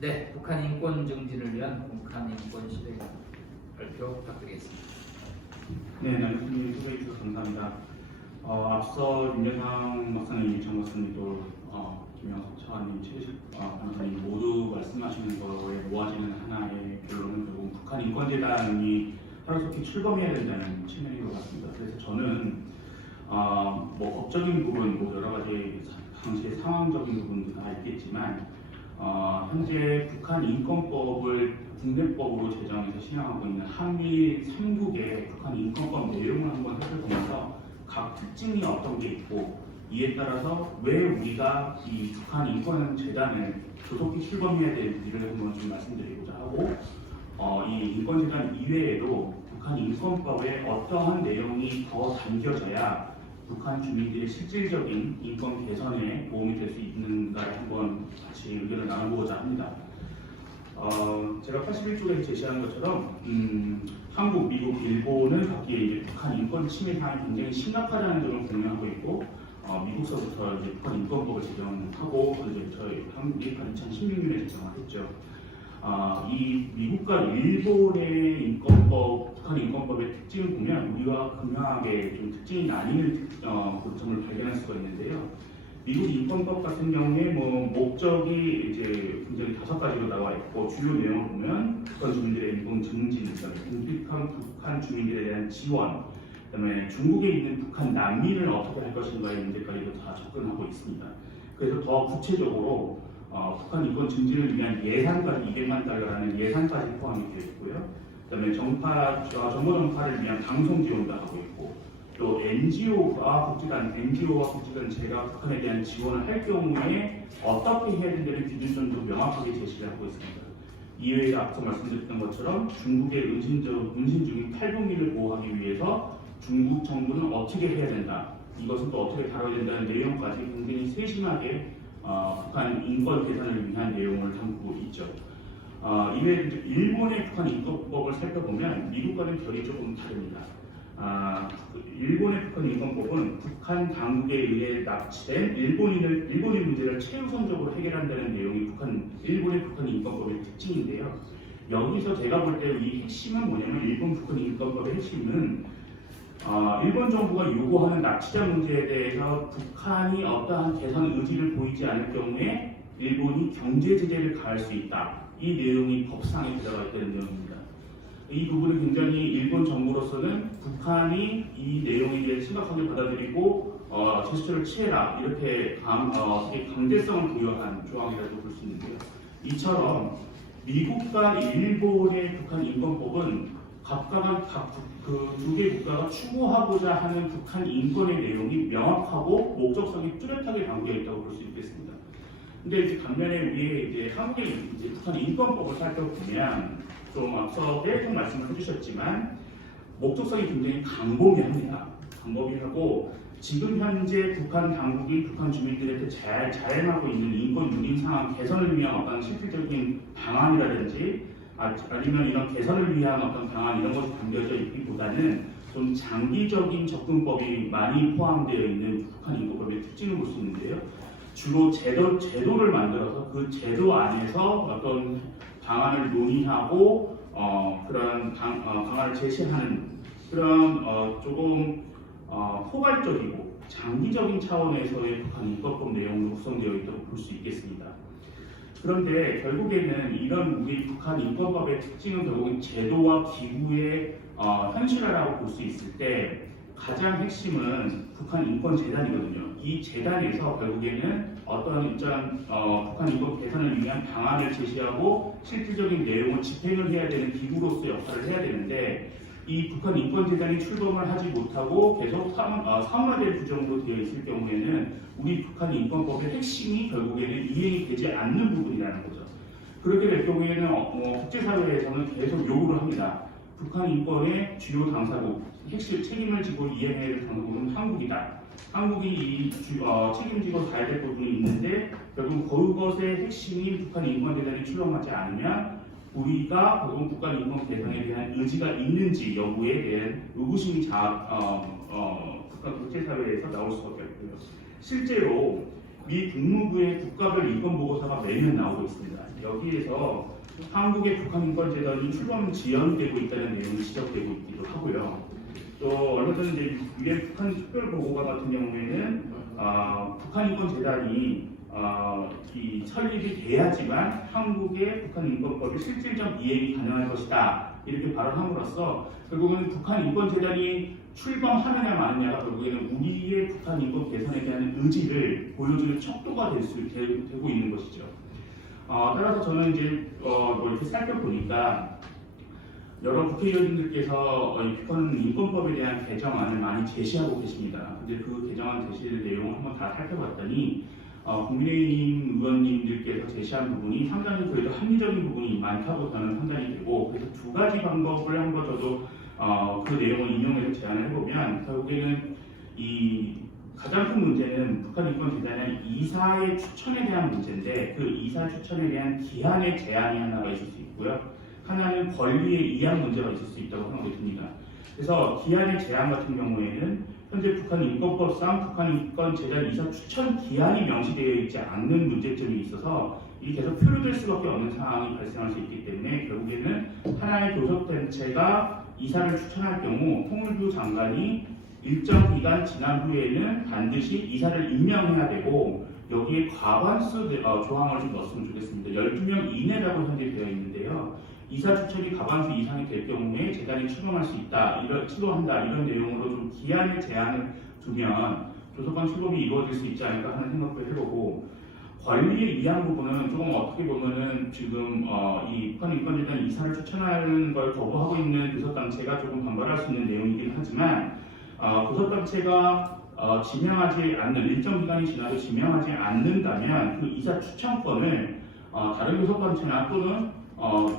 네, 북한 인권 정진을 위한 북한 인권 실행 발표 부탁드리겠습니다. 네, 나경수님 소개해 주셔서 감사합니다. 앞서 윤여상 박사님, 이창 박사님, 또 김영석 차관님, 최식 변호사님 모두 말씀하시는 거에 모아지는 하나의 결론은 결국 북한 인권재단이 하루속히 출범해야 된다는 측면인 것 같습니다. 그래서 저는 뭐 법적인 부분, 뭐 여러 가지 당시의 상황적인 부분도 다 있겠지만 현재 북한 인권법을 국내법으로 제정해서 시행하고 있는 한미 3국의 북한 인권법 내용을 한번 살펴보면서 각 특징이 어떤 게 있고 이에 따라서 왜 우리가 이 북한 인권재단을 조속히 출범해야 되는지를 한번 좀 말씀드리고자 하고 이 인권재단 이외에도 북한 인권법에 어떠한 내용이 더 담겨져야 북한 주민들의 실질적인 인권 개선에 도움이 될 수 있는가를 한번 같이 의견을 나눠보고자 합니다. 제가 81쪽에 제시한 것처럼 한국, 미국, 일본은 각기에 이제 북한 인권 침해 사항이 굉장히 심각하다는 점을 공유하고 있고 미국서부터 이제 북한 인권법을 제정하고 이제 저희 한국이 2016년에 제정을 했죠. 이 미국과 일본의 인권법, 북한 인권법의 특징을 보면 우리와 극명하게 좀 특징이 나뉘는 고점을 발견할 수가 있는데요. 미국 인권법 같은 경우에 뭐 목적이 이제 굉장히 5가지로 나와 있고 주요 내용을 보면 북한 주민들의 인권 증진, 그다음에 북한 주민들에 대한 지원, 그다음에 중국에 있는 북한 난민을 어떻게 할 것인가의 문제까지도 다 접근하고 있습니다. 그래서 더 구체적으로 북한 인권 증진을 위한 예산까지 200만 달러라는 예산까지 포함이 되어 있고요. 그다음에 정보 전파를 위한 방송 지원도 하고 있고, 또 NGO와 국제단 제가 북한에 대한 지원을 할 경우에 어떻게 해야 된다는 기준점도 명확하게 제시를 하고 있습니다. 이외에 앞서 말씀드렸던 것처럼 중국의 은신 중인 탈북민을 보호하기 위해서 중국 정부는 어떻게 해야 된다, 이것은 또 어떻게 다뤄야 된다는 내용까지 굉장히 세심하게 북한 인권 개선을 위한 내용을 담고 있죠. 이외에 일본의 북한 인권법을 살펴보면 미국과는 결이 조금 다릅니다. 일본의 북한 인권법은 북한 당국에 의해 납치된 일본인 문제를 최우선적으로 해결한다는 내용이 일본의 북한 인권법의 특징인데요. 여기서 제가 볼 때 이 핵심은 뭐냐면 일본 북한 인권법의 핵심은 일본 정부가 요구하는 납치자 문제에 대해서 북한이 어떠한 개선 의지를 보이지 않을 경우에 일본이 경제 제재를 가할 수 있다. 이 내용이 법상에 들어가 있다는 내용입니다. 이 부분은 굉장히 일본 정부로서는 북한이 이 내용에 대해 심각하게 받아들이고 제스처를 취해라 이렇게 강제성을 부여한 조항이라고 볼 수 있는데요. 이처럼 미국과 일본의 북한 인권법은 각각 그 두 개 국가가 추구하고자 하는 북한 인권의 내용이 명확하고 목적성이 뚜렷하게 담겨 있다고 볼 수 있겠습니다. 근데 이제 반면에 우리 이제 한국의 이제 북한 인권법을 살펴보면 좀 앞서 계속 말씀을 해주셨지만 목적성이 굉장히 광범위합니다. 광범위하고 지금 현재 북한 당국이 북한 주민들한테 자행하고 있는 인권 유린 상황 개선을 위한 어떤 실질적인 방안이라든지 아니면 이런 개선을 위한 어떤 방안 이런 것이 담겨져 있기보다는 좀 장기적인 접근법이 많이 포함되어 있는 북한 인권법의 특징을 볼 수 있는데요. 주로 제도를 만들어서 그 제도 안에서 어떤 방안을 논의하고 그런 방안을 제시하는 그런 조금 포괄적이고 장기적인 차원에서의 북한 인권법 내용으로 구성되어 있다고 볼 수 있겠습니다. 그런데 결국에는 이런 우리 북한 인권법의 특징은 결국은 제도와 기구의 현실화라고 볼 수 있을 때 가장 핵심은 북한 인권재단이거든요. 이 재단에서 결국에는 어떤 북한 인권 개선을 위한 방안을 제시하고 실질적인 내용을 집행을 해야 되는 기구로서 역할을 해야 되는데 이 북한 인권재단이 출범을 하지 못하고 계속 사무화된 구조로 되어 있을 경우에는 우리 북한 인권법의 핵심이 결국에는 이행이 되지 않는 부분이라는 거죠. 그렇게 될 경우에는 국제사회에서는 계속 요구를 합니다. 북한 인권의 주요 당사국, 핵심 책임을 지고 이행해야 될 당사국은 한국이다. 한국이 이 책임지고 가야 될 부분이 있는데 결국 그것의 핵심인 북한 인권재단이 출범하지 않으면 우리가 결국 북한 인권 개선에 대한 의지가 있는지 여부에 대한 의구심이 북한 국제사회에서 나올 수밖에 없고요. 실제로 미 국무부의 국가별 인권보고서가 매년 나오고 있습니다. 여기에서 한국의 북한인권재단이 출범 지연되고 있다는 내용이 지적되고 있기도 하고요. 또 얼마 전에 이제 유엔 북한 특별보고관 같은 경우에는 북한인권재단이 이 설립이 돼야지만 한국의 북한인권법의 실질적 이행이 가능할 것이다. 이렇게 발언함으로써 결국은 북한인권재단이 출범하느냐 마느냐가 결국에는 우리의 북한인권 개선에 대한 의지를 보여주는 척도가 되고 있는 것이죠. 따라서 저는 이제 이렇게 살펴보니까 여러 국회의원님들께서 북한 인권법에 대한 개정안을 많이 제시하고 계십니다. 근데 그 개정안 제시 내용을 한번 다 살펴봤더니 국민의힘 의원님들께서 제시한 부분이 상당히 그래도 합리적인 부분이 많다고 저는 판단이 되고, 그래서 두 가지 방법을 한번 저도 그 내용을 인용해서 제안을 해보면 결국에는 이 가장 큰 문제는 북한인권재단의 이사의 추천에 대한 문제인데, 그 이사 추천에 대한 기한의 제한이 하나가 있을 수 있고요. 하나는 권리의 이양 문제가 있을 수 있다고 생각이 듭니다. 그래서 기한의 제한 같은 경우에는 현재 북한인권법상 북한인권재단 이사 추천 기한이 명시되어 있지 않는 문제점이 있어서 이게 계속 표류될 수밖에 없는 상황이 발생할 수 있기 때문에 결국에는 하나의 교섭단체가 이사를 추천할 경우 통일부 장관이 일정 기간 지난 후에는 반드시 이사를 임명해야 되고, 여기에 과반수 조항을 좀 넣었으면 좋겠습니다. 12명 이내라고 현재 되어 있는데요. 이사 추천이 과반수 이상이 될 경우에 재단이 출범할 수 있다, 출범한다 이런 내용으로 좀 기한의 제한을 두면 조속한 출범이 이루어질 수 있지 않을까 하는 생각도 해보고, 권리의 이양 부분은 조금 어떻게 보면은 지금 이 북한인권재단 이사를 추천하는 걸 거부하고 있는 교섭단체가 조금 반발할 수 있는 내용이긴 하지만, 교섭단체가 지명하지 않는 일정 기간이 지나도 지명하지 않는다면 그 이사 추천권을 다른 교섭단체나 또는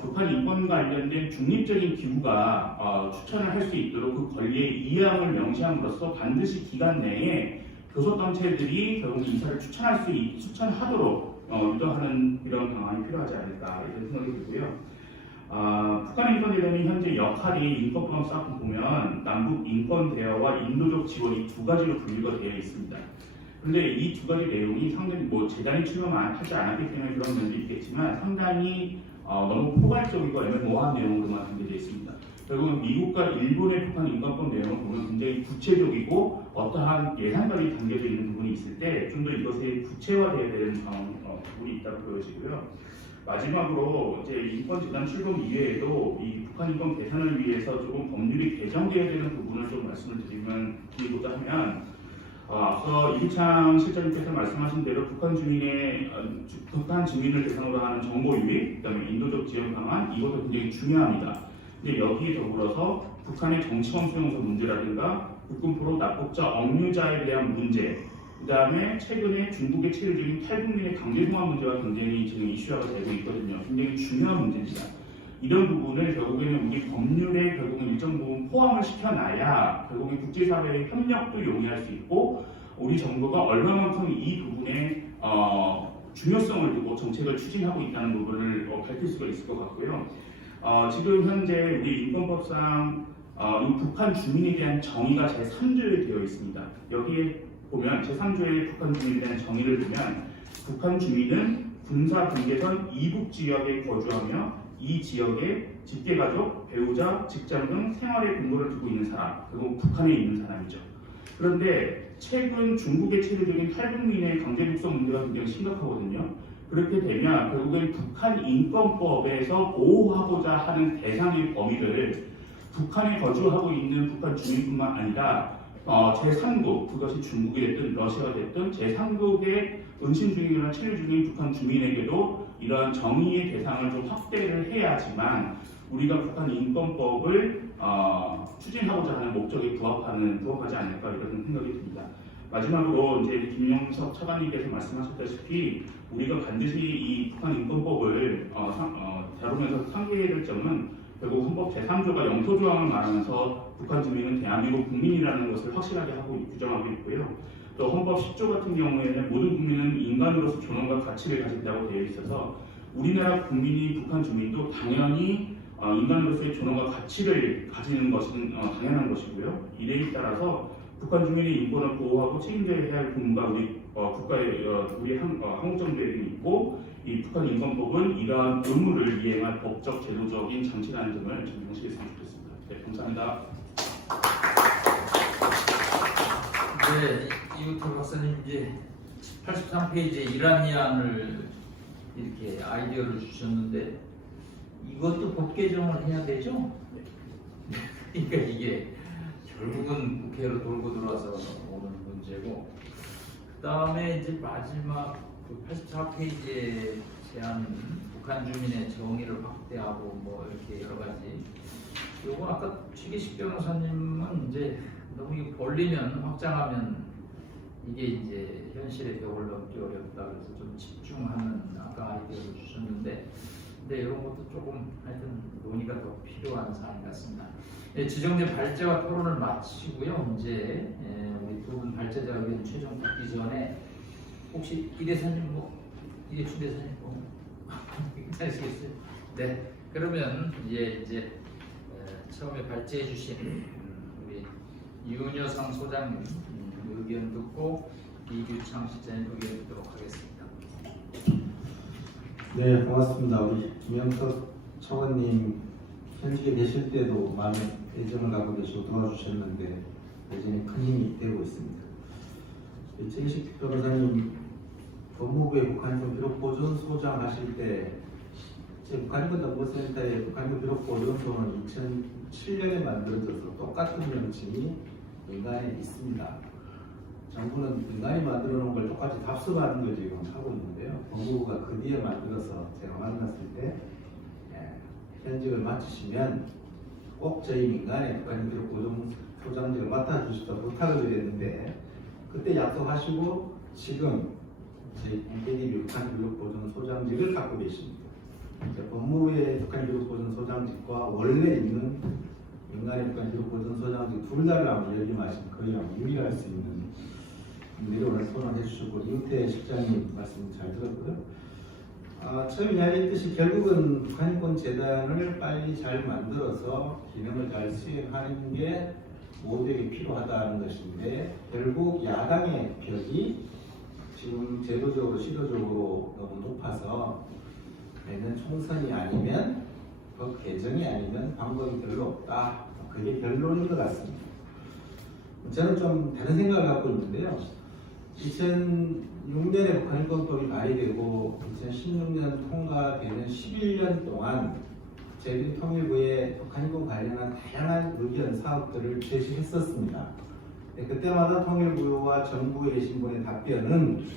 북한 인권 관련된 중립적인 기구가 추천을 할 수 있도록 그 권리의 이양을 명시함으로써 반드시 기간 내에 교섭단체들이 결국 이사를 추천하도록 유도하는 이런 방안이 필요하지 않을까 이런 생각이 들고요. 북한인권재단이 현재 역할이 인권법 쌓고 보면 남북 인권 대화와 인도적 지원이 두 가지로 분류가 되어 있습니다. 그런데 이 두 가지 내용이 상당히 재단이 출범하지 않았기 때문에 그런 면도 있겠지만 상당히 너무 포괄적이고 애매모호한 내용으로만 담겨져 있습니다. 결국은 미국과 일본의 북한 인권법 내용을 보면 굉장히 구체적이고 어떠한 예산관이 담겨져 있는 부분이 있을 때 좀 더 이것이 구체화되어야 되는 부분이 있다고 보여지고요. 마지막으로 이제 인권재단 출범 이외에도 이 북한 인권 개선을 위해서 조금 법률이 개정되어야 되는 부분을 좀 말씀을 드리고자 하면, 앞서 이규창 실장님께서 말씀하신 대로 북한 주민을 대상으로 하는 정보 유입, 그다음에 인도적 지원 방안, 이것도 굉장히 중요합니다. 근데 여기에 더불어서 북한의 정치범 수용소 문제라든가 국군포로 납북자 억류자에 대한 문제, 그다음에 최근에 중국의 체류 중인 탈북민의 강제 송환 문제가 굉장히 지금 이슈화가 되고 있거든요. 굉장히 중요한 문제입니다. 이런 부분을 결국에는 우리 법률에 결국은 일정 부분 포함을 시켜놔야 결국엔 국제사회의 협력도 용이할 수 있고, 우리 정부가 얼마만큼 이 부분에 중요성을 두고 정책을 추진하고 있다는 부분을 밝힐 수가 있을 것 같고요. 지금 현재 우리 인권법상 이 북한 주민에 대한 정의가 제3조에 되어 있습니다. 여기에 보면 제3조의 북한 주민에 대한 정의를 보면, 북한 주민은 군사 분계선 이북 지역에 거주하며 이 지역에 직계가족, 배우자, 직장 등 생활의 근거를 두고 있는 사람, 그리고 북한에 있는 사람이죠. 그런데 최근 중국의 체류 중인 탈북민의 강제 북송 문제가 굉장히 심각하거든요. 그렇게 되면 결국엔 북한 인권법에서 보호하고자 하는 대상의 범위를 북한에 거주하고 있는 북한 주민뿐만 아니라 제3국, 그것이 중국이 됐든 러시아가 됐든 제3국의 은신 중이거나 체류 중인 북한 주민에게도 이러한 정의의 대상을 좀 확대를 해야지만 우리가 북한 인권법을 추진하고자 하는 목적에 부합하지 않을까 이런 생각이 듭니다. 마지막으로 이제 김영석 차관님께서 말씀하셨다시피 우리가 반드시 이 북한 인권법을 다루면서 상기해야 될 점은 결국 헌법 제3조가 영토 조항을 말하면서 북한 주민은 대한민국 국민이라는 것을 확실하게 하고 규정하고 있고요. 또 헌법 10조 같은 경우에는 모든 국민은 인간으로서 존엄과 가치를 가진다고 되어 있어서 우리나라 국민이 북한 주민도 당연히 인간으로서의 존엄과 가치를 가지는 것은 당연한 것이고요. 이에 따라서 북한 주민의 인권을 보호하고 책임져야 할 부분과 우리 국가의 우리 한국 정부에게 있고 이 북한 인권법은 이러한 의무를 이행할 법적 제도적인 장치라는 점을 좀 명시했으면 좋겠습니다. 네, 감사합니다. 네, 이우태 박사님 이제 83페이지에 이란이안을 이렇게 아이디어를 주셨는데 이것도 법 개정을 해야 되죠? 그러니까 이게 결국은 국회로 돌고 들어와서 오는 문제고 그 다음에 이제 마지막 그 84페이지에 제한 북한 주민의 정의를 확대하고 뭐 이렇게 여러 가지 요거 아까 최기식 변호사님은 이제 너무 이거 벌리면 확장하면 이게 이제 현실의 벽을 넘기 어렵다 그래서 좀 집중하는 아까 아이디어를 주셨는데 근데 이런 것도 조금 하여튼 논의가 더 필요한 사안 같습니다. 네, 지정된 발제와 토론을 마치고요. 이제 우리 두 분 발제자 의견 최종 듣기 전에 혹시 이 대사님 이대춘 대사님 괜찮으시겠어요? 네, 그러면 이제 처음에 발제해 주신 우리 이윤여상 소장님 의견 듣고 이규창 실장님 의견 듣도록 하겠습니다. 네, 고맙습니다. 우리 김영석 차관님 현직에 계실 때도 많은 애정을 갖고 계시고 도와주셨는데 여전히 큰 힘이 되고 있습니다. 최기식 변호사님 법무부의 북한인권 비록 보존 소장 하실 때 북한인권 정보센터의 북한인권 비록 보존소는 2007년에 만들어져서 똑같은 명칭이 민간에 있습니다. 정부는 민간이 만들어 놓은 걸 똑같이 답습하는 걸 지금 하고 있는데요. 법무부가 그 뒤에 만들어서 제가 만났을 때 현직을 마치시면 꼭 저희 민간에 북한인권 보존 소장직을 맡아주시다 부탁을 드렸는데 그때 약속하시고 지금 저희 NKDB 북한인권 보존 소장직을 갖고 계십니다. 법무부의 북한인권 보존 소장직과 원래 있는 민간의 북한인권 보존 소장직 둘 다를 아마 열림하신 거의 유일할 수 있는 내려오는 손을 해주시고 이우태 실장님 말씀 잘 들었고요. 처음 이야기했듯이 결국은 북한인권 재단을 빨리 잘 만들어서 기능을 잘 수행하는 게 모두에게 필요하다는 것인데 결국 야당의 벽이 지금 제도적으로 시도적으로 너무 높아서 내년 총선이 아니면 법 개정이 아니면 방법이 별로 없다. 그게 결론인 것 같습니다. 저는 좀 다른 생각을 갖고 있는데요. 2006년에 북한인권법이 발의되고 2016년 통과되는 11년 동안 저희들이 통일부에 북한인권 관련한 다양한 의견, 사업들을 제시했었습니다. 그때마다 통일부와 정부에 계신 분의 답변은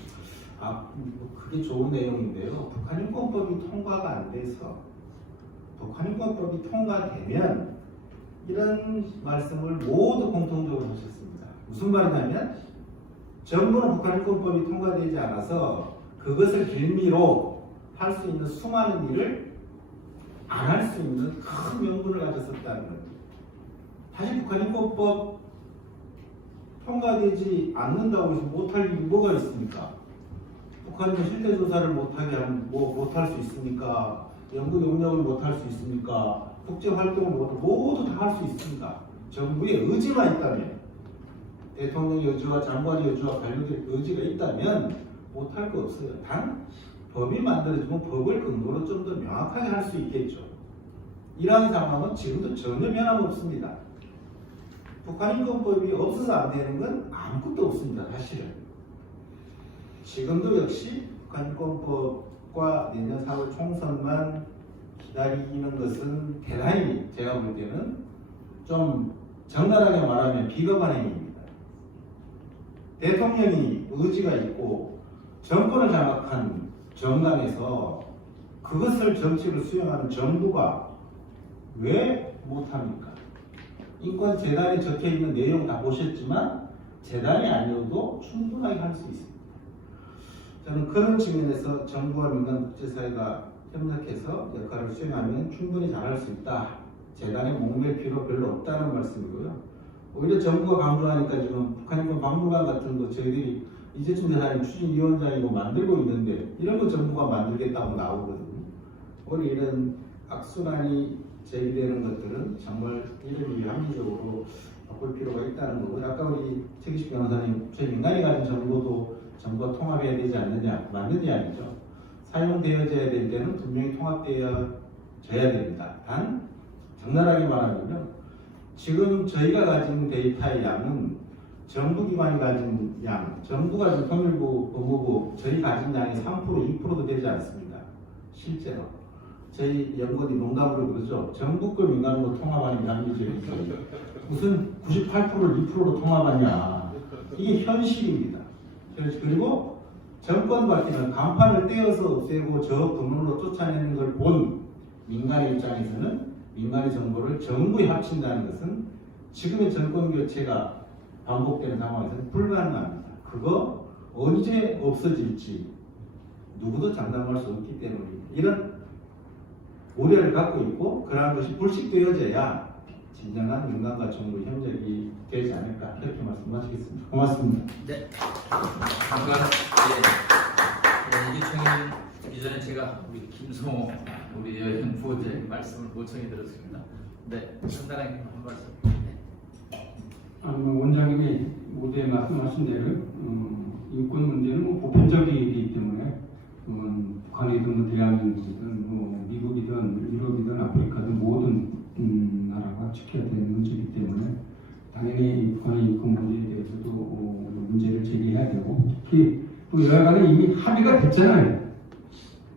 그게 좋은 내용인데요. 북한인권법이 통과가 안 돼서 북한인권법이 통과되면 이런 말씀을 모두 공통적으로 하셨습니다. 무슨 말이냐면 정부는 북한인권법이 통과되지 않아서 그것을 빌미로 할 수 있는 수많은 일을 안 할 수 있는 큰 명분을 가졌었다는 거죠. 다시 북한인권법 통과되지 않는다고 해서 못할 일이 뭐가 있습니까? 북한이 실태 조사를 못하게 하면 못할 수 있습니까? 연구 용역을 못할 수 있습니까? 국제 활동을 모두 다 할 수 있습니다. 정부의 의지만 있다면, 대통령의 의지와 장관의 의지와 관료의 의지가 있다면 못할 거 없어요. 단 법이 만들어지면 법을 근거로 좀 더 명확하게 할 수 있겠죠. 이러한 상황은 지금도 전혀 변함없습니다. 북한인권법이 없어서 안 되는 건 아무것도 없습니다. 사실은. 지금도 역시 북한인권법과 내년 4월 총선만 기다리는 것은 대단히 제가 볼 때는 좀 정나라하게 말하면 비겁한 행위입니다. 대통령이 의지가 있고 정권을 장악한 정당에서 그것을 정치를 수행하는 정부가 왜 못합니까? 인권재단에 적혀있는 내용 다 보셨지만 재단이 아니어도 충분하게 할 수 있습니다. 저는 그런 측면에서 정부와 민간 국제사회가 협력해서 역할을 수행하면 충분히 잘할 수 있다. 재단에 목맬 필요 별로 없다는 말씀이고요. 오히려 정부가 강조하니까 지금 북한인권 박물관 같은 거 저희들이 이재춘 대사님 추진위원장이고 만들고 있는데 이런 거 정부가 만들겠다고 나오거든요. 오히려 이런 악순환이 제기되는 것들은 정말 이를 합리적으로 바꿀 필요가 있다는 거고, 아까 우리 최기식 변호사님, 저희 민간이 가진 정보도 정부가 통합해야 되지 않느냐, 맞는지 아니죠. 사용되어져야 될 때는 분명히 통합되어져야 됩니다. 단 적나라하게 말하면요, 지금 저희가 가진 데이터의 양은 정부기관이 가진 양, 정부가 지금 통일부, 법무부 저희 가진 양이 3%, 2%도 되지 않습니다. 실제로 저희 연구원이 농담으로 그러죠. 정부과 민간으로 통합하는 게 합리적이죠. 무슨 98%를 2%로 통합하냐. 이게 현실입니다. 그리고 정권 바뀌면 간판을 떼어서 없애고 저 근원으로 쫓아내는 걸 본 민간의 입장에서는 민간의 정보를 정부에 합친다는 것은 지금의 정권 교체가 반복되는 상황에서는 불가능합니다. 그거 언제 없어질지 누구도 장담할 수 없기 때문입니다. 이런 우려를 갖고 있고 그러한 것이 불식되어져야 진정한 민간과 정부 협력이 되지 않을까 이렇게 말씀하시겠습니다. 고맙습니다. 네. 잠깐 이규총님 이전에 제가 우리 김성호 우리 여행 부원장님 말씀을 모청해 들었습니다. 네, 상당히 한 말씀. 네. 원장님이 모두에 말씀하신 대로 인권 문제는 보편적이기 때문에 북한이든 대한민국이든 미국이든 유럽이든 아프리카든 모든 나라가 지켜야 되는 문제이기 때문에 당연히 북한의 인권 문제에 대해서도 문제를 제기해야 되고, 특히 또 여야간에 이미 합의가 됐잖아요.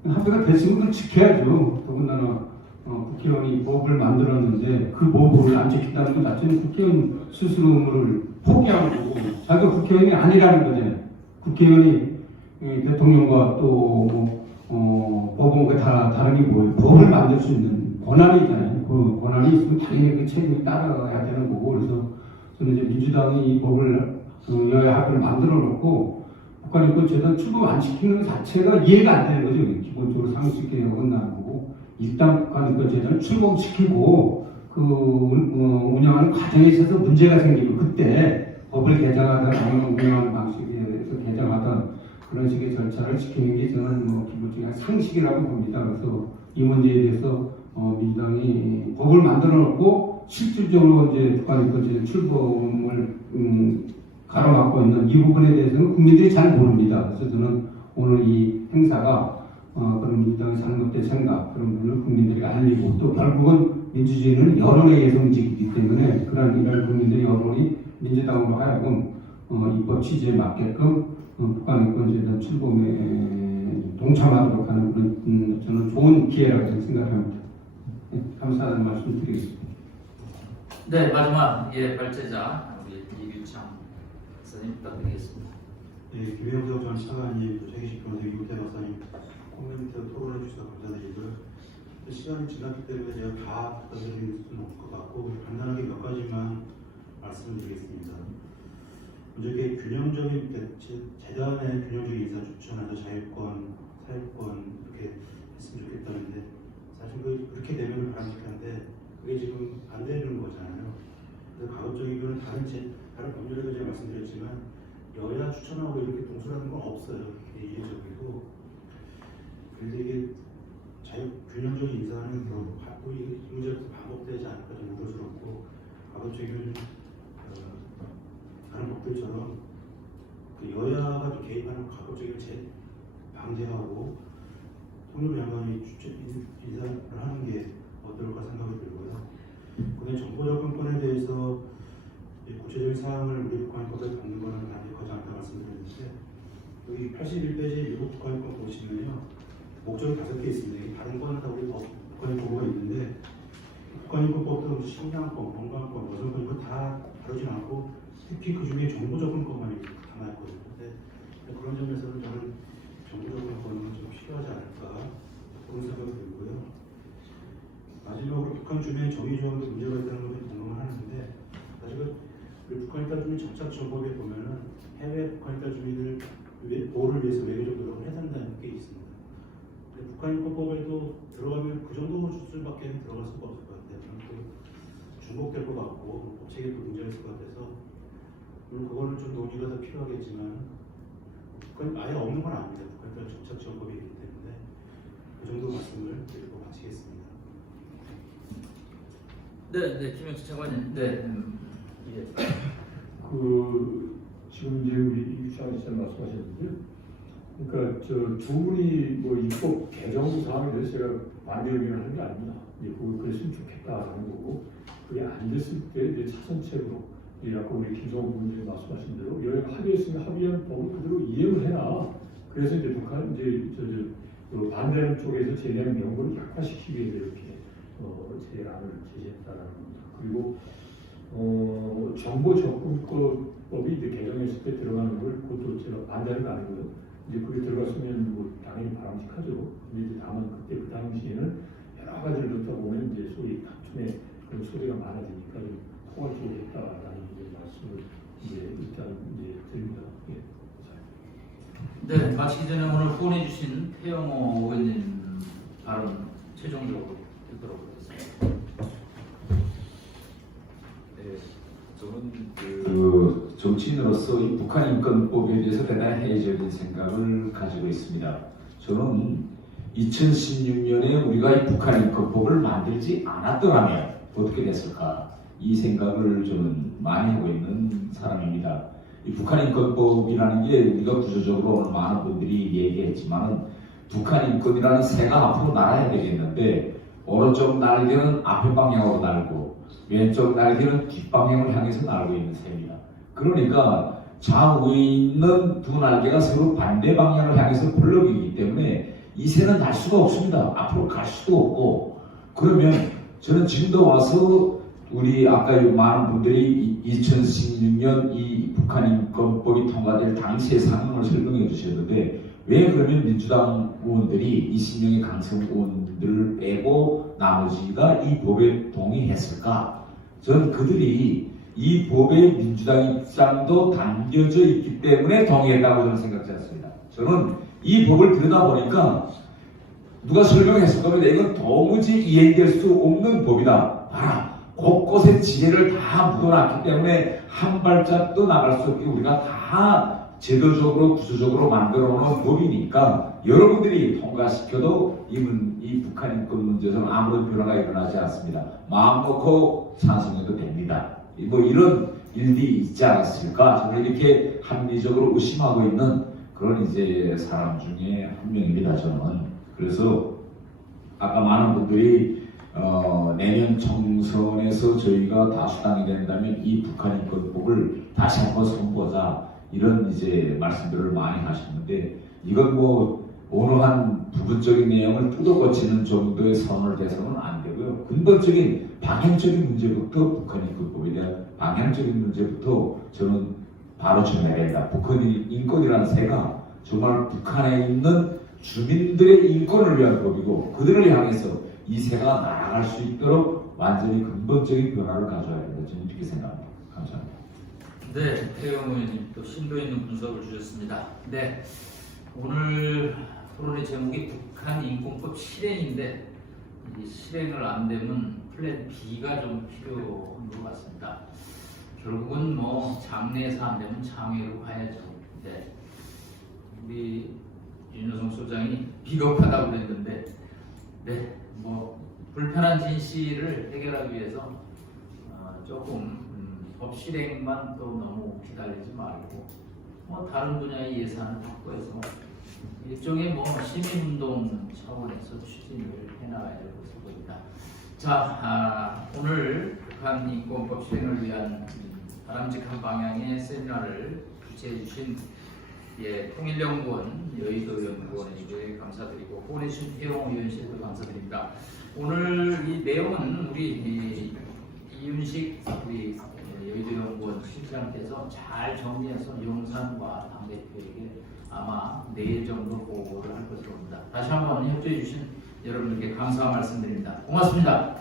합의가 됐으면 그걸 지켜야죠. 더군다나 국회의원이 법을 만들었는데 그 법을 안 지킨다는 것 자체는 국회의원 스스로를 포기하고 자기가 국회의원이 아니라는 거잖아요. 국회의원이 대통령과 또 법원과 다 다른 게 뭐예요? 법을 만들 수 있는 권한이 있잖아요. 그 권한이 있으면 당연히 그 책임을 따라가야 되는 거고, 그래서 저는 이제 민주당이 이 법을 여야 합의를 만들어 놓고 북한인권제도 출범 안 시키는 것 자체가 이해가 안 되는 거죠. 기본적으로 상식에 어긋나는 거고, 일단 북한인권제도를 출범시키고 그 운영하는 과정에 있어서 문제가 생기고 그때 법을 개정하든 운영하는 방식에서 개정하든 그런 식의 절차를 지키는 게 저는 기본적인 상식이라고 봅니다. 그래서 이 문제에 대해서 민주당이 법을 만들어 놓고 실질적으로 이제 북한인권제도 출범을 가로막고 있는 이 부분에 대해서는 국민들이 잘 모릅니다. 그래서 저는 오늘 이 행사가 그런 민주당의 잘못된 생각, 그런 부분을 국민들에게 알리고, 또 결국은 민주주의는 여론에 의해서 움직이기 때문에 그런 이런 국민들의 여론이 민주당으로 하여금 입법 취지에 맞게끔 북한인권제도 출범에 동참하도록 하는 그런 저는 좋은 기회라고 생각합니다. 네, 감사하다는 말씀 드리겠습니다. 네, 마지막 발제자 우리 이규창 박사님 부탁드리겠습니다. 네, 김영석 전 차관님, 최기식 변호사, 이국태 박사님 코멘트 토론해 주셔서 감사드리고요. 시간이 지났기 때문에 제가 다 답변드릴 수는 없을 것 같고 간단하게 몇 가지만 말씀드리겠습니다. 먼저 이렇게 균형적인 재단의 균형적인 인사 추천하자 자유권, 사유권 이렇게 했으면 좋겠다는데 사실 그렇게 되면 바람직한데 그게 지금 안 되는 거잖아요. 그래서 가급적이면 다른 법률에도 제가 말씀드렸지만 여야 추천하고 이렇게 동sul하는 건 없어요. 그게 이례적이고, 그런데 이게 균형적인 인사는 우리 문제도 반복되지 않을까 좀 우려스럽고, 가급적이면 다른 법들처럼 그 여야가 좀 개입하는 가급적이면 방지하고 통일부 장관이 인사를 하는 게 어떨까 생각이 들고요. 그다음에 정보 접근권에 대해서 구체적인 사항을 우리 북한인권법에 담는 거는 아직까지 않다 말씀드렸는데, 여기 81페이지 미국 북한인권 보시면요, 목적이 5개 있습니다. 다른 거는 다 우리 북한인권법가 있는데 북한인권법도 식량권, 건강권, 노동권 이거 다 다루진 않고 특히 그 중에 정보 접근권만 담아있거든요. 근데 그런 점에서는 저는 정보 접근권은 좀 필요하지 않을까 그런 생각이 들고요. 마지막으로 북한 주변 정의 조항도 문제가 있다는 것을 공감을 하는데, 사실은 북한 일단 주민 정착 정법에 보면은 해외 북한 일단 주민을 보호를 위해서 외교적 노력을 해야 된다는 게 있습니다. 근데 북한 인권법에도 들어가면 그 정도 수준밖에 들어갈 수가 없을 것 같아요. 또 중복될 것 같고 법 체계도 문제가 있을 것 같아서 물론 그거는 좀 논의가 더 필요하겠지만 북한 아예 없는 건 아닙니다. 북한 일단 정착 정법이기 때문에 그 정도 말씀을 드리고 마치겠습니다. 네, 김영수 차관님. 네. 예. 지금 이제 우리 유치원 시장 말씀하셨는데요. 그러니까 두 분이 뭐 입법 개정 사항에 대해서 제가 반대 의견을 하는 게 아닙니다. 이제 그걸 그랬으면 좋겠다라는 거고, 그게 안 됐을 때 이제 차선책으로 아까 우리 김성호 부원장님 말씀하신 대로 여야 합의했으면 합의한 법을 그대로 이행을 해라. 그래서 이제 북한 반대하는 쪽에서 제기하는 명분을 약화시키기 위해서 이렇게 제안을 제시했다라는 겁니다. 그리고 정보 접근법이 이제 개정했을 때 들어가는 걸 그것도 제가 반대하는 거 아니고요. 이제 그게 들어갔으면 뭐 당연히 바람직하죠. 근데 이제 다만 그때 그 당시에는 여러 가지를 넣다 보면 이제 소위 다툼의 그런 소리가 많아지니까 좀 포괄적으로 했다라는 이제 말씀을 이제 일단 이제 드립니다. 예. 네, 마치기 전에 오늘 후원해주신 태영호 의원님 발언 최종적으로 듣도록 하겠습니다. 네, 저는 정치인으로서 이 북한 인권법에 대해서 대단히 회의적인 생각을 가지고 있습니다. 저는 2016년에 우리가 이 북한 인권법을 만들지 않았더라면 어떻게 됐을까 이 생각을 저는 많이 하고 있는 사람입니다. 이 북한 인권법이라는 게 우리가 구조적으로 오늘 많은 분들이 얘기했지만 북한 인권이라는 새가 앞으로 날아야 되겠는데 오른쪽 날개는 앞에 방향으로 날고 왼쪽 날개는 뒷방향을 향해서 날고 있는 새입니다. 그러니까 좌우에 있는 두 날개가 서로 반대 방향을 향해서 펄럭이기 때문에 이 새는 날 수가 없습니다. 앞으로 갈 수도 없고 그러면 저는 지금도 와서 우리 아까 많은 분들이 2016년 이 북한 인권법이 통과될 당시의 상황을 설명해 주셨는데 왜 그러면 민주당 의원들이 20명의 강성 의원들을 빼고 나머지가 이 법에 동의했을까? 저는 그들이 이 법에 민주당 입장도 담겨져 있기 때문에 동의했다고 저는 생각지 않습니다. 저는 이 법을 들여다보니까 누가 설명했을 겁니다. 이건 도무지 이해될 수 없는 법이다. 봐라. 곳곳에 지혜를 다 묻어놨기 때문에 한 발짝도 나갈 수 없게 우리가 다 제도적으로 구조적으로 만들어 놓은 법이니까 여러분들이 통과시켜도 이 북한 인권 문제에서는 아무런 변화가 일어나지 않습니다. 마음 놓고 찬성해도 됩니다. 뭐 이런 일이 있지 않았을까? 저는 이렇게 합리적으로 의심하고 있는 그런 이제 사람 중에 한 명입니다. 저는. 그래서 아까 많은 분들이 내년 총선에서 저희가 다수당이 된다면 이 북한 인권법을 다시 한번 선보자 이런 이제 말씀들을 많이 하셨는데 이건 뭐 어느 한 부분적인 내용을 뜯어고치는 정도의 선언을 해서는 안 되고요. 근본적인 방향적인 문제부터 북한 인권법에 대한 방향적인 문제부터 저는 바로 정해야 된다. 북한 인권이라는 새가 정말 북한에 있는 주민들의 인권을 위한 법이고 그들을 향해서 이 새가 날아갈 수 있도록 완전히 근본적인 변화를 가져야 된다. 저는 이렇게 생각합니다. 감사합니다. 네, 태영 의원님 또 심도 있는 분석을 주셨습니다. 네, 오늘 토론의 제목이 북한 인권법 실행인데 이 실행을 안 되면 플랜 B가 좀 필요한 것 같습니다. 결국은 뭐 장내에서 안 되면 장외로 가야죠. 네, 우리 윤여성 소장이 비겁하다고 그랬는데 네, 뭐 불편한 진실을 해결하기 위해서 조금 법 실행만 또 너무 기다리지 말고 뭐 다른 분야의 예산을 확보해서 일종의 뭐 시민운동 차원에서 추진을 해나가야 될 것으로 보입니다. 자, 오늘 북한 인권법 실행을 위한 바람직한 방향의 세미나를 주최해 주신 통일연구원 여의도연구원에게 감사드리고 후원해주신 태용 의원실도 감사드립니다. 오늘 이 내용은 우리 이윤식 우리 여의도연구원 실장께서 잘 정리해서 용산과 당대표에게 아마 내일 정도 보고를 할 것으로 봅니다. 다시 한번 협조해 주신 여러분들께 감사한 말씀드립니다. 고맙습니다.